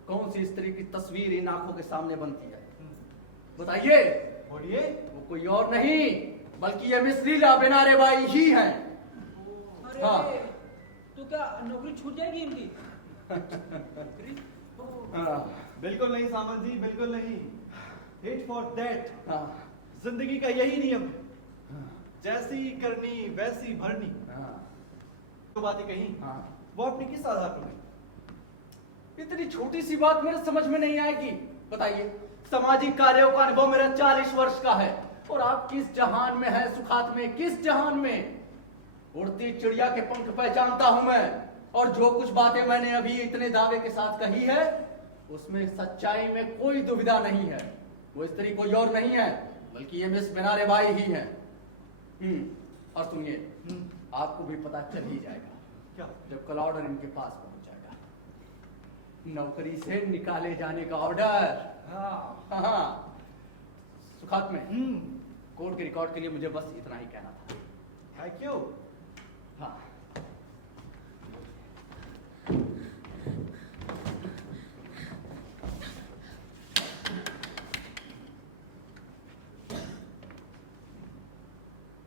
कौन सी स्त्री की तस्वीर इन आंखों के सामने बनती है? बताइए। बोलिए। वो कोई और नहीं बल्कि ये मिस लीला बेनारे बाई ही हैं। अरे हाँ। तो क्या नौकरी छूट जाएगी इनकी? बिल्कुल नहीं सामंत जी, बिल्कुल नहीं। Hit for that. हाँ। जिंदगी का यही नियम है, जैसी करनी वैसी भरनी। हाँ। तो बातें कही, हाँ। वो अपनी किस आधार पर कही? इतनी छोटी सी बात मेरे समझ में नहीं आएगी। बताइए। सामाजिक कार्यों का अनुभव मेरा 40 वर्ष का है और आप किस जहान में हैं सुखात में, किस जहान में? उड़ती चिड़िया के पंख पहचानता हूं मैं, और जो कुछ बातें मैंने अभी इतने दावे के साथ कही है उसमें सच्चाई में कोई दुविधा नहीं है। वो स्त्री कोई और नहीं है बल्कि ये मिस बेनारे बाई ही है। और सुनिए, आपको भी पता चल ही जाएगा क्या? जब कल ऑर्डर इनके पास पहुंच जाएगा, नौकरी से निकाले जाने का ऑर्डर। हाँ। सुखात में कोर्ट के रिकॉर्ड के लिए मुझे बस इतना ही कहना था। Thank you. हाँ।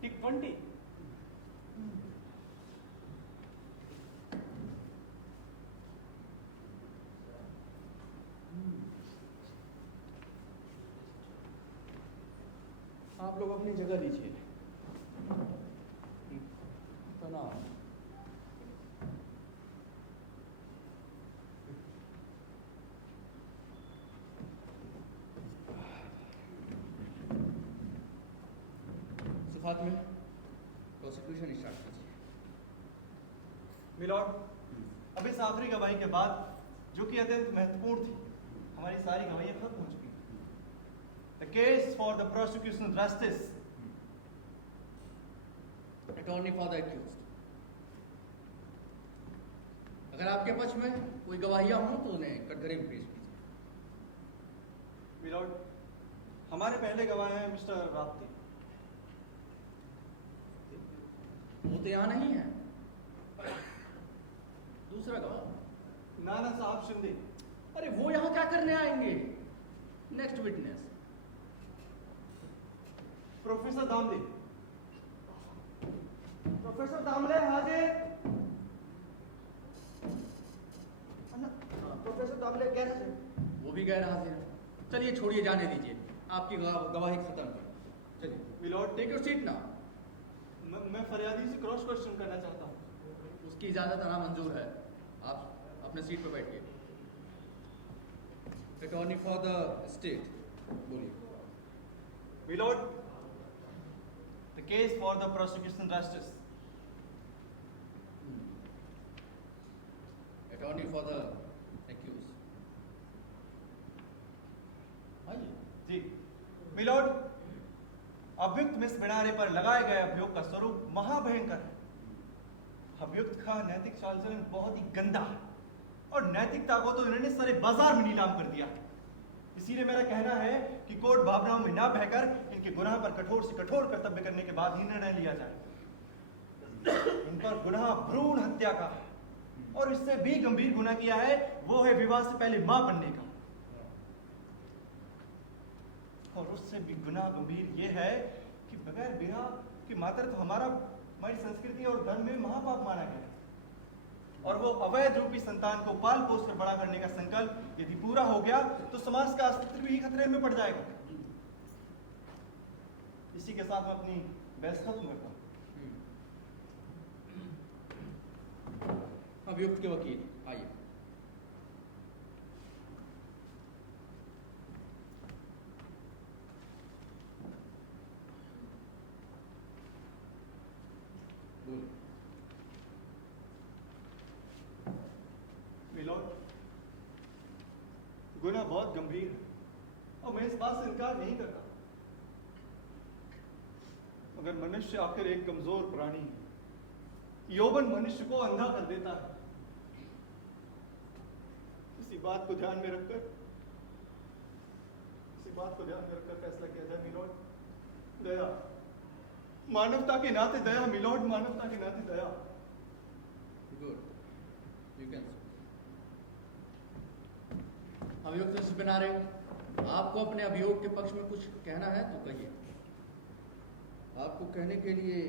टिक 20। आप लोग अपनी जगह लीजिए। तनाव। सुखात में प्रोसिक्यूशन स्टार्ट कीजिए। मिलॉर्ड, अब इस आखिरी गवाही के बाद जो कि अत्यंत महत्वपूर्ण थी, हमारी सारी गवाहियां खत्म हो चुकी। The case for the prosecution justice. Attorney for the accused. अगर आपके पक्ष में कोई गवाहियां हों तो उन्हें कटघरे में पेश कीजिए। मिलॉर्ड, हमारे पहले गवाह हैं मिस्टर राप्ती। वो तो यहाँ नहीं है। दूसरा गवाह नाना साहब शिंदे। अरे वो यहाँ क्या करने आएंगे? Next witness professor Damle. Professor Damle हाजिर। प्रोफेसर दामले गैर हाजिर। वो भी गैर हाजिर है। चलिए छोड़िए, जाने दीजिए। आपकी गवाही खत्म कर। चलिए मिलॉर्ड, टेक योर सीट ना। मैं फरियादी से क्रॉस क्वेश्चन करना चाहता हूँ। उसकी इजाजत आना मंजूर है। आप अपने सीट पर बैठिए। अटॉर्नी फॉर द स्टेट, बोलिए। Milord, the case for the prosecution justice. Attorney for the accused. आइए। जी मिलॉर्ड, अभियुक्त मिस बेनारे पर लगाए गए अभियोग का स्वरूप महाभयंकर है। अभियुक्त का नैतिक चाल चलन बहुत ही गंदा है और नैतिकता को तो इन्होंने सारे बाजार में नीलाम कर दिया। इसीलिए मेरा कहना है कि कोर्ट भावनाओं में ना बहकर इनके गुनाह पर कठोर से कठोर कर्तव्य करने के बाद ही निर्णय लिया जाए। इन पर गुनाह भ्रूण हत्या का है और इससे भी गंभीर गुनाह किया है, वो है विवाह से पहले मां बनने का। और उससे भी गुनाह गंभीर ये है कि बगैर विवाह की मात्र तो हमारा हमारी संस्कृति और धर्म में महापाप माना गया है। और वो अवैध रूपी संतान को पाल पोस कर बड़ा करने का संकल्प यदि पूरा हो गया तो समाज का अस्तित्व भी खतरे में पड़ जाएगा। इसी के साथ मैं अपनी बहस खत्म करता हूँ। अभियुक्त के वकील आइए। मिलोड, गुनाह बहुत गंभीर है और मैं इस बात से इनकार नहीं करता। मगर मनुष्य आखिर एक कमजोर प्राणी है। यौवन मनुष्य को अंधा कर देता है। इसी बात को ध्यान में रखकर फैसला किया जाए मिलोड। दया, मानवता के नाते दया मिलोड, मानवता के नाते दया। Good, you can. अभियुक्त मिस्टर बेनारे, आपको अपने अभियोग के पक्ष में कुछ कहना है तो कहिए। आपको कहने के लिए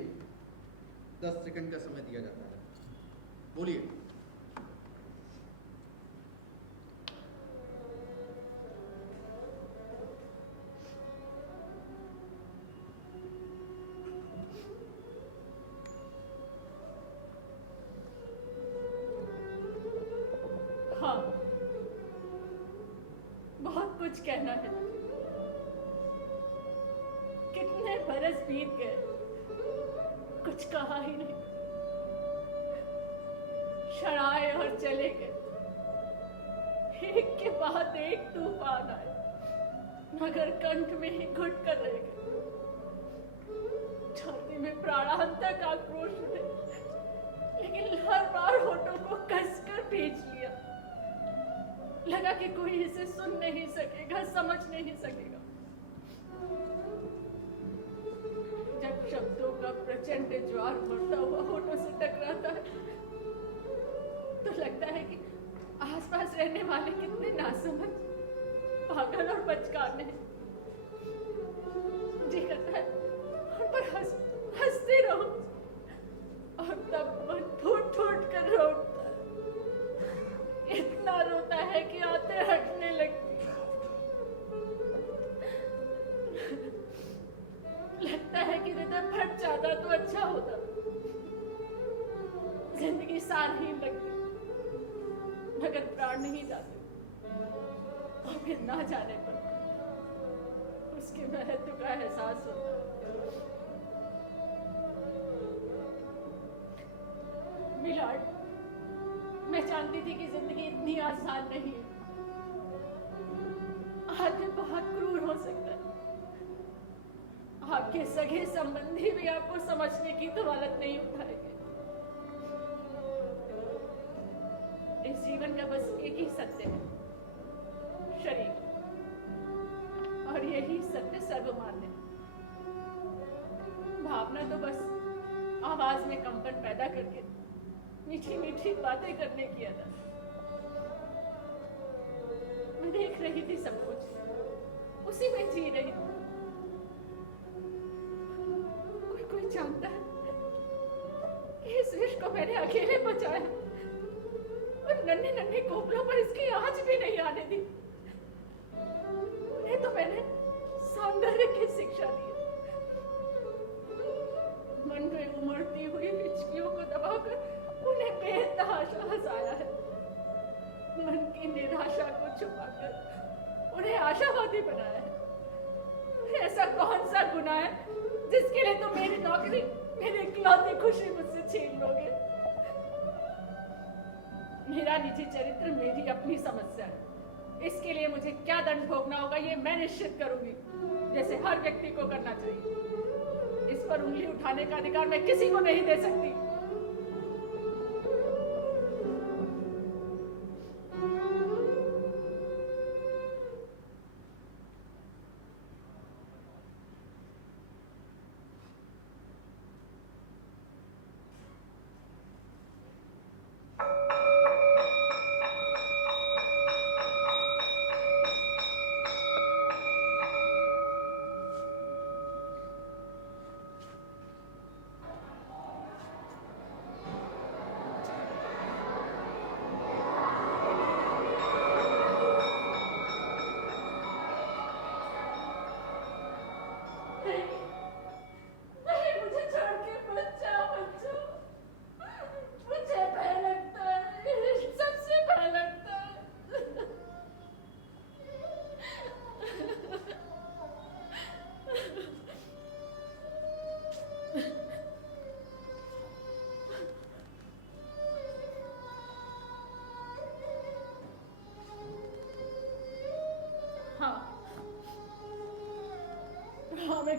10 सेकंड का समय दिया जाता है, बोलिए। हाँ, बहुत कुछ कहना है। कितने बरस बीत गए, कुछ कहा ही नहीं। क्षण आए और चले गए, एक के बाद एक तूफान आए, मगर कंठ में ही घुट कर रह गए। छाती में प्राणांतक आक्रोश उठे, लेकिन हर बार होठों को कसकर भींच लिया। लगा कि कोई इसे सुन नहीं सकेगा, समझ नहीं सकेगा। जब शब्दों का प्रचंड ज्वार बढ़ता हुआ होठों से टकराता है तो लगता है कि आसपास रहने वाले कितने नासमझ, पागल और बचकाने हैं। जी करता है उन पर हंसते रहो, और तब मन फूट फूट कर रो उठता है। इतना रोता है कि आंतें हटने लगती। लगता है कि हृदय फट जाता तो अच्छा होता। जिंदगी सारहीन लगती, मगर प्राण नहीं जाते। और फिर ना जाने पर उसके महत्व का एहसास होता है। मिलाड, मैं जानती थी कि जिंदगी इतनी आसान नहीं है। आदमी बहुत क्रूर हो सकता है। आपके सगे संबंधी भी आपको समझने की तो हालत नहीं उठाएंगे। इस जीवन का बस एक ही सत्य है, शरीर, और यही सत्य सर्वमान्य है। भावना तो बस आवाज में कंपन पैदा करके मीठी मीठी बातें करने की आदत। मैं देख रही थी सब कुछ, उसी में जी रही थी। कोई जानता है कि इस विष को मैंने अकेले बचाया और नन्हे नन्हे कोपलों पर इसकी आंच भी नहीं आने दी। उन्हें तो मैंने सौंदर्य की शिक्षा दी। मन में उमड़ती हुई हिचकियों को दबाकर उन्हें बेतहाशा हंसाया है। मन की निराशा को छुपाकर उन्हें आशावादी बनाया है। ऐसा कौन सा गुनाह है जिसके लिए तुम मेरी नौकरी, मेरी इकलौती खुशी मुझसे छीन लोगे? मेरा निजी चरित्र मेरी अपनी समस्या है। इसके लिए मुझे क्या दंड भोगना होगा ये मैं निश्चित करूंगी, जैसे हर व्यक्ति को करना चाहिए। इस पर उंगली उठाने का अधिकार मैं किसी को नहीं दे सकती।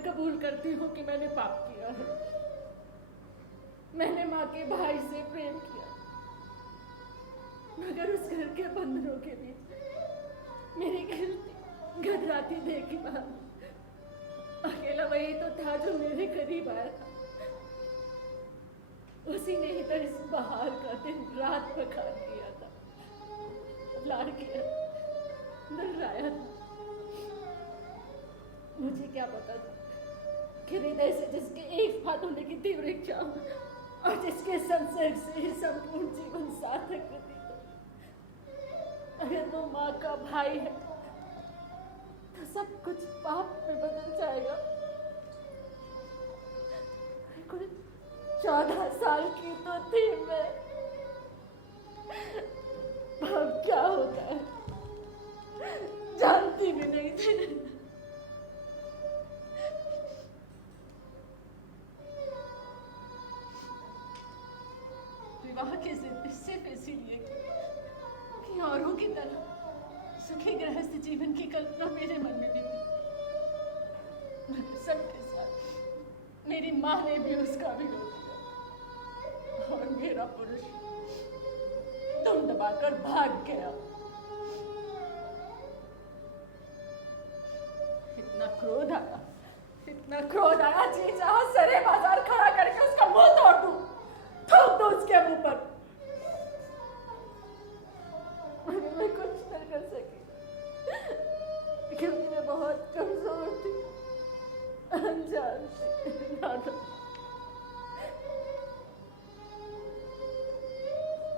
कबूल करती हूँ कि मैंने पाप किया है। मैंने माँ के भाई से प्रेम किया, मगर उस घर के बंधनों के बीच मेरी खिलती घबराती देखी माँ। अकेला वही तो था जो मेरे करीब आया था। उसी ने ही तो इस बहार का दिन रात पखार किया था, लाड़ किया, दिलराया था। मुझे क्या पता था कि हृदय से जिसके एक हाथ होने की तीव्र इच्छा और जिसके संसर्ग से ही संपूर्ण जीवन सार्थक प्रतीत हो, अगर वो माँ का भाई है तो सब कुछ पाप में बदल जाएगा। कुल 14 साल की तो थी मैं। पाप क्या होता है जानती भी नहीं थी। विवाह की जिद सिर्फ इसीलिए कि औरों की तरह सुखी गृहस्थ जीवन की कल्पना मेरे मन में भी थी, मगर सबके साथ मेरी माँ ने भी उसका विरोध किया और मेरा पुरुष दुम दबाकर भाग गया। इतना क्रोध आया जी चाहा सरे बाजार खड़ा करके उसका मुंह तोड़ दूं, थूक दो उसके मुंह पर। मगर मैं कुछ न कर सकी क्योंकि मैं बहुत कमजोर थी, अनजान थी, नादान।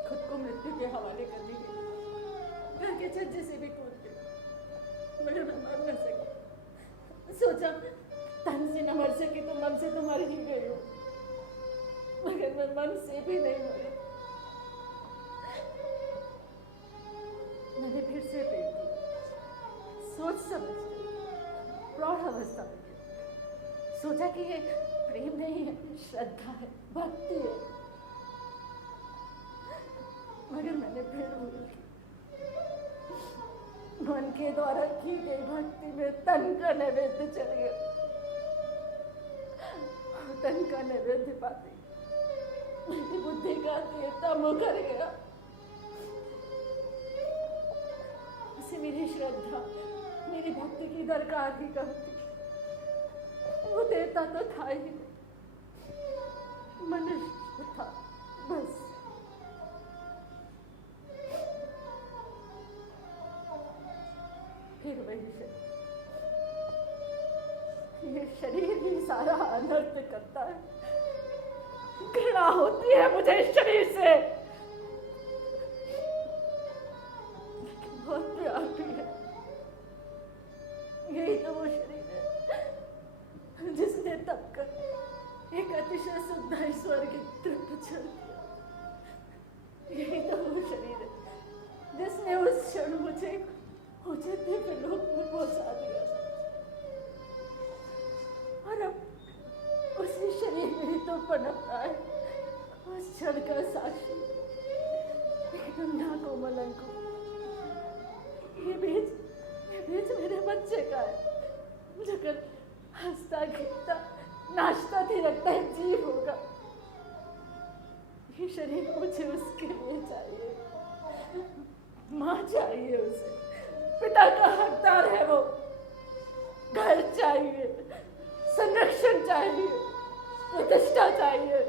खुद को मृत्यु के हवाले करने के लिए घर के छज्जे से भी कूद गई, मगर मैं मर न सकी। सोचा तन से न मर सकी तो मन से तो मर ही गई हूँ, मगर मैं मन से भी नहीं मरी। मैंने फिर से प्रेम किया, सोच समझ प्रौढ़ अवस्था में किया। सोचा कि ये प्रेम नहीं है, श्रद्धा है, भक्ति है, मगर मैंने फिर भूल की। मन के द्वारा की गई भक्ति में तन का नैवेद्य चल गया। तन का नैवेद्य पाते मेरी बुद्धि का देवता मुकर गया। उसे मेरी श्रद्धा, मेरी भक्ति की दरकार ही कम थी। वो देवता तो था ही नहीं, मनुष्य था बस। फिर वही शरीर, ये शरीर ही सारा अनर्थ करता है। घृणा होती है मुझे इस शरीर से, लेकिन बहुत प्यार भी है। यही तो वो शरीर है जिसने तब कर एक अतिशय शुद्ध ईश्वर की तृप्त छोड़ दिया। यही तो वो शरीर है जिसने उस क्षण मुझे दिव्य लोक में पहुंचा दिया, और अब उसी शरीर में ही तो पनप रहा है उस क्षण का साक्षी, एक नन्हा कोमल अंकुर। ये बीज मेरे बच्चे का है, जो कल हंसता खेलता नाचता थिरकता है जीव होगा। ये शरीर मुझे उसके लिए चाहिए, माँ चाहिए उसे, पिता का हकदार है वो, घर चाहिए, संरक्षण चाहिए, प्रतिष्ठा चाहिए।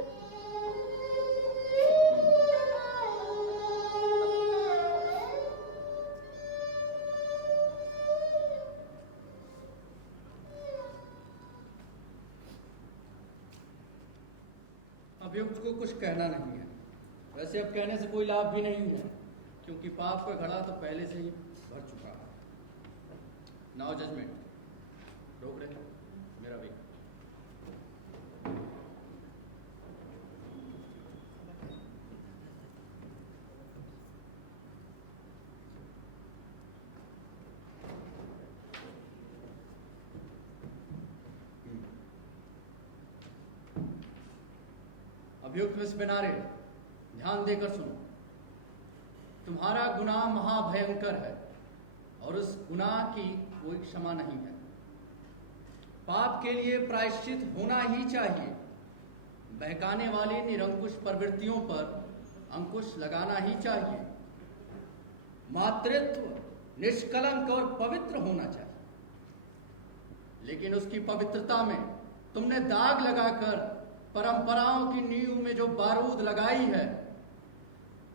अभियुक्त को कुछ कहना नहीं है। वैसे अब कहने से कोई लाभ भी नहीं है, क्योंकि पाप का घड़ा तो पहले से ही भर चुका है। Now judgement. रोक रहे मेरा भी। अभियुक्त मिस बेनारे, ध्यान देकर सुनो। तुम्हारा गुनाह महाभयंकर है और उस गुनाह की कोई क्षमा नहीं है। पाप के लिए प्रायश्चित होना ही चाहिए। बहकाने वाली निरंकुश प्रवृत्तियों पर अंकुश लगाना ही चाहिए। मातृत्व निष्कलंक और पवित्र होना चाहिए, लेकिन उसकी पवित्रता में तुमने दाग लगाकर परंपराओं की नींव में जो बारूद लगाई है,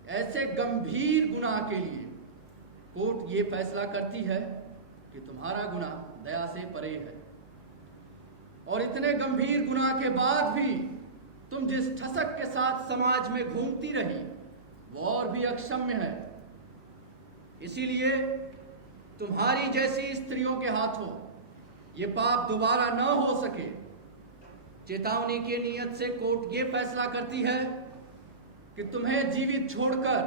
ऐसे गंभीर गुनाह के लिए कोर्ट ये फैसला करती है कि तुम्हारा गुनाह दया से परे है। और इतने गंभीर गुनाह के बाद भी तुम जिस ठसक के साथ समाज में घूमती रही, वो और भी अक्षम्य है। इसीलिए तुम्हारी जैसी स्त्रियों के हाथों ये पाप दोबारा न हो सके, चेतावनी की नियत से कोर्ट ये फैसला करती है कि तुम्हें जीवित छोड़कर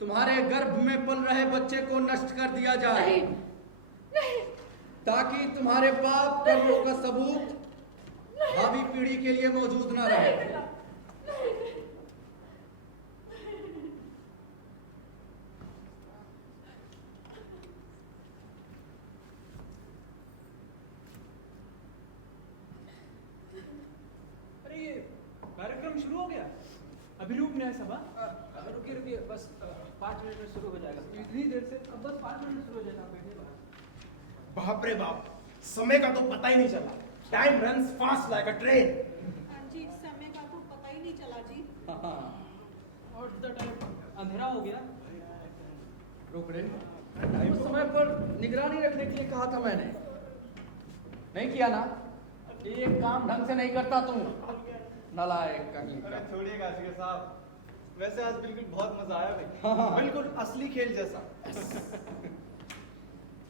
तुम्हारे गर्भ में पल रहे बच्चे को नष्ट कर दिया जाए, नहीं। ताकि तुम्हारे पाप कर्मों का सबूत भावी पीढ़ी के लिए मौजूद न रहे। अरे ये कार्यक्रम शुरू हो गया? अभिरूप न्याय सभा? रुकिए रुकिए, बस 5 मिनट में शुरू हो जाएगा। इतनी देर से अब बस 5 मिनट में शुरू हो जाएगा। बैठिए बाहर। बाप रे बाप, समय का तो पता ही नहीं चला। टाइम रन्स फास्ट लाइक अ ट्रेन। हाँ जी, समय का तो पता ही नहीं चला जी। और द टाइम अंधेरा हो गया। रोकड़े, उस समय पर निगरानी रखने के लिए कहा था मैंने, नहीं किया ना? एक काम ढंग से नहीं करता तू, नालायक कहीं अरे का। छोड़िएगा आशिक साहब, वैसे आज बिल्कुल बहुत मजा आया हाँ। भाई, बिल्कुल असली खेल जैसा।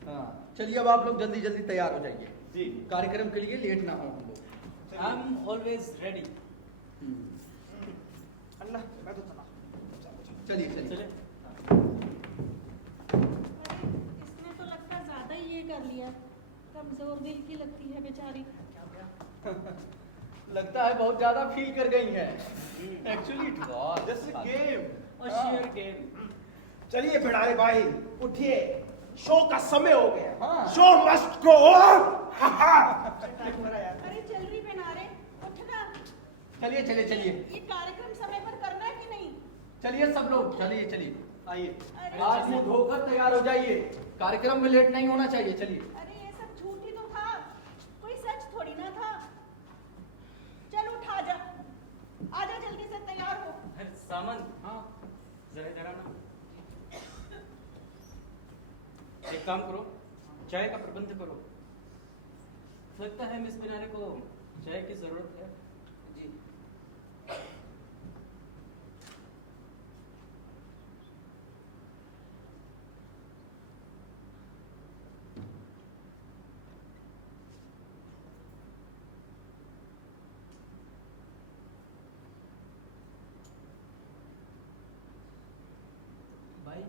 हाँ, चलिए अब आप लोग जल्दी जल्दी तैयार हो जाइए जी। कार्यक्रम के लिए लेट ना हो हम लोग। I am always ready. Anna, मैं तो चला। चलिए चलिए। चले। अरे इसने तो लगता ज्यादा ही ये कर लिया। कमजोर दिल की लगती है बेचारी। लगता है बहुत ज्यादा फील कर गई है। Actually it was just game. और शेयर गेम। चलिए भिड़ारे भाई, उठिए, शो का समय हो गया। हाँ। Show must go on. अरे चल रही बेनारे, उठना। चलिए चलिए चलिए ये कार्यक्रम समय पर करना है कि नहीं? चलिए सब लोग, चलिए चलिए। आइए। अरे आज मुंह धोकर तैयार हो जाइए, कार्यक्रम में लेट नहीं होना चाहिए। चलिए। अरे ये सब झूठ ही तो था, कोई सच थोड़ी ना था। चल उठ, आजा आजा, जल्दी से तैयार हो। अरे सामन, हाँ जरा ना, एक काम करो, चाय का प्रबंध करो। लगता है मिस बिनारे को चाय की जरूरत है। जी। भाई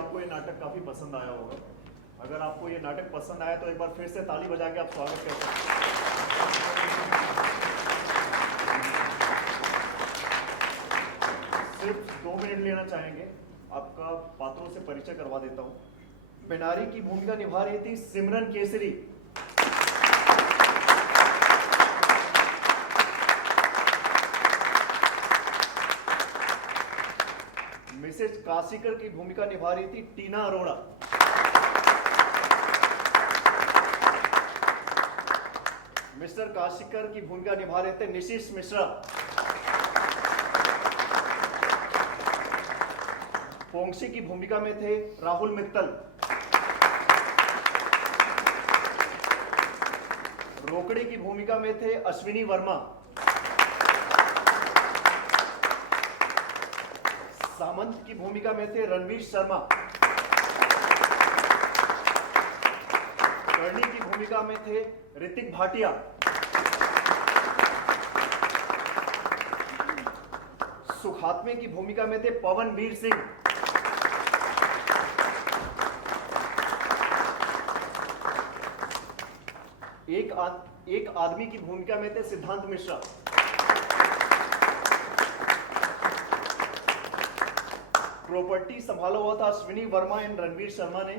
आपको ये नाटक काफी पसंद आया होगा। अगर आपको ये नाटक पसंद आया तो एक बार फिर से ताली बजा के आप स्वागत कर सकते हैं। सिर्फ 2 मिनट लेना चाहेंगे, आपका पात्रों से परिचय करवा देता हूँ। बेनारी की भूमिका निभा रही थी सिमरन केसरी। मिसेज कासीकर की भूमिका निभा रही थी टीना अरोड़ा। मिस्टर कासीकर की भूमिका निभा रहे थे निशीश मिश्रा। पोंगसी की भूमिका में थे राहुल मित्तल। रोकड़े की भूमिका में थे अश्विनी वर्मा। सामंत की भूमिका में थे रणवीर शर्मा। कर्णी की भूमिका में थे ऋतिक भाटिया। सुखात्मे की भूमिका में थे पवनवीर सिंह। एक आदमी की भूमिका में थे सिद्धांत मिश्रा। प्रॉपर्टी संभाला हुआ था अश्विनी वर्मा एंड रणवीर शर्मा ने।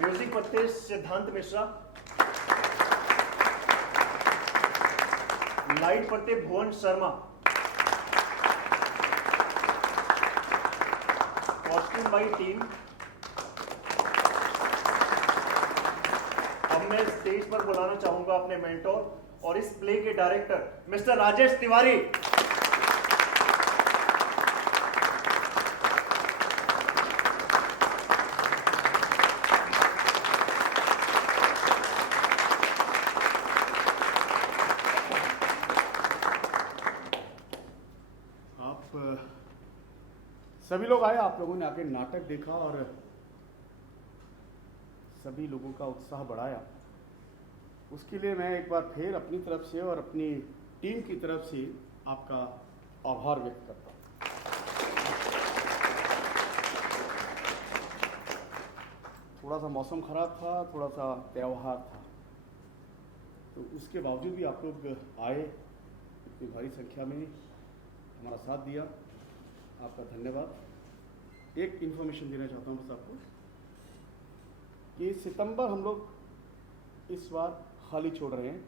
म्यूजिक पर थे सिद्धांत मिश्रा। लाइट पर थे Bhuvan Sharma. Costume by team. अब मैं स्टेज पर बुलाना चाहूंगा अपने मेंटोर और इस प्ले के डायरेक्टर मिस्टर राजेश तिवारी। सभी लोग आए, आप लोगों ने आके नाटक देखा और सभी लोगों का उत्साह बढ़ाया। उसके लिए मैं एक बार फिर अपनी तरफ से और अपनी टीम की तरफ से आपका आभार व्यक्त करता हूँ। थोड़ा सा मौसम खराब था, थोड़ा सा त्यौहार था, तो उसके बावजूद भी आप लोग आए, इतनी भारी संख्या में हमारा साथ दिया, आपका धन्यवाद। एक इन्फॉर्मेशन देना चाहता हूँ बस आपको कि सितंबर हम लोग इस बार खाली छोड़ रहे हैं।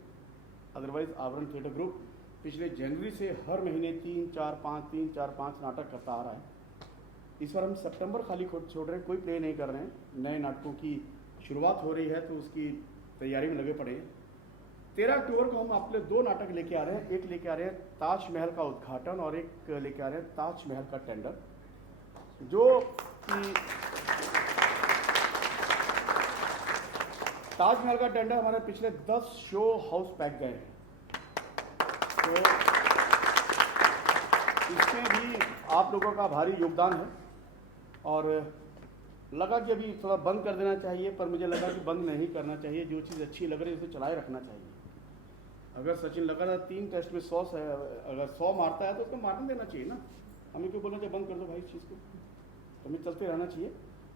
अदरवाइज आवरण थिएटर ग्रुप पिछले जनवरी से हर महीने 3-4-5 नाटक करता आ रहा है। इस बार हम सितंबर खाली छोड़ रहे हैं, कोई प्ले नहीं कर रहे हैं। नए नाटकों की शुरुआत हो रही है तो उसकी तैयारी में लगे पड़े हैं। 13 अक्टूबर को हम अपने 2 नाटक लेके आ रहे हैं। एक लेके आ रहे हैं ताजमहल का उद्घाटन और एक लेके आ रहे हैं ताजमहल का टेंडर, जो कि ताजमहल का टेंडर हमारे पिछले 10 शो हाउस पैक गए हैं, तो इसमें भी आप लोगों का भारी योगदान है। और लगा कि अभी थोड़ा बंद कर देना चाहिए, पर मुझे लगा कि बंद नहीं करना चाहिए। जो चीज़ अच्छी लग रही है उसे चलाए रखना चाहिए। अगर सचिन लगातार 3 टेस्ट में 100 से अगर 100 मारता है तो उसको मारने देना चाहिए ना। हमें क्यों बोलना चाहिए बंद कर दो भाई इस चीज़ को, तो हमें चलते रहना चाहिए।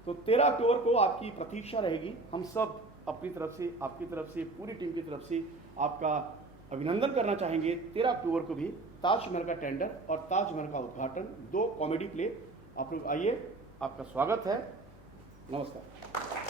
तो 13 अक्टूबर को आपकी प्रतीक्षा रहेगी। हम सब अपनी तरफ से, आपकी तरफ से, पूरी टीम की तरफ से आपका अभिनंदन करना चाहेंगे। 13 अक्टूबर को भी ताजमहल का टेंडर और ताजमहल का उद्घाटन, 2 कॉमेडी प्ले। आप लोग आइए, आपका स्वागत है। नमस्कार।